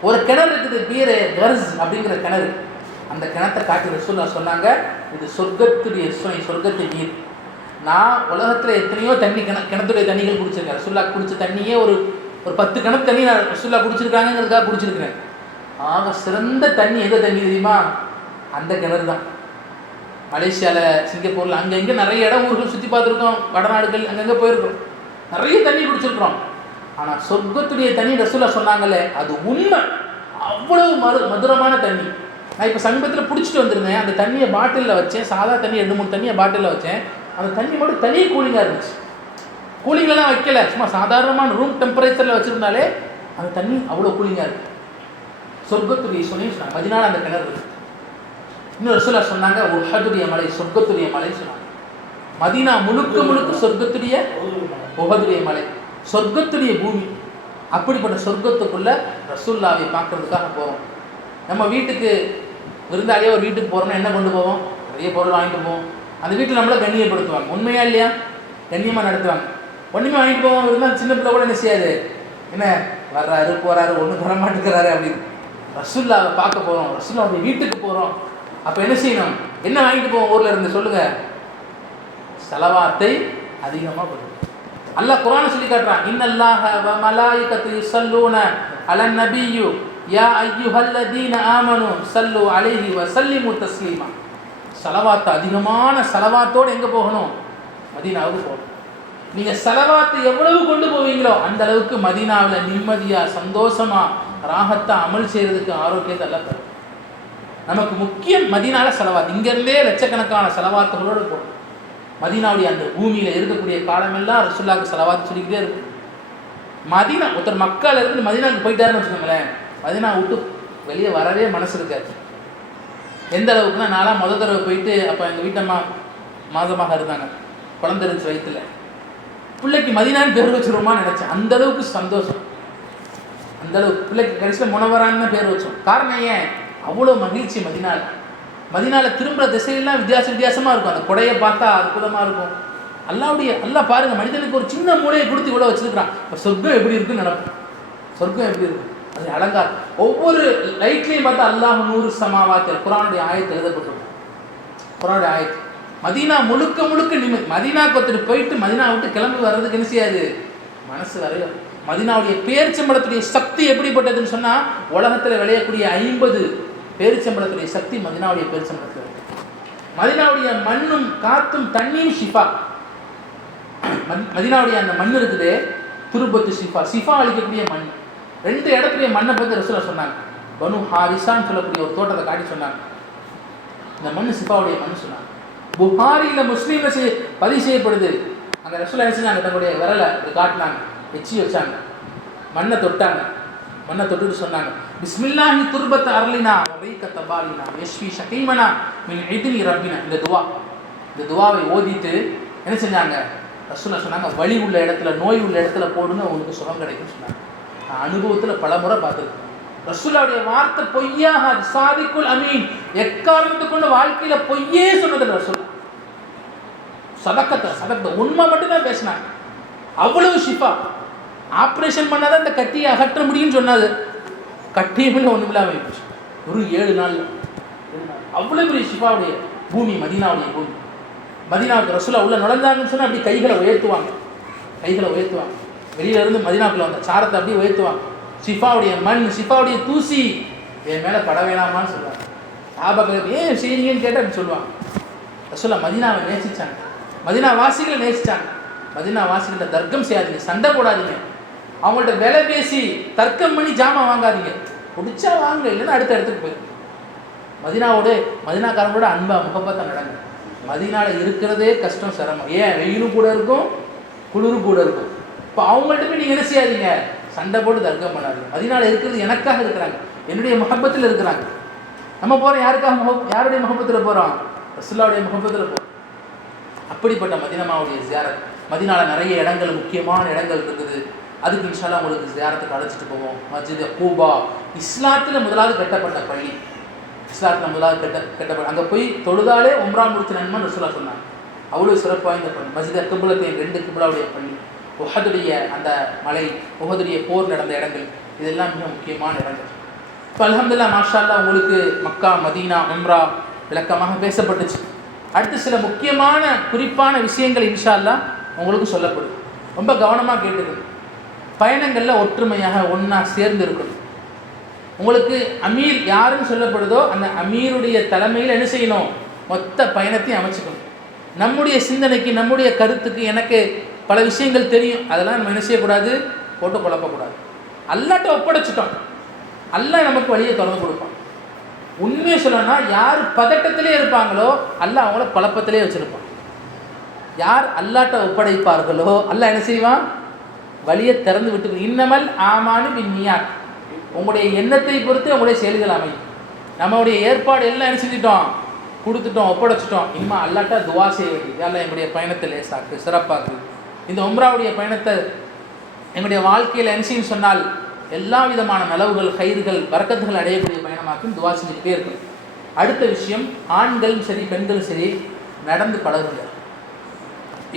ஒரு கிணறு இருக்குது, பீரே கர்ஸ் அப்படிங்கிற கிணறு, அந்த கிணத்தை காட்டி ரசூலுல்லாஹ் சொன்னாங்க, இது சொர்க்கத்துடைய சொர்க்கத்தை நீர். நான் உலகத்தில் எத்தனையோ தண்ணி கிணத்துடைய தண்ணிகள் குடிச்சிருக்கேன். ரசூலுல்லாஹ் குடிச்ச தண்ணியே ஒரு 10 கிணத்து தண்ணி நான் ரசூலுல்லாஹ் குடிச்சிருக்காங்கிறதுக்காக குடிச்சிருக்கிறேன். ஆக சிறந்த தண்ணி எந்த தண்ணி தெரியுமா? அந்த கிணறு தான். மலேசியாவில், சிங்கப்பூரில், அங்கங்கே நிறைய இடம் ஊர்கள் சுற்றி பார்த்துருக்கோம், வடநாடுகள் அங்கங்கே போயிருக்கோம், நிறைய தண்ணி குடிச்சிருக்கிறோம். ஆனால் சொர்க்கத்துடைய தண்ணி ரசூலுல்லாஹ் சொன்னாங்களே அது உண்மை, அவ்வளவு மதுரமான தண்ணி. நான் இப்போ சமீபத்தில் பிடிச்சிட்டு வந்திருந்தேன். அந்த தண்ணியை பாட்டிலில் வச்சேன். சாதா தண்ணி 2-3 தண்ணியை பாட்டிலில் வச்சேன். அந்த தண்ணி மட்டும் தனியே கூலிங்காக இருந்துச்சு. கூலிங்லாம் வைக்கல, சும்மா சாதாரணமான ரூம் டெம்பரேச்சரில் வச்சுருந்தாலே அந்த தண்ணி அவ்வளோ கூலிங்காக இருக்குது. சொர்க்கத்துடைய சொன்னேன்னு சொன்னாங்க. மதினால அந்த கிணறு இருக்குது. இன்னும் ரசூலுல்லாஹ் சொன்னாங்க, உஹதுடைய மலை சொர்க்கத்துடைய மலைன்னு சொன்னாங்க. மதீனா முழுக்க முழுக்க சொர்க்கத்துடைய உஹதுடைய மலை, சொர்க்கத்துடைய பூமி. அப்படிப்பட்ட சொர்க்கத்துக்குள்ள ரசூலுல்லாஹை பார்க்கறதுக்காக போகிறோம். நம்ம வீட்டுக்கு விருந்தாளியே ஒரு வீட்டுக்கு போகிறோம்னா என்ன கொண்டு போவோம்? நிறைய பொருள் வாங்கிட்டு போவோம். அந்த வீட்டில் நம்மளை கண்ணியப்படுத்துவாங்க. உண்மையா இல்லையா? கண்ணியமாக நடத்துவாங்க. ஒன்றுமே வாங்கிட்டு போவோம். இருந்தால் சின்ன பிள்ளை கூட என்ன செய்யாது, என்ன வர்றாரு போகிறாரு ஒன்றும் தர மாட்டேங்கிறாரு அப்படின்னு. ரசூலுல்லாஹை பார்க்க போகிறோம், ரசூலுல்லாஹுடைய வீட்டுக்கு போகிறோம். அப்போ என்ன செய்யணும்? என்ன வாங்கிட்டு போவோம்? ஊரில் இருந்து சொல்லுங்கள். ஸலவாத்தை அதிகமாக கொடுக்கும். அல்லாஹ் குர்ஆனை சொல்லி காட்டுறான், இன்னல்லாஹ வ மலாயிகத்து யுஸல்லூன அலன் நபிய்யு யா அய்யுஹல்லதீன ஆமனு ஸல்லு அலைஹி வ ஸல்லிமு தஸ்லீமா. ஸலவாத் அதிகமான ஸலவாத்தோடு எங்கே போகணும்? மதீனாவுக்கு போகணும். நீங்கள் ஸலவாத்து எவ்வளவு கொண்டு போவீங்களோ அந்த அளவுக்கு மதீனாவில் நிம்மதியாக சந்தோஷமாக ராகத்தை அமல் செய்கிறதுக்கு ஆரோக்கியத்தை எல்லாம் தரும். நமக்கு முக்கியம் மதீனாவில் ஸலவாத். இங்கேருந்தே லட்சக்கணக்கான ஸலவாத்துகளோடு போகணும். மதீனாவுடைய அந்த பூமியில் இருக்கக்கூடிய காலமெல்லாம் ரசூலுல்லாஹ்க்கு ஸலவாத் சொல்லிக்கிட்டே இருக்கும். மதீனா ஒருத்தர் மக்கள் இருந்து மதீனாவுக்கு போயிட்டாருன்னு வச்சுக்கோங்களேன், மதீனா விட்டு வெளியே வரவே மனசு இருக்காது. எந்த அளவுக்குன்னா, நான்லாம் முதல் தடவை போயிட்டு அப்போ எங்கள் வீட்டம்மா மாதமாக இருந்தாங்க, குழந்தை இருந்துச்சு வயிற்றுல. பிள்ளைக்கு மதீனான்னு பேர் வச்சுருவோமான்னு நினச்சேன். அந்த அளவுக்கு சந்தோஷம். அந்த அளவுக்கு பிள்ளைக்கு கடைசியில் முனவரான்னு பேர் வச்சோம். காரணம் ஏன்? அவ்வளோ மகிழ்ச்சி மதீனாவில். மதீனாவில் திரும்புகிற திசையெல்லாம் வித்தியாசமாக இருக்கும். அந்த கொடையை பார்த்தா அற்புதமாக இருக்கும். அல்லாஹ் பாருங்கள், மனிதனுக்கு ஒரு சின்ன மூலையை கொடுத்து இவ்வளோ வச்சுருக்கிறான். இப்போ சொர்க்கம் எப்படி இருக்குன்னு நினைப்போம். சொர்க்கம் எப்படி இருக்கும்? அது அலங்காரம். ஒவ்வொரு லைட்லையும் பார்த்தா அல்லாஹ் நூறு சமாவாத்தில் குர்ஆனுடைய ஆயத்து எழுதப்பட்டிருக்கும். குர்ஆனுடைய ஆயத்து. மதீனா முழுக்க முழுக்க நிம்மதி. மதீனாவுக்கு ஒருத்தர் போயிட்டு மதீனா விட்டு கிளம்பி வர்றதுக்கு என்ன செய்யாது? மனசு வரையும். மதீனாவுடைய பேரிச்சம்பழத்துடைய சக்தி எப்படிப்பட்டதுன்னு சொன்னால், உலகத்தில் விளையக்கூடிய 50 பேரிச்சம்பழத்துடைய சக்தி மதீனாவுடைய பேரிச்சம்பழத்தில். மதீனாவுடைய மண்ணும் காற்றும் தண்ணியும் ஷிஃபா. மதீனாவுடைய அந்த மண் இருக்குது, துருபத்து ஷிஃபா, ஷிஃபா அளிக்கக்கூடிய மண். 2 இடத்துடைய மண்ணை பற்றி ரசூலுல்லாஹ் சொன்னாங்க. பனு ஹாரிசான்னு சொல்லக்கூடிய ஒரு தோட்டத்தை காட்டி சொன்னாங்க. இந்த மண் ஷிஃபாவுடைய மண் சொன்னாங்க. புகாரியில் முஸ்லீமில் பதிவு செய்யப்படுது. அங்கே ரசூலுல்லாஹ் என்ன செஞ்சாங்க? தன்னுடைய விரலை காட்டினாங்க, எச்சி வச்சாங்க, மண்ணை தொட்டாங்க. மண்ணை தொட்டுட்டு சொன்னாங்க, பிஸ்மில்லாஹி துர்பத் அர்லினா வரைக்க தபாலினா யஷ்வி ஷகீமனா மின் இதினி ரப்பினா. இந்த துவாவை ஓதிட்டு என்ன செஞ்சாங்க? ரசூலுல்லாஹ் சொன்னாங்க, வலி உள்ள இடத்துல, நோய் உள்ள இடத்துல போடுங்க, உங்களுக்கு சுகம் கிடைக்கும்னு சொன்னாங்க. நான் அனுபவத்தில் பல முறை பார்த்துருக்கேன். ரசூலுல்லாஹ்வுடைய வார்த்தை பொய்யாக, சாதிக்குல் அமீன், எக்காரணத்தை கொண்டு வாழ்க்கையில் பொய்யே சொன்னதில்லை. ரசூலுல்லாஹ் சதக்கத்தை உண்மை மட்டும்தான் பேசினாங்க. அவ்வளவு ஷிஃபா. ஆப்ரேஷன் பண்ணாதான் இந்த கட்டியை அகற்ற முடியும்னு சொன்னாது. கட்டியுமே ஒன்றுமில்லாமல் போச்சு. ஒரு 7 நாள். அவ்வளோ பெரிய ஷிஃபாவுடைய பூமி மதீனாவுடைய பூமி. மதீனாவுக்கு ரசூலுல்லாஹ் உள்ள நுழைந்தாங்கன்னு சொன்னால் அப்படி கைகளை உயர்த்துவாங்க. வெளியிலேருந்து மதீனாவுக்குள்ள வந்த சாரத்தை அப்படியே உயர்த்துவாங்க. ஷிஃபாவுடைய மண், ஷிஃபாவுடைய தூசி என் மேலே பட வேணாமான்னு சொல்லுவாங்க. சாபாக்கள் ஏன் செய்றீங்கன்னு கேட்டால் அப்படி சொல்லுவாங்க. ரசூலுல்லாஹ் மதீனாவை நேசித்தாங்க, மதீனா வாசிகளை நேசித்தாங்க. மதீனா வாசிகிட்ட தர்க்கம் செய்யாதீங்க, சண்டை போடாதீங்க, அவங்கள்ட்ட விலை பேசி தர்க்கம் பண்ணி ஜாமான் வாங்காதீங்க. பிடிச்சா வாங்க, இல்லைன்னா அடுத்த இடத்துக்கு போயிடும். மதீனாக்காரங்களோட அன்பா முகப்பத்தான் நடங்க. மதீனாவில் இருக்கிறதே கஷ்டம், சிரமம். ஏன்? வெயிலும் கூட இருக்கும், குளிரும் கூட இருக்கும். இப்போ அவங்கள்ட்ட போய் நீங்கள் என்ன செய்யாதீங்க? சண்டை போட்டு தர்க்கம் பண்ணாதீங்க. மதீனாவில் இருக்கிறது எனக்காக இருக்கிறாங்க, என்னுடைய முகப்பத்தில் இருக்கிறாங்க. நம்ம போகிறோம் யாருக்காக? யாருடைய முகப்பத்தில் போகிறோம்? ரசூலுல்லாஹ்வுடைய முகப்பத்தில் போகிறோம். அப்படிப்பட்ட மதீனாவுடைய ஜியாரத். மதீனாவில் நிறைய இடங்கள், முக்கியமான இடங்கள் இருக்குது. அதுக்கு இன்ஷா அல்லாஹ் உங்களுக்கு ஜியாரத்துக்கு அழைச்சிட்டு போவோம். மஸ்ஜித் கூபா இஸ்லாத்தில் முதலாவது கட்டப்பட்ட பள்ளி. கட்டப்பட்ட அங்கே போய் தொழுதாலே உம்ரா முடிச்ச நன்மைன்னு ரசூலுல்லாஹ் சொன்னாங்க. அவ்வளோ சிறப்பு வாய்ந்த பள்ளி. மஸ்ஜித் கிப்லத்தைன் 2 கிப்லாவுடைய பள்ளி. உஹதுடைய அந்த மலை, உஹதுடைய போர் நடந்த இடங்கள், இதெல்லாம் மிக முக்கியமான இடங்கள். இப்போ அல்ஹம்துலில்லாஹ் மாஷா அல்லாஹ் உங்களுக்கு மக்கா, மதீனா, உம்ரா விளக்கமாக பேசப்பட்டுச்சு. அடுத்து சில முக்கியமான குறிப்பான விஷயங்கள் இன்ஷா அல்லாஹ் உங்களுக்கு சொல்லப்படும். ரொம்ப கவனமாக கேட்டுக்கணும். பயணங்களில் ஒற்றுமையாக ஒன்றா சேர்ந்து இருக்கணும். உங்களுக்கு அமீர் யாருன்னு சொல்லப்படுதோ அந்த அமீருடைய தலைமையில் என்ன செய்யணும்? மொத்த பயணத்தையும் அமைச்சுக்கணும். நம்முடைய சிந்தனைக்கு, நம்முடைய கருத்துக்கு எனக்கு பல விஷயங்கள் தெரியும், அதெல்லாம் நம்ம என்ன செய்யக்கூடாது? போட்டு குழப்பக்கூடாது. அல்லாஹ்ட்ட ஒப்படைச்சிட்டோம், அல்லாஹ் நமக்கு வழியை திறந்து கொடுப்பான். உண்மையை சொல்லணும்னா யார் பதட்டத்திலே இருப்பாங்களோ அல்லாஹ் அவங்கள குழப்பத்திலே வச்சுருப்பான். யார் அல்லாட்ட ஒப்படைப்பார்களோ அல்லாஹ் என்ன செய்வான், வழியை திறந்து விட்டு. இன்னமல் ஆமானு பின்னியார், உங்களுடைய எண்ணத்தை பொறுத்து உங்களுடைய செயல்கள் அமையும். நம்மளுடைய ஏற்பாடு எல்லாம் என்ன செஞ்சிட்டோம், கொடுத்துட்டோம், ஒப்படைச்சிட்டோம். இனிமா அல்லாட்டா துவா செய்ய வேண்டியது, எல்லாம் எங்களுடைய பயணத்தை லேசாக்கு, சிறப்பாக்கு. இந்த உம்ராவுடைய பயணத்தை எங்களுடைய வாழ்க்கையில் என்ன செய்யும் சொன்னால் எல்லா விதமான நலவுகள், கயிறுகள், வரக்கத்துகள் அடையக்கூடிய பயணமாக்கும் துவா செஞ்சுக்கிட்டே இருக்கும். அடுத்த விஷயம், ஆண்களும் சரி பெண்களும் சரி நடந்து பழகுங்க.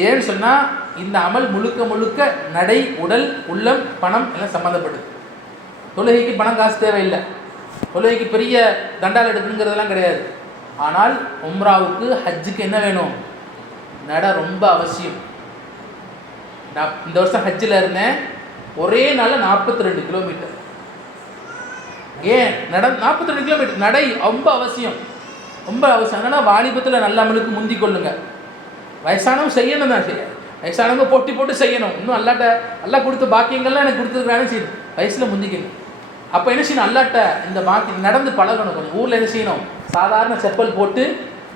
ஏன்னு சொன்னால் இந்த அமல் முழுக்க முழுக்க நடை, உடல், உள்ளம், பணம் எல்லாம் சம்மந்தப்படுது. தொழுகைக்கு பணம் காசு தேவையில்லை, தொழுகைக்கு பெரிய தண்டால் எடுக்குங்கிறதெல்லாம் கிடையாது. ஆனால் உம்ராவுக்கு ஹஜ்ஜுக்கு என்ன வேணும், நட ரொம்ப அவசியம். நான் இந்த வருஷம் ஹஜ்ஜில் இருந்தேன், ஒரே நாளில் 42 கிலோமீட்டர். ஏன் 42 கிலோமீட்டர் நடை ரொம்ப அவசியம், ரொம்ப அவசியம். அதனால் வாலிபத்தில் நல்ல அமலுக்கு முந்தி கொள்ளுங்க. வயசானவங்க செய்யணும் தான், வயசானவங்க போட்டி போட்டு செய்யணும். இன்னும் அல்லா கொடுத்த பாக்கியங்கள்லாம் எனக்கு கொடுத்துருக்கானே செய்யணும், வயசில் முந்திக்கணும். அப்போ என்ன செய்யணும், அல்லாட்ட இந்த பாக்கியம் நடந்து பழகணும். கொஞ்சம் ஊரில் என்ன செய்யணும், சாதாரண செப்பல் போட்டு,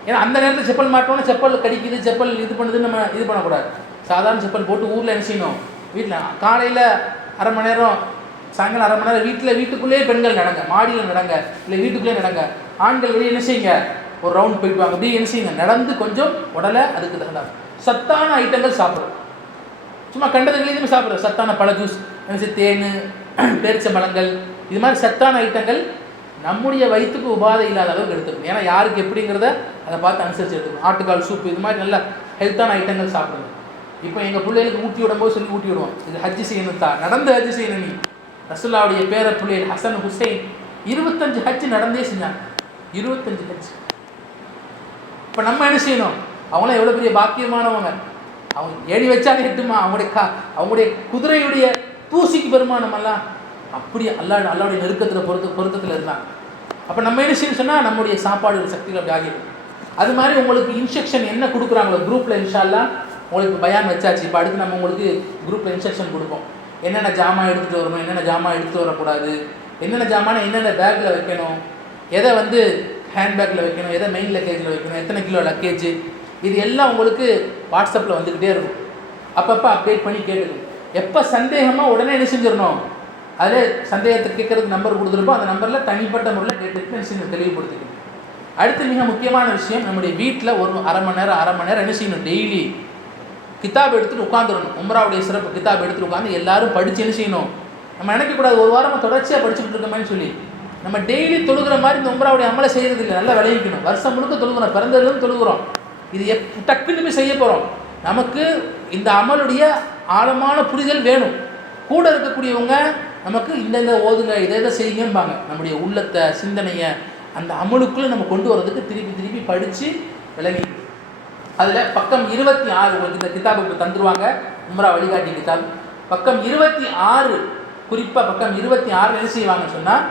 ஏன்னா அந்த நேரத்தில் செப்பல் மாட்டோன்னா செப்பல் கடிக்குது, செப்பல் இது பண்ணுதுன்னு நம்ம இது பண்ணக்கூடாது. சாதாரண செப்பல் போட்டு ஊரில் என்ன செய்யணும், வீட்டில் காலையில் அரை மணி நேரம், சாயங்காலம் அரை மணி நேரம் வீட்டுக்குள்ளேயே பெண்கள் நடங்க, மாடியில் நடங்க, இல்லை வீட்டுக்குள்ளேயே நடங்க. ஆண்கள் வெளியே என்ன செய்யுங்க, ஒரு ரவுண்ட் போயிட்டு வாங்க. அப்படி என்ன செய்யுங்க, நடந்து கொஞ்சம் உடலை அதுக்கு தகுந்த சத்தான ஐட்டங்கள் சாப்பிடும். சும்மா கண்டது வெளியே சாப்பிட்றோம். சத்தான பழ ஜூஸ், தேன், பேரிச்சம்பழங்கள், இது மாதிரி சத்தான ஐட்டங்கள் நம்முடைய வயிற்றுக்கு உபாதை இல்லாத அளவுக்கு எடுத்துக்கணும். ஏன்னா யாருக்கு எப்படிங்கிறத அதை பார்த்து அனுசரித்து எடுத்துக்கணும். ஆட்டுக்கால் சூப்பு, இது மாதிரி நல்ல ஹெல்த்தான ஐட்டங்கள் சாப்பிடுங்க. இப்போ எங்கள் பிள்ளைகளுக்கு ஊட்டி விடும்போது சொல்லி ஊட்டி விடுவோம், இது ஹஜ்ஜு செய்யணும் தான், நடந்து ஹஜ்ஜு செய்யணும். நீ ரசூலுல்லாஹ்வுடைய பேர பிள்ளைகள் ஹசன், ஹுசைன் 25 ஹஜ்ஜு நடந்தே செஞ்சாங்க, 25 ஹஜ்ஜு. இப்போ நம்ம என்ன செய்யணும், அவங்களாம் எவ்வளோ பெரிய பாக்கியமானவங்க. அவங்க ஏடி வச்சாலே எட்டுமா, அவங்களுடைய குதிரையுடைய தூசிக்கு பெருமானமெல்லாம் அப்படி அல்லாவுடைய நெருக்கத்தில் பொருத்தத்தில் இருந்தாங்க. அப்போ நம்ம என்ன செய்யணும் சொன்னால் நம்முடைய சாப்பாடு சக்திகள் அப்படி ஆகிடும். அது மாதிரி உங்களுக்கு இன்ஸ்ட்ரக்ஷன் என்ன கொடுக்குறாங்களோ குரூப்பில், இன்ஷா அல்லாஹ் உங்களுக்கு பயான் வச்சாச்சு. இப்போ அடுத்து நம்ம உங்களுக்கு குரூப்பில் இன்ஸ்ட்ரக்ஷன் கொடுப்போம். என்னென்ன ஜாமான் எடுத்துகிட்டு வரணும், என்னென்ன ஜாமான் எடுத்துகிட்டு வரக்கூடாது, என்னென்ன ஜாமான் என்னென்ன பேக்கில் வைக்கணும், எதை வந்து ஹேண்ட்பேக்கில் வைக்கணும், எதை மெயின் லக்கேஜில் வைக்கணும், எத்தனை கிலோ லக்கேஜ், இது எல்லாம் உங்களுக்கு வாட்ஸ்அப்பில் வந்துக்கிட்டே இருக்கும். அப்பப்போ அப்டேட் பண்ணி கேட்டுக்கணும். எப்போ சந்தேகமாக உடனே என்ன செஞ்சிடணும், அதில் சந்தேகத்தை கேட்குறதுக்கு நம்பர் கொடுத்துருப்போம், அந்த நம்பரில் தனிப்பட்ட முறையில் கேட்டுட்டு என்ன செய்யணும், தெளிவுபடுத்திக்கணும். அடுத்து மிக முக்கியமான விஷயம், நம்முடைய வீட்டில் ஒரு அரை மணி நேரம் என்ன செய்யணும், டெய்லி கிதாப் எடுத்துகிட்டு உட்காந்துடணும். உம்ராவுடைய சிறப்பு கிதாப் எடுத்துகிட்டு உட்காந்து எல்லாரும் படித்து என்ன செய்யணும். நம்ம நினைக்கக்கூடாது ஒரு வாரம் தொடர்ச்சியாக படிச்சுக்கிட்டு இருக்கோமேன்னு சொல்லி. நம்ம டெய்லி தொழுகிற மாதிரி இந்த உம்ராவுடைய அமலை செய்கிறது இல்லை, நல்லா விளைவிக்கணும். வருஷம் முழுக்க தொழுகிறோம், பிறந்ததுலேருந்து தொழுகிறோம். இது டக்குன்னு செய்ய போகிறோம். நமக்கு இந்த அமலுடைய ஆழமான புரிதல் வேணும். கூட இருக்கக்கூடியவங்க நமக்கு இந்த ஓதுங்க, இதை செய்யுங்கம்பாங்க. நம்முடைய உள்ளத்தை, சிந்தனையை அந்த அமலுக்குள்ளே நம்ம கொண்டு வரதுக்கு திருப்பி படித்து விளங்கி. அதில் பக்கம் 26 உங்களுக்கு இந்த கிதாபுக்கு தந்துருவாங்க, உம்ரா வழிகாட்டி கிதாப். பக்கம் 26, குறிப்பாக பக்கம் 26 என்ன செய்வாங்கன்னு சொன்னால்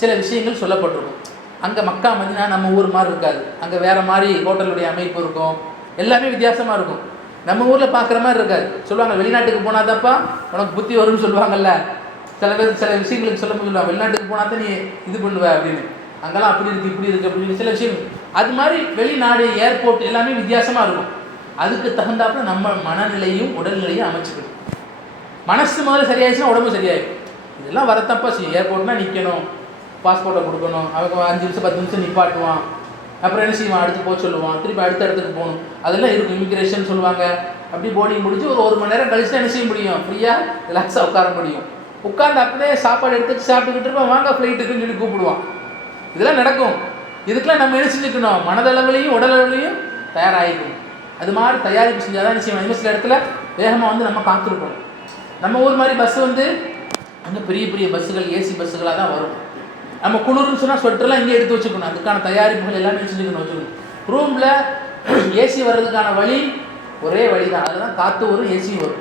சில விஷயங்கள் சொல்லப்பட்டிருக்கும். அங்கே மக்கா மதீனா நம்ம ஊர் மாதிரி இருக்காது, அங்கே வேறு மாதிரி ஹோட்டலுடைய அமைப்பு இருக்கும், எல்லாமே வித்தியாசமாக இருக்கும். நம்ம ஊரில் பார்க்குற மாதிரி இருக்காது. சொல்லுவாங்க வெளிநாட்டுக்கு போனால் தான்ப்பா உனக்கு புத்தி வரும்னு சொல்லுவாங்கல்ல. சில பேர் சில விஷயங்களுக்கு சொல்லுவாங்க, வெளிநாட்டுக்கு போனால் தான் நீ இது பண்ணுவ அப்படின்னு. அங்கெல்லாம் அப்படி இருக்குது, இப்படி இருக்குது அப்படின்னு சில விஷயங்கள். அது மாதிரி வெளிநாடு, ஏர்போர்ட் எல்லாமே வித்தியாசமாக இருக்கும். அதுக்கு தகுந்தாப்புல நம்ம மனநிலையும் உடல்நிலையும் அமைச்சுக்கணும். மனசு முதல்ல சரியாயிடுச்சுன்னா உடம்பு சரியாயிடும். இதெல்லாம் வரத்தப்பா செய்யும். ஏர்போர்ட்னா நிற்கணும், பாஸ்போர்ட்டை கொடுக்கணும், அவங்க 5 நிமிஷம் 10 நிமிஷம் நிப்பாட்டுவான், அப்புறம் என்ன செய்வான், அடுத்து போக சொல்லுவான், திருப்பி அடுத்த இடத்துக்கு போகணும், அதெல்லாம் இருக்கும். இமிக்ரேஷன் சொல்லுவாங்க. அப்படி போர்டிங் முடிச்சு ஒரு மணி நேரம் கழிச்சு என்ன செய்ய முடியும், ஃப்ரீயாக ரிலாக்ஸாக உட்கார முடியும். உட்காந்து அப்படியே சாப்பாடு எடுத்து சாப்பிட்டுக்கிட்டு இருப்போம், வாங்க ஃப்ளைட்டுக்குன்னு சொல்லி கூப்பிடுவான். இதெல்லாம் நடக்கும். இதுக்கெல்லாம் நம்ம என்ன செஞ்சுக்கணும், மனதளவுலையும் உடலளவுலையும் தயாராகிக்கணும். அது மாதிரி தயாரிப்பு செஞ்சால் தான் நிச்சயம் சில இடத்துல வேகமாக வந்து நம்ம காத்திருக்கணும். நம்ம ஊர் மாதிரி பஸ் வந்து அங்கே பெரிய பஸ்ஸுகள், ஏசி பஸ்ஸுகளாக தான் வரும். நம்ம குளிர்னு சொன்னால் ஸ்வெட்டர்லாம் இங்கே எடுத்து வச்சுக்கணும். அதுக்கான தயாரிப்புகள் எல்லாமே செஞ்சுக்கணும், வச்சுக்கணும். ரூமில் ஏசி வர்றதுக்கான வழி ஒரே வழி தான், அதில் தான் காற்று வரும், ஏசி வரும்.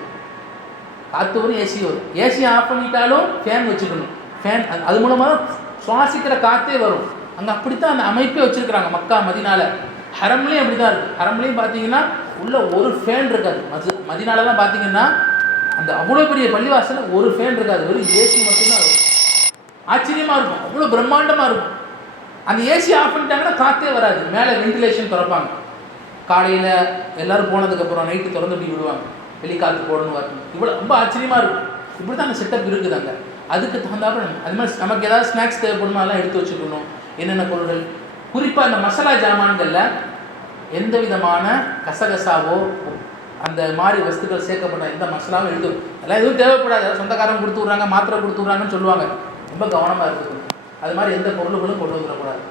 காற்று வரும், ஏசி வரும். ஏசி ஆஃப் பண்ணிட்டாலும் ஃபேன் வச்சுக்கணும். ஃபேன் அது மூலமாக சுவாசிக்கிற காற்றே வரும். அங்கே அப்படித்தான் அந்த அமைப்பே வச்சுருக்குறாங்க மக்கா மதீனால. ஹரம்லேயும் அப்படி தான் இருக்குது. ஹரம்லேயும் பார்த்தீங்கன்னா உள்ள ஒரு ஃபேன் இருக்காது. மதீனால தான் பார்த்தீங்கன்னா அந்த அவ்வளோ பெரிய பள்ளிவாசலில் ஒரு ஃபேன் இருக்காது, வெறும் ஏசி மட்டும்தான் இருக்கும். ஆச்சரியமாக இருக்கும், அவ்வளோ பிரம்மாண்டமாக இருக்கும். அந்த ஏசி ஆஃப் பண்ணிட்டாங்கன்னா காற்றே வராது. மேலே வென்டிலேஷன் திறப்பாங்க. காலையில் எல்லோரும் போனதுக்கப்புறம் நைட்டு திறந்து இப்படி விடுவாங்க, வெளிக்காற்று போடணும் வரணும். இவ்வளோ ரொம்ப ஆச்சரியமாக இருக்கும். இப்படி தான் அந்த செட்டப் இருக்குது அங்கே. அதுக்கு தகுந்தாப்புல அது மாதிரி நமக்கு ஏதாவது ஸ்நாக்ஸ் தேவைப்படுமா எல்லாம் எடுத்து வச்சுக்கணும். என்னென்ன பொருட்கள், குறிப்பாக அந்த மசாலா ஜாமான்களில் எந்த விதமான கசகசாவோ அந்த மாதிரி வஸ்துக்கள் சேர்க்கப்பட்ட எந்த மசாலாவும் எடுத்து அதெல்லாம் எதுவும் தேவைப்படாது. சொந்தக்காரங்க கொடுத்து விட்றாங்க, மாத்திரை கொடுத்து விட்றாங்கன்னு சொல்லுவாங்க. ரொம்ப கவனமாக இருக்குது. அது மாதிரி எந்த பொருள்களும் கொண்டு வந்துடக்கூடாது.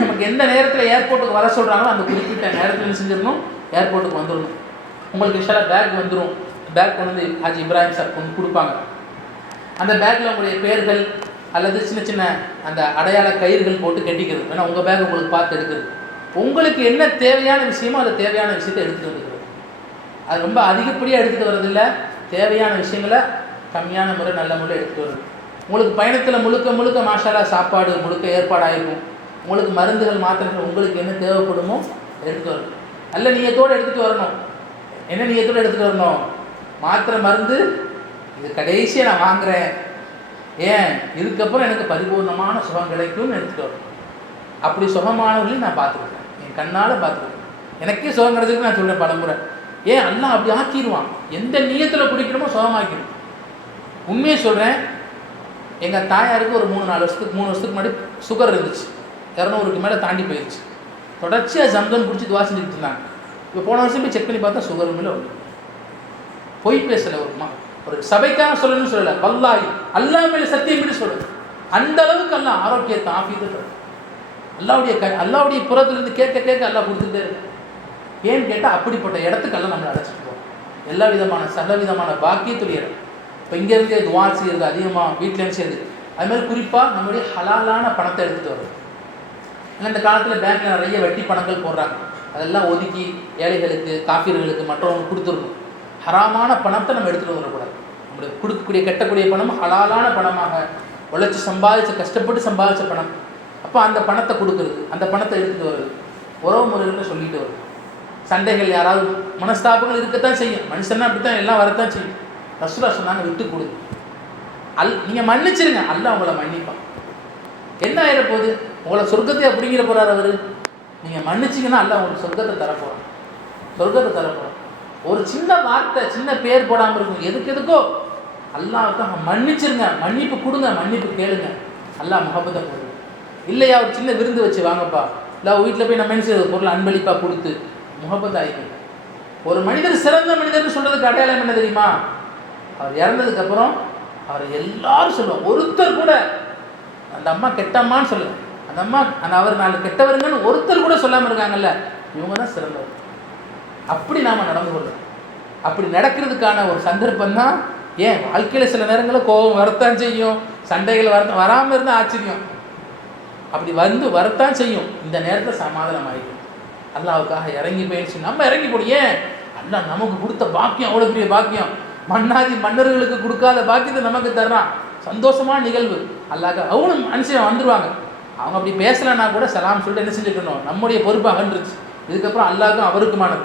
நமக்கு எந்த நேரத்தில் ஏர்போர்ட்டுக்கு வர சொல்கிறாங்களோ அந்த குறிப்பிட்ட நேரத்தில் என்ன செஞ்சிடணும், ஏர்போர்ட்டுக்கு வந்துடணும். உங்களுக்கு விஷாலாக பேக் வந்துடும். பேக் கொண்டு வந்து ஹாஜி இப்ராஹிம் சார் கொண்டு கொடுப்பாங்க. அந்த பேக்கில் உங்களுடைய பேர்கள் அல்லது சின்ன சின்ன அந்த அடையாள கயிறுகள் போட்டு கட்டிக்கிறது. ஏன்னா உங்கள் பேக் உங்களுக்கு பார்த்து எடுக்கிறது. உங்களுக்கு என்ன தேவையான விஷயமோ அந்த தேவையான விஷயத்தை எடுத்துகிட்டு வந்துக்கிறது. அது ரொம்ப அதிகப்படியாக எடுத்துகிட்டு வர்றதில்லை. தேவையான விஷயங்களை கம்மியான முறை நல்ல முறையில் எடுத்துகிட்டு வருது. உங்களுக்கு பயணத்தில் முழுக்க முழுக்க மாஷாலா சாப்பாடு முழுக்க ஏற்பாடாயிருக்கும். உங்களுக்கு மருந்துகள் மாத்திரைகள் உங்களுக்கு என்ன தேவைப்படுமோ எடுத்துகிட்டு வரணும். நல்ல நீயத்தோடு எடுத்துகிட்டு வரணும். என்ன நீயத்தோடு எடுத்துகிட்டு வரணும், மாத்திரை மருந்து இது கடைசியாக நான் வாங்குகிறேன், ஏன் இதுக்கப்புறம் எனக்கு பரிபூர்ணமான சுகம் கிடைக்கும்னு எடுத்துகிட்டு வரணும். அப்படி சுகமானவர்களையும் நான் பார்த்துருக்கேன், என் கண்ணால் பார்த்துருக்கேன். எனக்கே சுகம் கிடைச்சிருக்கு நான் சொல்கிறேன் பலமுறை. ஏன் அல்லாஹ் அப்படி ஆக்கிடுவான். எந்த நீயத்தில் குடிக்கணுமோ சுகமாக்கிடும். உண்மையை சொல்கிறேன், எங்கள் தாயாருக்கு ஒரு 3 வருஷத்துக்கு முன்னாடி சுகர் இருந்துச்சு. 200க்கு மேலே தாண்டி போயிடுச்சு. தொடர்ச்சியாக ஜம்ஜம் குடிச்சு துவா செஞ்சுக்கிட்டு இருந்தாங்க. இப்போ போன வருஷம் போய் செக் பண்ணி பார்த்தா சுகர் மேலே ஒன்று. பொய் பேசலை. ஒரு சபைக்காக சொல்லணும்னு சொல்லலை, வல்லாஹி அல்லாஹ் மேலே சத்தியம் பண்ணி சொல்லலை. அந்த அளவுக்கு அல்லாஹ் ஆரோக்கியத்தை ஆஃபியத்தை அல்லாவுடைய புறத்துலேருந்து கேட்க அல்லாஹ் கொடுத்துட்டே இருக்கு. ஏன்னு கேட்டால் அப்படிப்பட்ட இடத்துக்கு எல்லாம் நம்மளை அழைச்சிட்டு எல்லா விதமான சகல விதமான பாக்கியத்துடைய இடம். இப்போ இங்கேருந்தே துவா செய்கிறது அதிகமாக வீட்டிலேருந்து செய்யுது. அதுமாதிரி குறிப்பாக நம்மளுடைய ஹலாலான பணத்தை எடுத்துகிட்டு வரும். இல்லை இந்த காலத்தில் பேங்க்கில் நிறைய வட்டி பணங்கள் போடுறாங்க. அதெல்லாம் ஒதுக்கி ஏழைகளுக்கு காஃபிர்களுக்கு மற்றவங்களுக்கு கொடுத்துருக்கணும். ஹராமான பணத்தை நம்ம எடுத்துகிட்டு வரக்கூடாது. நம்மளுடைய கொடுக்கக்கூடிய கட்டக்கூடிய பணம் ஹலாலான பணமாக உழைச்சி சம்பாதிச்ச கஷ்டப்பட்டு சம்பாதிச்ச பணம். அப்போ அந்த பணத்தை கொடுக்குறது, அந்த பணத்தை எடுத்துகிட்டு வருது. உறவு முறைகள்னு சொல்லிட்டு வரும். சண்டைகள் யாராவது மனஸ்தாபங்கள் இருக்கத்தான் செய்யும். மனுஷன்னா அப்படி தான் எல்லாம் வரத்தான் செய்யும். ரசூலா சொன்னாங்க, விட்டு கொடுங்க. நீங்கள் மன்னிச்சிருங்க, அல்லாஹ் உங்களை மன்னிப்பான். என்ன ஆயிடப்போகுது, உங்களை சொர்க்கத்தை அப்படிங்கிற போகிறார் அவர். நீங்கள் மன்னிச்சிங்கன்னா அல்லாஹ் உங்களுக்கு சொர்க்கத்தை தரப்போகிறான். ஒரு சின்ன வார்த்தை, சின்ன பேர் போடாமல் இருக்கும். எதுக்கோ அல்லாஹ்வுக்காக மன்னிச்சிருங்க, மன்னிப்பு கொடுங்க, மன்னிப்பு கேளுங்க, அல்லாஹ் முகப்பத்தை போடுங்க. இல்லையா ஒரு சின்ன விருந்து வச்சு வாங்கப்பா, இல்லை வீட்டில் போய் நம்ம என்ன செய்யறது பொருள் அன்பளிப்பாக கொடுத்து முகப்பத் ஆகிக்கும். ஒரு மனிதர் சிறந்த மனிதர்னு சொல்கிறதுக்கு அடையாளம் என்ன தெரியுமா, அவர் இறந்ததுக்கப்புறம் அவர் எல்லாரும் சொல்லுவோம். ஒருத்தர் கூட அந்த அம்மா கெட்டம்மான்னு சொல்லுங்க, அந்த அம்மா அவர் 4 கெட்டவருங்கன்னு ஒருத்தர் கூட சொல்லாமல் இருக்காங்கல்ல, இவங்க தான் சிறந்தவர். அப்படி நாம் நடந்து கொள்ளணும். அப்படி நடக்கிறதுக்கான ஒரு சந்தர்ப்பம் தான். ஏன் வாழ்க்கையில் சில நேரங்களில் கோபம் வரத்தான் செய்யும், சண்டைகள் வராமல் இருந்தால் ஆச்சரியம். அப்படி வரத்தான் செய்யும். இந்த நேரத்தில் சமாதானம் ஆகிடும். அல்லாவுக்காக இறங்கி போயிடுச்சு, நம்ம இறங்கி போடு. ஏன் அல்லாஹ் நமக்கு கொடுத்த பாக்கியம் அவ்வளோ பெரிய பாக்கியம். மன்னாதி மன்னர்களுக்கு கொடுக்காத பாக்கியத்தை நமக்கு தர்றான். சந்தோஷமான நிகழ்வு. அல்லாஹ் அவனும் மனுஷன் வந்துடுவாங்க. அவங்க அப்படி பேசலைன்னா கூட சலாம் சொல்லிட்டு என்ன செஞ்சுக்கணும், நம்முடைய பொறுப்பு அகன்றுச்சு. இதுக்கப்புறம் அல்லாஹ்க்கும் அவருக்குமானது.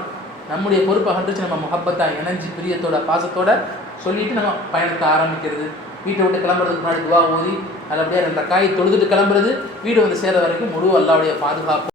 நம்முடைய பொறுப்பு அகன்றுச்சு. நம்ம முஹப்பத்தாக இணைஞ்சு பிரியத்தோட பாசத்தோட சொல்லிட்டு நம்ம பயணத்தை ஆரம்பிக்கிறது. வீட்டை விட்டு கிளம்புறதுக்கு முன்னாடி துவா ஓதி நல்லபடியாக 2 ரக்காய் தொழுதுட்டு கிளம்புறது. வீடு வந்து சேர வரைக்கும் முழு அல்லாஹ்வுடைய பாதுகாப்பு.